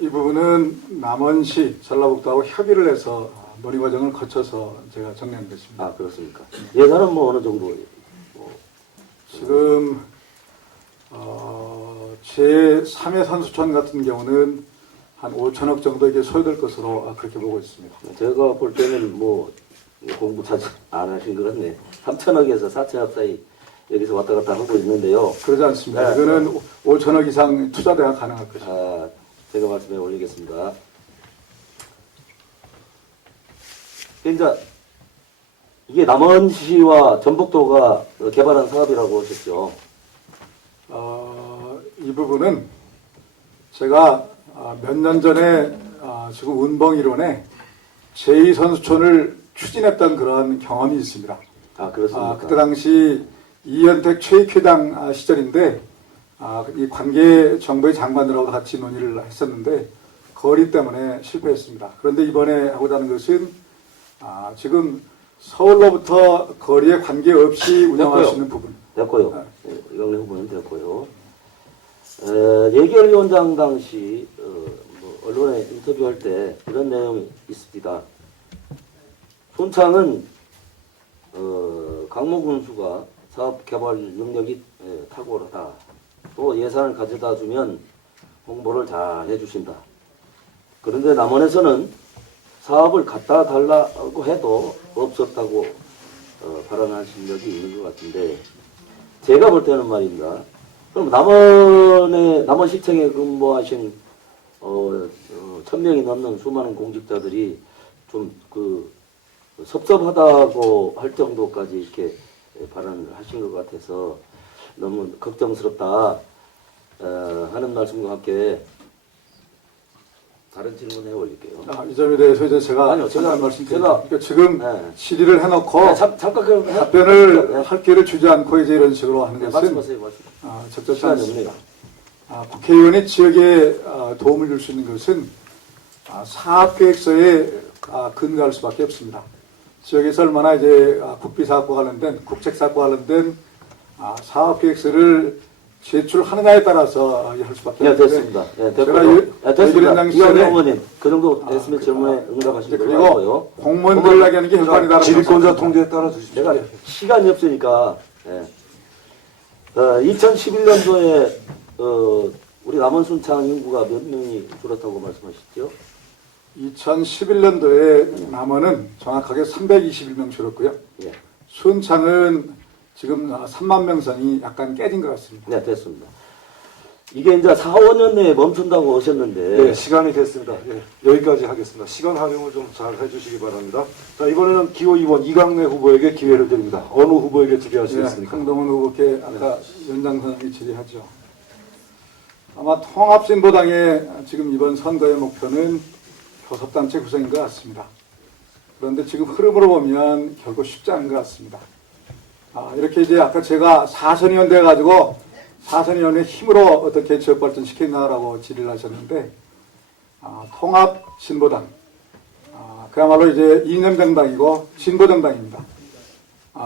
이 부분은 남원시 전라북도하고 협의를 해서 논의 과정을 거쳐서 제가 정리한 것입니다. 아, 그렇습니까? 예산은 뭐 어느 정도? 지금 제3회 선수촌 같은 경우는 한 5천억 정도 이게 소요될 것으로 그렇게 보고 있습니다. 제가 볼 때는 뭐 공부 잘 안 하신 것 같네. 3천억에서 4천억 사이 여기서 왔다 갔다 하고 있는데요. 그러지 않습니다. 네. 이거는 5천억 이상 투자대가 가능할 것입니다. 제가 말씀해 올리겠습니다. 이제 이게 남원시와 전북도가 개발한 사업이라고 하셨죠. 이 부분은 제가 몇 년 전에 지금 운봉이론에 제2선수촌을 추진했던 그런 경험이 있습니다. 아, 그렇습니까? 그때 당시 이현택 최익회장 시절인데 이 관계 정부의 장관들하고 같이 논의를 했었는데 거리 때문에 실패했습니다. 그런데 이번에 하고자 하는 것은 지금 서울로부터 거리에 관계없이 운영할 수 있는 부분. 됐고요. 이강래 후보는 됐고요. 예결위원장 당시 뭐 언론에 인터뷰할 때 이런 내용이 있습니다. 순창은 강모 군수가 사업 개발 능력이 탁월하다. 또 예산을 가져다 주면 홍보를 잘 해주신다. 그런데 남원에서는 사업을 갖다 달라고 해도 없었다고 발언하신 적이 있는 것 같은데 제가 볼 때는 말입니다. 그럼 남원시청에 근무하신 1,000명이 넘는 수많은 공직자들이 좀 섭섭하다고 할 정도까지 이렇게 발언을 하신 것 같아서 너무 걱정스럽다 하는 말씀과 함께 다른 질문해 올릴게요. 이 점에 대해서 이제 제가 말씀드립니다. 그러니까 지금 질의를 해놓고 잠깐 답변을 할 기회를 주지 않고 이제 이런 식으로 하는 것은 말씀하세요. 적절치 않습니다. 국회의원이 지역에 도움을 줄 수 있는 것은 사업계획서에 근거할 수밖에 없습니다. 지역에서 얼마나 이제 국비사업과 관련된 국책사업과 관련된 사업계획서를 제출하느냐에 따라서 할 수밖에 없는데 됐습니다. 됐습니다. 이강래 의원님 그 정도 됐으면 질문에 응답하시면 그리고 되고요. 공무원들 이야기하는 게 혈관이다라는 지휘권자 통제에 따라 주십시오. 제가 시간이 없으니까 2011년도에 우리 남원 순창 인구가 몇 명이 줄었다고 말씀하셨죠? 2011년도에 남원은 정확하게 321명 줄었고요. 예. 순창은 지금 3만 명 선이 약간 깨진 것 같습니다. 네, 됐습니다. 이게 이제 4, 5년 내에 멈춘다고 하셨는데. 네, 시간이 됐습니다. 여기까지 하겠습니다. 시간 활용을 좀 잘 해주시기 바랍니다. 자, 이번에는 기호 2번 이강래 후보에게 기회를 드립니다. 어느 후보에게 질의하시겠습니까? 강동원 후보께 아까 위원장 선생님이 질의하죠. 아마 통합진보당의 지금 이번 선거의 목표는 교섭단체 구성인 것 같습니다. 그런데 지금 흐름으로 보면 결코 쉽지 않은 것 같습니다. 이렇게 이제 아까 제가 사선의원 돼가지고 사선의원의 힘으로 어떻게 지역 발전 시켰나라고 질의를 하셨는데 통합진보당 그야말로 이제 이념정당이고 진보정당입니다.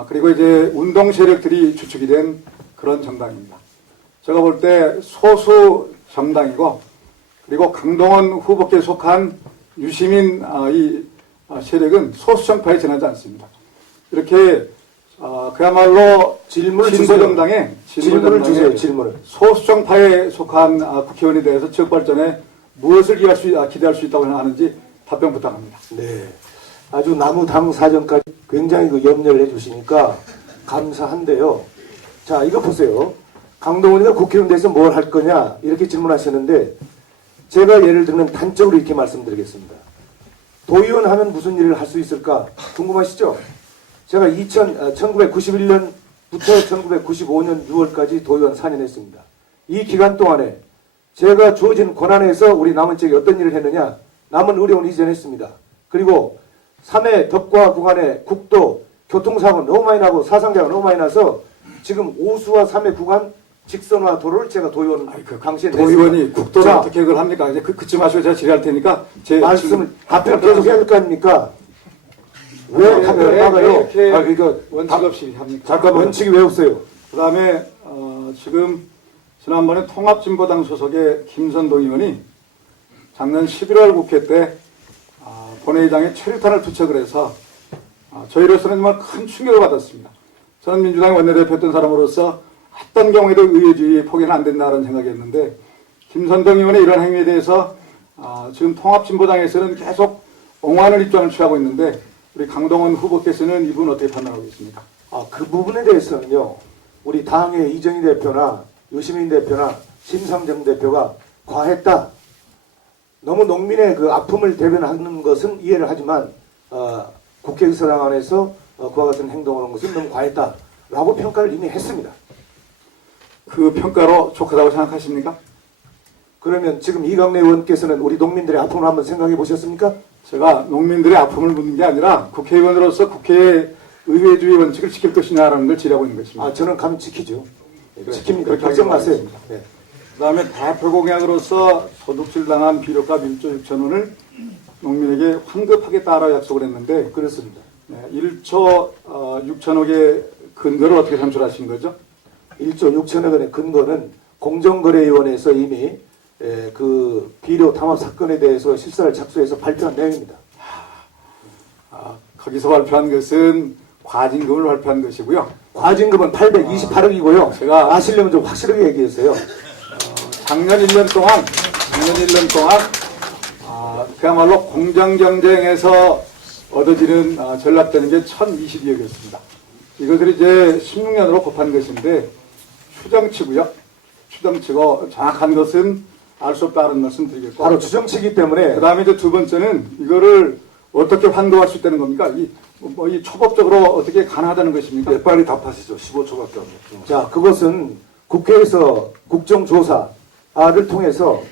그리고 이제 운동 세력들이 주축이 된 그런 정당입니다. 제가 볼 때 소수 정당이고 그리고 강동원 후보께 속한 유시민 이 세력은 소수 정파에 지나지 않습니다. 이렇게 그야말로 질문을 주세요. 질문을. 소수 정파에 속한 국회의원에 대해서 지역 발전에 무엇을 기대할 수 있다고 하는지 답변 부탁합니다. 네. 아주 나무 당사전까지 굉장히 그 염려를 해주시니까 감사한데요. 자, 이거 보세요. 강동원이가 국회의원 돼서 뭘 할 거냐 이렇게 질문하셨는데 제가 예를 들면 단적으로 이렇게 말씀드리겠습니다. 도의원 하면 무슨 일을 할 수 있을까 궁금하시죠? 제가 1991년부터 1995년 6월까지 도의원 4년 했습니다. 이 기간 동안에 제가 주어진 권한에서 우리 남원 지역에 어떤 일을 했느냐? 남원 의료원 이전했습니다. 그리고 3회 덕과 구간에 국도 교통사고 너무 많이 나고 사상자가 너무 많이 나서 지금 5수와 3회 구간 직선화 도로를 제가 도의원 당시에 도의원이 국도를 자, 어떻게 그걸 합니까? 이제 그쯤 하시고 제가 질의할 테니까 제 말씀을 답변 계속 해야 될 거 아닙니까? 왜 답변을 막아요? 이렇게 그러니까 원칙 없이 합니까? 잠깐 원칙이 왜 없어요? 그 다음에 지금 지난번에 통합진보당 소속의 김선동 의원이 작년 11월 국회 때 본회의장에 최루탄을 투척을 해서 저희로서는 정말 큰 충격을 받았습니다. 저는 민주당 원내대표였던 사람으로서 어떤 경우에도 의회주의 포기는 안 된다는 생각이었는데 김선동 의원의 이런 행위에 대해서 지금 통합진보당에서는 계속 옹호하는 입장을 취하고 있는데 우리 강동원 후보께서는 이분 어떻게 판단하고 있습니까? 그 부분에 대해서는요, 우리 당의 이정희 대표나 유시민 대표나 심상정 대표가 과했다. 너무 농민의 그 아픔을 대변하는 것은 이해를 하지만 국회의사당 안에서 그와 같은 행동을 한 것은 너무 과했다라고 평가를 이미 했습니다. 그 평가로 족하다고 생각하십니까? 그러면 지금 이강래 의원께서는 우리 농민들의 아픔을 한번 생각해 보셨습니까? 제가 농민들의 아픔을 묻는 게 아니라 국회의원으로서 국회의 의회주의 원칙을 지킬 것이냐라는 걸 질의하고 있는 것입니다. 저는 감히 지키죠. 그래, 지킵니다. 그렇게 걱정 마세요. 하겠습니다. 네. 그 다음에 대표 공약으로서 소득질당한 비료값 1조 6천 원을 농민에게 환급하겠다라고 약속을 했는데 그렇습니다. 1조 6천억의 근거를 어떻게 산출하신 거죠? 1조 6천억 원의 근거는 공정거래위원회에서 이미 그 비료 담합 사건에 대해서 실사를 착수해서 발표한 내용입니다. 거기서 발표한 것은 과징금을 발표한 것이고요. 과징금은 828억이고요. 제가 아시려면 좀 확실하게 얘기했어요. 작년 1년 동안 그야말로 공정경쟁에서 얻어지는 전락되는 게 1,022억이었습니다. 이것을 이제 16년으로 곱한 것인데 추정치고요. 추정치고 정확한 것은 알 수 없다는 말씀 드리겠고 바로 추정치기 때문에 그 다음에 이제 두 번째는 이거를 어떻게 환급할 수 있다는 겁니까? 이 초법적으로 어떻게 가능하다는 것입니까? 네, 빨리 답하시죠. 15초밖에 안 남았죠. 자, 그것은 국회에서 국정조사를 통해서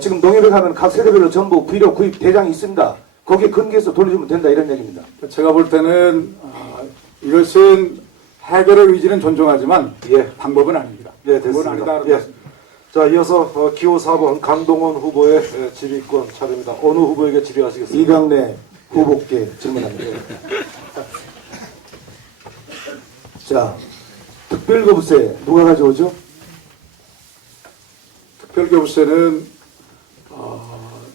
지금 농협에 가면 각 세대별로 전부 비료 구입 대장이 있습니다. 거기에 근거해서 돌려주면 된다 이런 얘기입니다. 제가 볼 때는 이것은 해결의 의지는 존중하지만 방법은 아닙니다. 예, 방법은 됐습니다. 아니다는 예. 말씀. 자, 이어서 기호 4번 강동원 후보의 질의권 차례입니다. 어느 후보에게 질의하시겠습니까? 이강래 후보께 질문합니다. 자, 특별거부세 누가 가져오죠? 특별교부세는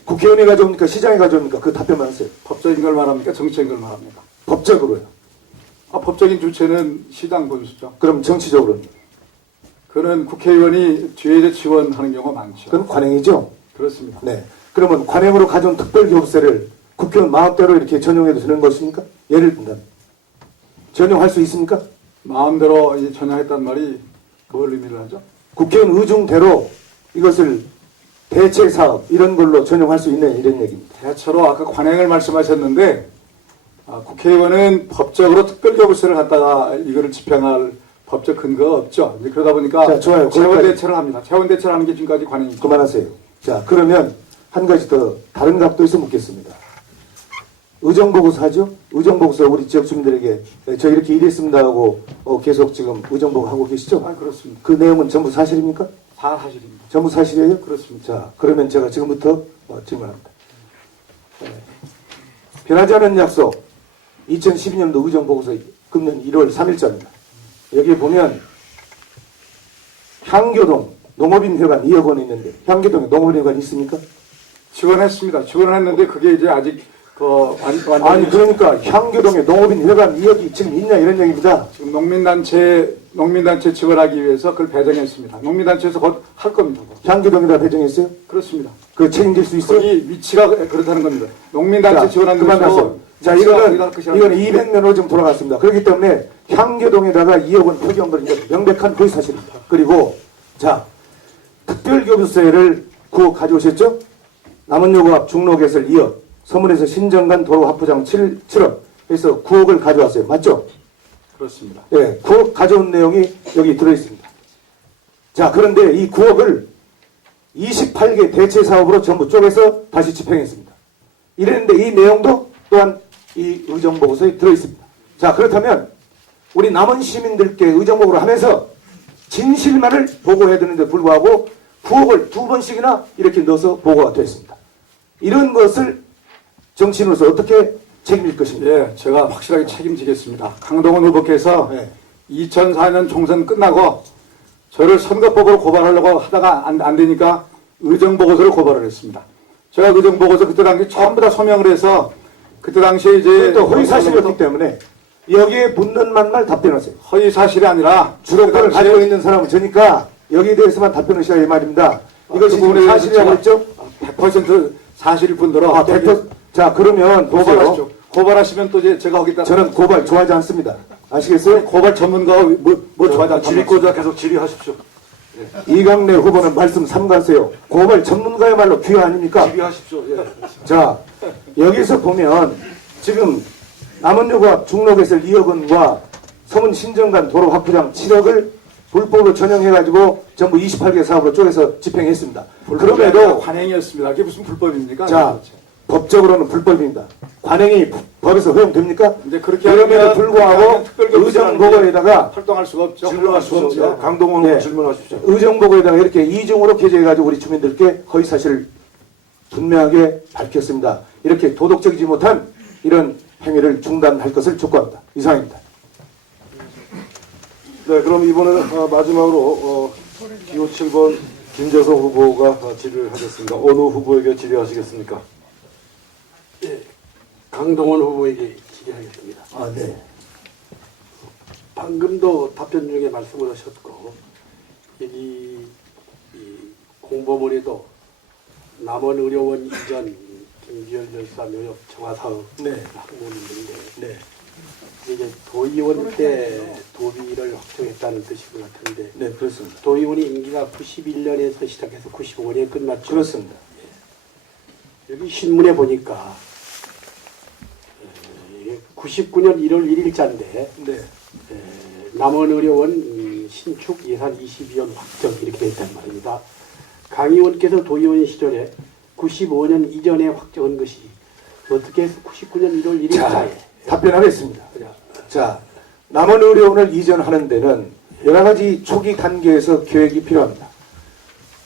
국회의원이 가져옵니까? 시장이 가져옵니까? 그 답변만 하세요. 법적인 걸 말합니까? 정치적인 걸 말합니까? 법적으로요. 법적인 주체는 시장 본수죠. 그럼 정치적으로는? 그는 국회의원이 뒤에 지원하는 경우가 많죠. 그건 관행이죠? 그렇습니다. 네. 그러면 관행으로 가져온 특별교부세를 국회의원 마음대로 이렇게 전용해도 되는 것입니까? 예를 든다면. 전용할 수 있습니까? 마음대로 전향했단 말이 뭘 의미를 하죠? 국회의원 의중대로 이것을 대체사업 이런 걸로 전용할 수 있는 이런 얘기입니다. 대체로 아까 관행을 말씀하셨는데 국회의원은 법적으로 특별교부세를 갖다가 이거를 집행할 법적 근거가 없죠. 이제 그러다 보니까 자, 좋아요. 재원 거기까지. 대체를 합니다. 재원 대체를 하는 게 지금까지 관행이죠. 그만하세요. 자, 그러면 한 가지 더 다른 각도에서 묻겠습니다. 의정보고서 하죠? 의정보고서 우리 지역 주민들에게 저 이렇게 일했습니다 하고 계속 지금 의정보고 하고 계시죠? 그렇습니다. 그 내용은 전부 사실입니까? 다 사실입니다. 전부 사실이에요? 그렇습니다. 자, 그러면 제가 지금부터 질문합니다. 변하지 않은 약속 2012년도 의정보고서 금년 1월 3일자입니다. 여기 보면 향교동 농업인회관 2억 원이 있는데 향교동에 농업인회관 있습니까? 지원했습니다. 지원을 했는데 그게 이제 아직 완전히 아니 그러니까 향교동에 농업인회관 2억이 지금 있냐 이런 얘기입니다. 지금 농민단체 지원하기 위해서 그걸 배정했습니다. 농민단체에서 곧 할 겁니다. 향교동에다 배정했어요? 그렇습니다. 그 책임질 수 있어요? 거기 위치가 그렇다는 겁니다. 농민단체 자, 지원하는 그만하세요. 것이고 자, 이거는 200년으로 좀 돌아갔습니다. 그렇기 때문에 향교동에다가 2억 원 표기한 건 이제 명백한 거의 사실입니다. 그리고 자, 특별교부세를 9억 가져오셨죠? 남원요구 앞 중로개설 2억, 서문에서 신정간 도로 합포장 7억, 그래서 9억을 가져왔어요. 맞죠? 그렇습니다. 예, 9억 가져온 내용이 여기 들어있습니다. 자, 그런데 이 9억을 28개 대체 사업으로 전부 쪼개서 다시 집행했습니다. 이랬는데 이 내용도 또한 이 의정보고서에 들어있습니다. 자, 그렇다면 우리 남원 시민들께 의정보고를 하면서 진실만을 보고해야 되는데 불구하고 9억을 2번씩이나 이렇게 넣어서 보고가 됐습니다. 이런 것을 정치인으로서 어떻게 책임질 것입니까? 예, 제가 확실하게 책임지겠습니다. 강동원 후보께서 네. 2004년 총선 끝나고 저를 선거법으로 고발하려고 하다가 안 되니까 의정보고서를 고발을 했습니다. 제가 의정보고서 그때 당시 전부 다 소명을 해서 그때 당시에 이제 또 허위사실이었기 때문에 여기에 묻는 말만 답변하세요. 허위사실이 아니라 주도권을 그 당시에- 가지고 있는 사람은 저니까 여기에 대해서만 답변하시라 이 말입니다. 이것이 그 부분에 사실이라고 제가 했죠? 100% 사실일 뿐더러 아, 100%. 자, 그러면 고발하시죠. 보세요. 고발하시면 또 이제 제가 거기다 저는 고발 좋아하지 않습니다. 아시겠어요? 고발 전문가가 뭐 좋아하지 질의고자 계속 질의하십시오. 이강래 후보는 말씀 삼가세요. 고발 전문가야말로 귀하 아닙니까? 질의하십시오. 예. 자, 여기서 보면 지금 남원요구 앞 중로개설 2억 원과 서문 신정간 도로 확보장 7억을 불법으로 전용해가지고 전부 28개 사업으로 쪼개서 집행했습니다. 그럼에도 관행이었습니다. 그게 무슨 불법입니까? 자, 법적으로는 불법입니다. 관행이 법에서 허용됩니까? 이제 그렇게 그럼에도 하면 불구하고 의정보고에다가 활동할 수가 없죠. 질문할 수 없죠. 강동원 네. 후보 질문하십시오. 의정보고에다가 이렇게 이중으로 게재해가지고 우리 주민들께 허위사실을 분명하게 밝혔습니다. 이렇게 도덕적이지 못한 이런 행위를 중단할 것을 촉구합니다. 이상입니다. 네, 그럼 이번에는 마지막으로 기호 7번 김재성 후보가 질의를 하겠습니다. 어느 후보에게 질의하시겠습니까? 예, 강동원 후보에게 질의하겠습니다. 아, 네. 방금도 답변 중에 말씀을 하셨고 여기 이 공보문에도 남원의료원 이전 김기열 열사 묘역 정화사업 네. 항목이 있는데 네. 이게 도의원 때 도비를 확정했다는 뜻인 것 같은데 네, 그렇습니다. 도의원이 임기가 91년에서 시작해서 95년에 끝났죠. 그렇습니다. 여기 신문에 보니까 99년 1월 1일자인데 네. 남원의료원 신축 예산 22원 확정 이렇게 돼 있단 말입니다. 강 의원께서 도의원 시절에 95년 이전에 확정한 것이 어떻게 해서 99년 1월 1일자에 자, 답변하겠습니다. 자, 남원의료원을 이전하는 데는 여러 가지 초기 단계에서 계획이 필요합니다.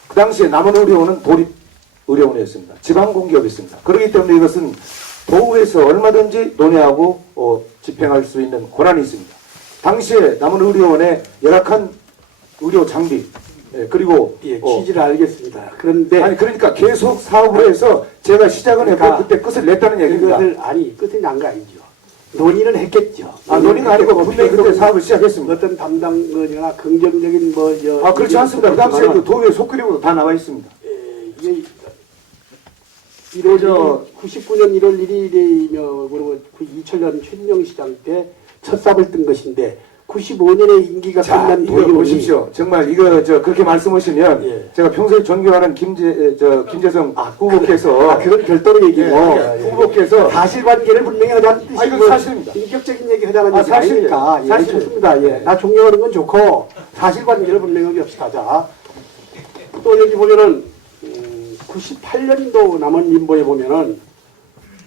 그 당시에 남원의료원은 도립의료원이었습니다. 지방공기업이었습니다. 그렇기 때문에 이것은 도의에서 얼마든지 논의하고 집행할 수 있는 권한이 있습니다. 당시에 남원의료원의 열악한 의료 장비 그리고 예, 취지를 알겠습니다. 그런데 아니 그러니까 계속 사업을 해서 제가 시작을 했고 그러니까 그때 끝을 냈다는 얘기입니다. 그것을 아니 끝이 난 거 아니죠. 논의는 했겠죠. 아, 논의는 아니고 분명히 그때 사업을 시작했습니다. 어떤 담당거나 긍정적인 아, 그렇지 않습니다. 그 당시에 그 도의회 속글이고도 다 나와 있습니다. 이게 99년 1월 1일이며 그리고 2000년 최진영 시장 때 첫 삽을 뜬 것인데 95년에 임기가 자, 끝난 이거 도의원이 보십시오. 정말 이거 그렇게 말씀하시면 예. 제가 평소에 존경하는 김재성 후보께서 그건 별도로 얘기고 후보께서 사실관계를 분명히 하자는 뜻이고 아, 이건 사실입니다. 인격적인 얘기 하자는 아, 얘기 사실이에요. 아니니까 예, 사실. 좋습니다. 예. 나 존경하는 건 좋고 사실관계를 분명하게 합시다. 자, 또 여기 보면은 98년도 남원 민보에 보면은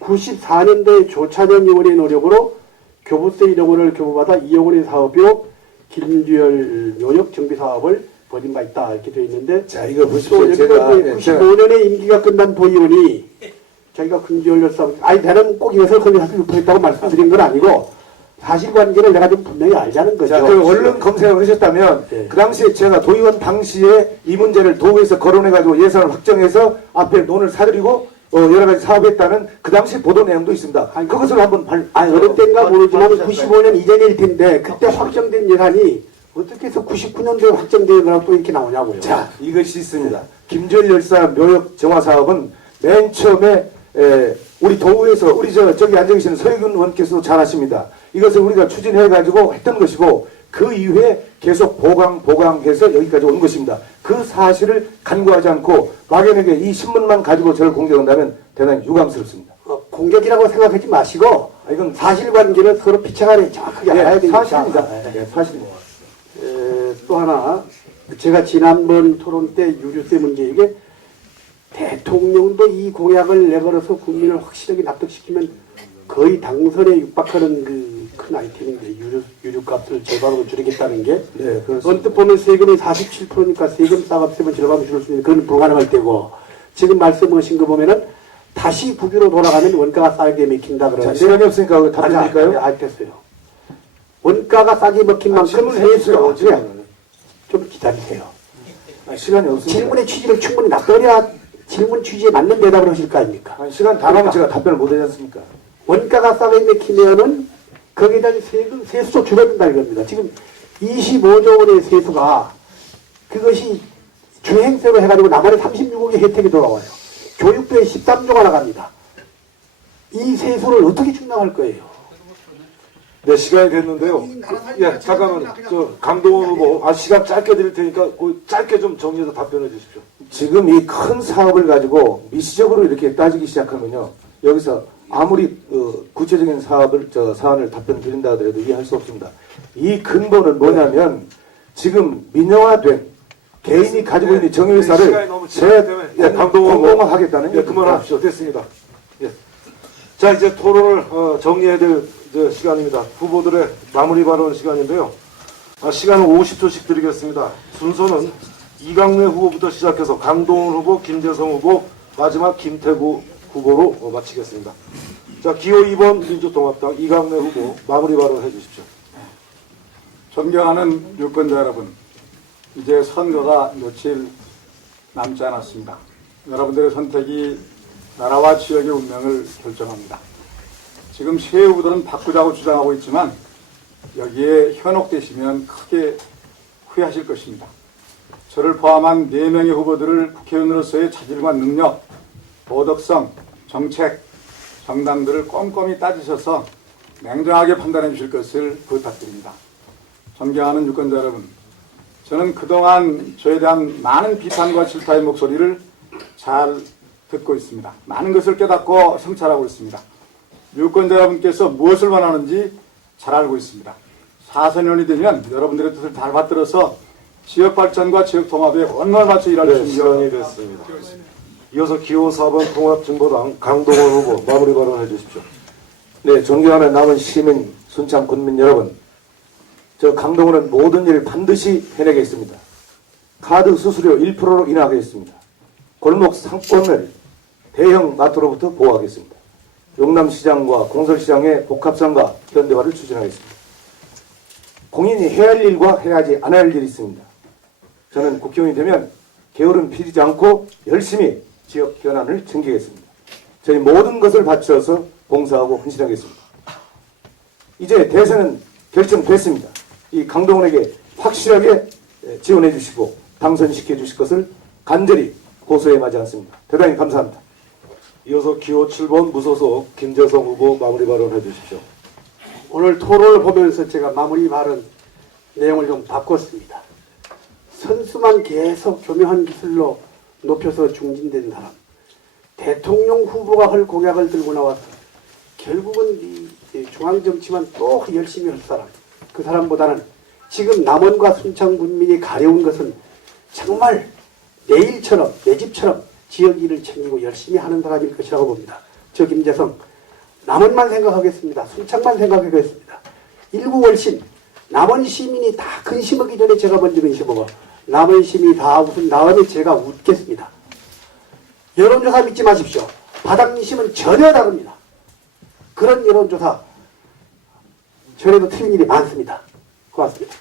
94년도에 조찬현 의원의 노력으로 교부세 1억 원을 교부받아 2억 원의 사업비로 김주열 묘역 정비 사업을 벌인 바 있다 이렇게 되어 있는데 자, 이거 또 보십시오. 여기가 제가 95년에 임기가 끝난 도의원이 자기가 김주열 열사 아니 나는 꼭 이것을 거기서 유포했다고 말씀드린 건 아니고 사실관계를 내가 좀 분명히 알자는 거죠. 자, 그 언론 검색을 하셨다면 네. 그 당시에 제가 도의원 당시에 이 문제를 도의에서 거론해가지고 예산을 확정해서 앞에 논을 사드리고 여러 가지 사업했다는 그 당시 보도 내용도 있습니다. 그것을 한번 어느 때인가 모르지만 95년 이전일 텐데 그때 확정된 예산이 어떻게 해서 99년도에 확정된 거라고 또 이렇게 나오냐고요. 자, 이것이 있습니다. 김주열 열사 묘역 정화 사업은 맨 처음에 우리 도의에서 우리 저기 앉아 계시는 서희근 의원께서도 잘 아십니다. 이것을 우리가 추진해 가지고 했던 것이고 그 이후에 계속 보강해서 여기까지 온 것입니다. 그 사실을 간과하지 않고 막연하게 이 신문만 가지고 저를 공격한다면 대단히 유감스럽습니다. 공격이라고 생각하지 마시고 이건 사실관계는 서로 피차간에 정확하게 알아야 됩니다. 사실입니다. 사실입니다. 또 하나 제가 지난번 토론 때 유류세 문제 이게 대통령도 이 공약을 내걸어서 국민을 확실하게 납득시키면 거의 당선에 육박하는 그 큰 아이템인데 유류값을 절반으로 줄이겠다는 게 언뜻 보면 세금이 47%니까 세금 싸갑세면 절반으로 줄일 수 있는 그런 불가능할 때고 지금 말씀하신 거 보면은 다시 국유로 돌아가면 원가가 싸게 먹힌다 그러는데 시간이 없으니까 답변 드릴까요? 됐어요. 원가가 싸게 먹힌 만큼 세수가 좀 기다리세요. 시간이 없습니다. 질문의 취지를 충분히 납득해야 질문 취지에 맞는 대답을 하실 거 아닙니까? 시간 다 가면 제가 답변을 못 하지 않습니까? 원가가 싸게 맥히면은 거기다 세수도 줄어든다 이겁니다. 지금 25조 원의 세수가 그것이 주행세로 해가지고 나만에 36억의 혜택이 돌아와요. 교육부에 13조가 나갑니다. 이 세수를 어떻게 충당할 거예요? 네, 시간이 됐는데요. 예, 잠깐만, 강동원 후보, 시간 짧게 드릴 테니까 그 짧게 좀 정리해서 답변해 주십시오. 지금 이 큰 사업을 가지고 미시적으로 이렇게 따지기 시작하면요. 여기서 아무리 구체적인 사안을 답변 드린다 하더라도 이해할 수 없습니다. 이 근본은 뭐냐면 지금 민영화된 개인이 가지고 있는 정유회사를 공공화하겠다는 예, 그만합시오. 됐습니다. 예. 자, 이제 토론을 정리해야 될 시간입니다. 후보들의 마무리 발언 시간인데요. 시간은 50초씩 드리겠습니다. 순서는 이강래 후보부터 시작해서 강동원 후보, 김재성 후보, 마지막 김태구 후보로 마치겠습니다. 자, 기호 2번 민주통합당 이강래 후보 마무리 발언 해주십시오. 존경하는 유권자 여러분, 이제 선거가 며칠 남지 않았습니다. 여러분들의 선택이 나라와 지역의 운명을 결정합니다. 지금 새 후보들은 바꾸자고 주장하고 있지만 여기에 현혹되시면 크게 후회하실 것입니다. 저를 포함한 4명의 후보들을 국회의원으로서의 자질과 능력, 도덕성, 정책, 정당들을 꼼꼼히 따지셔서 냉정하게 판단해 주실 것을 부탁드립니다. 존경하는 유권자 여러분, 저는 그동안 저에 대한 많은 비판과 질타의 목소리를 잘 듣고 있습니다. 많은 것을 깨닫고 성찰하고 있습니다. 유권자 여러분께서 무엇을 원하는지 잘 알고 있습니다. 4선년이 되면 여러분들의 뜻을 잘 받들어서 지역 발전과 지역 통합에 원만을 맞춰 일할 준비가 시간이 됐습니다. 이어서 기호 4번 통합진보당 강동원 후보 마무리 발언 해주십시오. 네, 존경하는 남은 시민, 순창 군민 여러분, 저 강동원은 모든 일을 반드시 해내겠습니다. 카드 수수료 1%로 인하하겠습니다. 골목 상권을 대형 마트로부터 보호하겠습니다. 용남시장과 공설시장의 복합상가 현대화를 추진하겠습니다. 공인이 해야 할 일과 해야지 않아야 할 일이 있습니다. 저는 국회의원이 되면 게으름 피지 않고 열심히 지역 현안을 챙기겠습니다. 저희 모든 것을 바쳐서 봉사하고 헌신하겠습니다. 이제 대선은 결정됐습니다. 이 강동원에게 확실하게 지원해 주시고 당선시켜 주실 것을 간절히 고소해 마지 않습니다. 대단히 감사합니다. 이어서 기호 7번 무소속 김재성 후보 마무리 발언 해주십시오. 오늘 토론을 보면서 제가 마무리 발언 내용을 좀 바꿨습니다. 선수만 계속 교묘한 기술로 높여서 중진된 사람, 대통령 후보가 할 공약을 들고 나와서 결국은 이 중앙정치만 또 열심히 할 사람, 그 사람보다는 지금 남원과 순창 군민이 가려운 것은 정말 내 일처럼 내 집처럼 지역 일을 챙기고 열심히 하는 사람일 것이라고 봅니다. 저 김재성, 남원만 생각하겠습니다. 순창만 생각하겠습니다. 일구 월신, 남원 시민이 다 근심하기 전에 제가 먼저 근심하고 남원 시민이 다 웃은 다음에 제가 웃겠습니다. 여론조사 믿지 마십시오. 바닥 민심은 전혀 다릅니다. 그런 여론조사 전에도 틀린 일이 많습니다. 고맙습니다.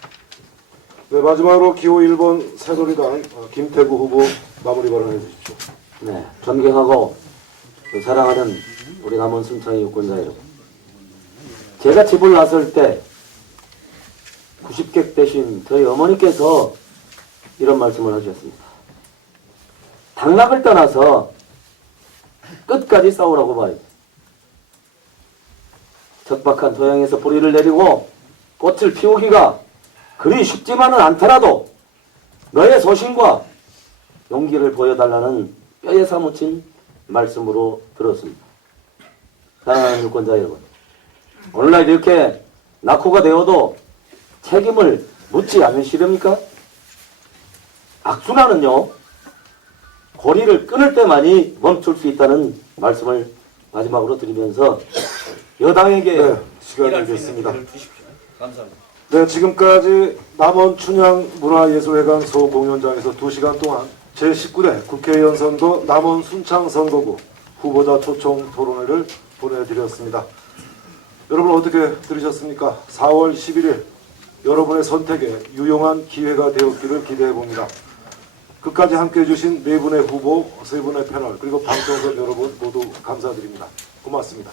네, 마지막으로 기호 1번 새누리당 김태구 후보 마무리 발언 해주십시오. 네, 존경하고 사랑하는 우리 남원 순창의 유권자 여러분, 제가 집을 나설 때 90객 되신 저희 어머니께서 이런 말씀을 하셨습니다. 당락을 떠나서 끝까지 싸우라고 봐요. 척박한 토양에서 뿌리를 내리고 꽃을 피우기가 그리 쉽지만은 않더라도 너의 소신과 용기를 보여달라는 뼈에 사무친 말씀으로 들었습니다. 사랑하는 유권자 여러분, 오늘날 이렇게 낙후가 되어도 책임을 묻지 않으시렵니까? 악순환은요, 고리를 끊을 때만이 멈출 수 있다는 말씀을 마지막으로 드리면서 여당에게 네, 시간이 됐습니다. 네, 지금까지 남원 춘향문화예술회관 소공연장에서 2시간 동안 제19대 국회의원 선거 남원 순창 선거구 후보자 초청 토론회를 보내드렸습니다. 여러분 어떻게 들으셨습니까? 4월 11일 여러분의 선택에 유용한 기회가 되었기를 기대해 봅니다. 끝까지 함께해 주신 4분의 후보, 3분의 패널, 그리고 방청석 여러분 모두 감사드립니다. 고맙습니다.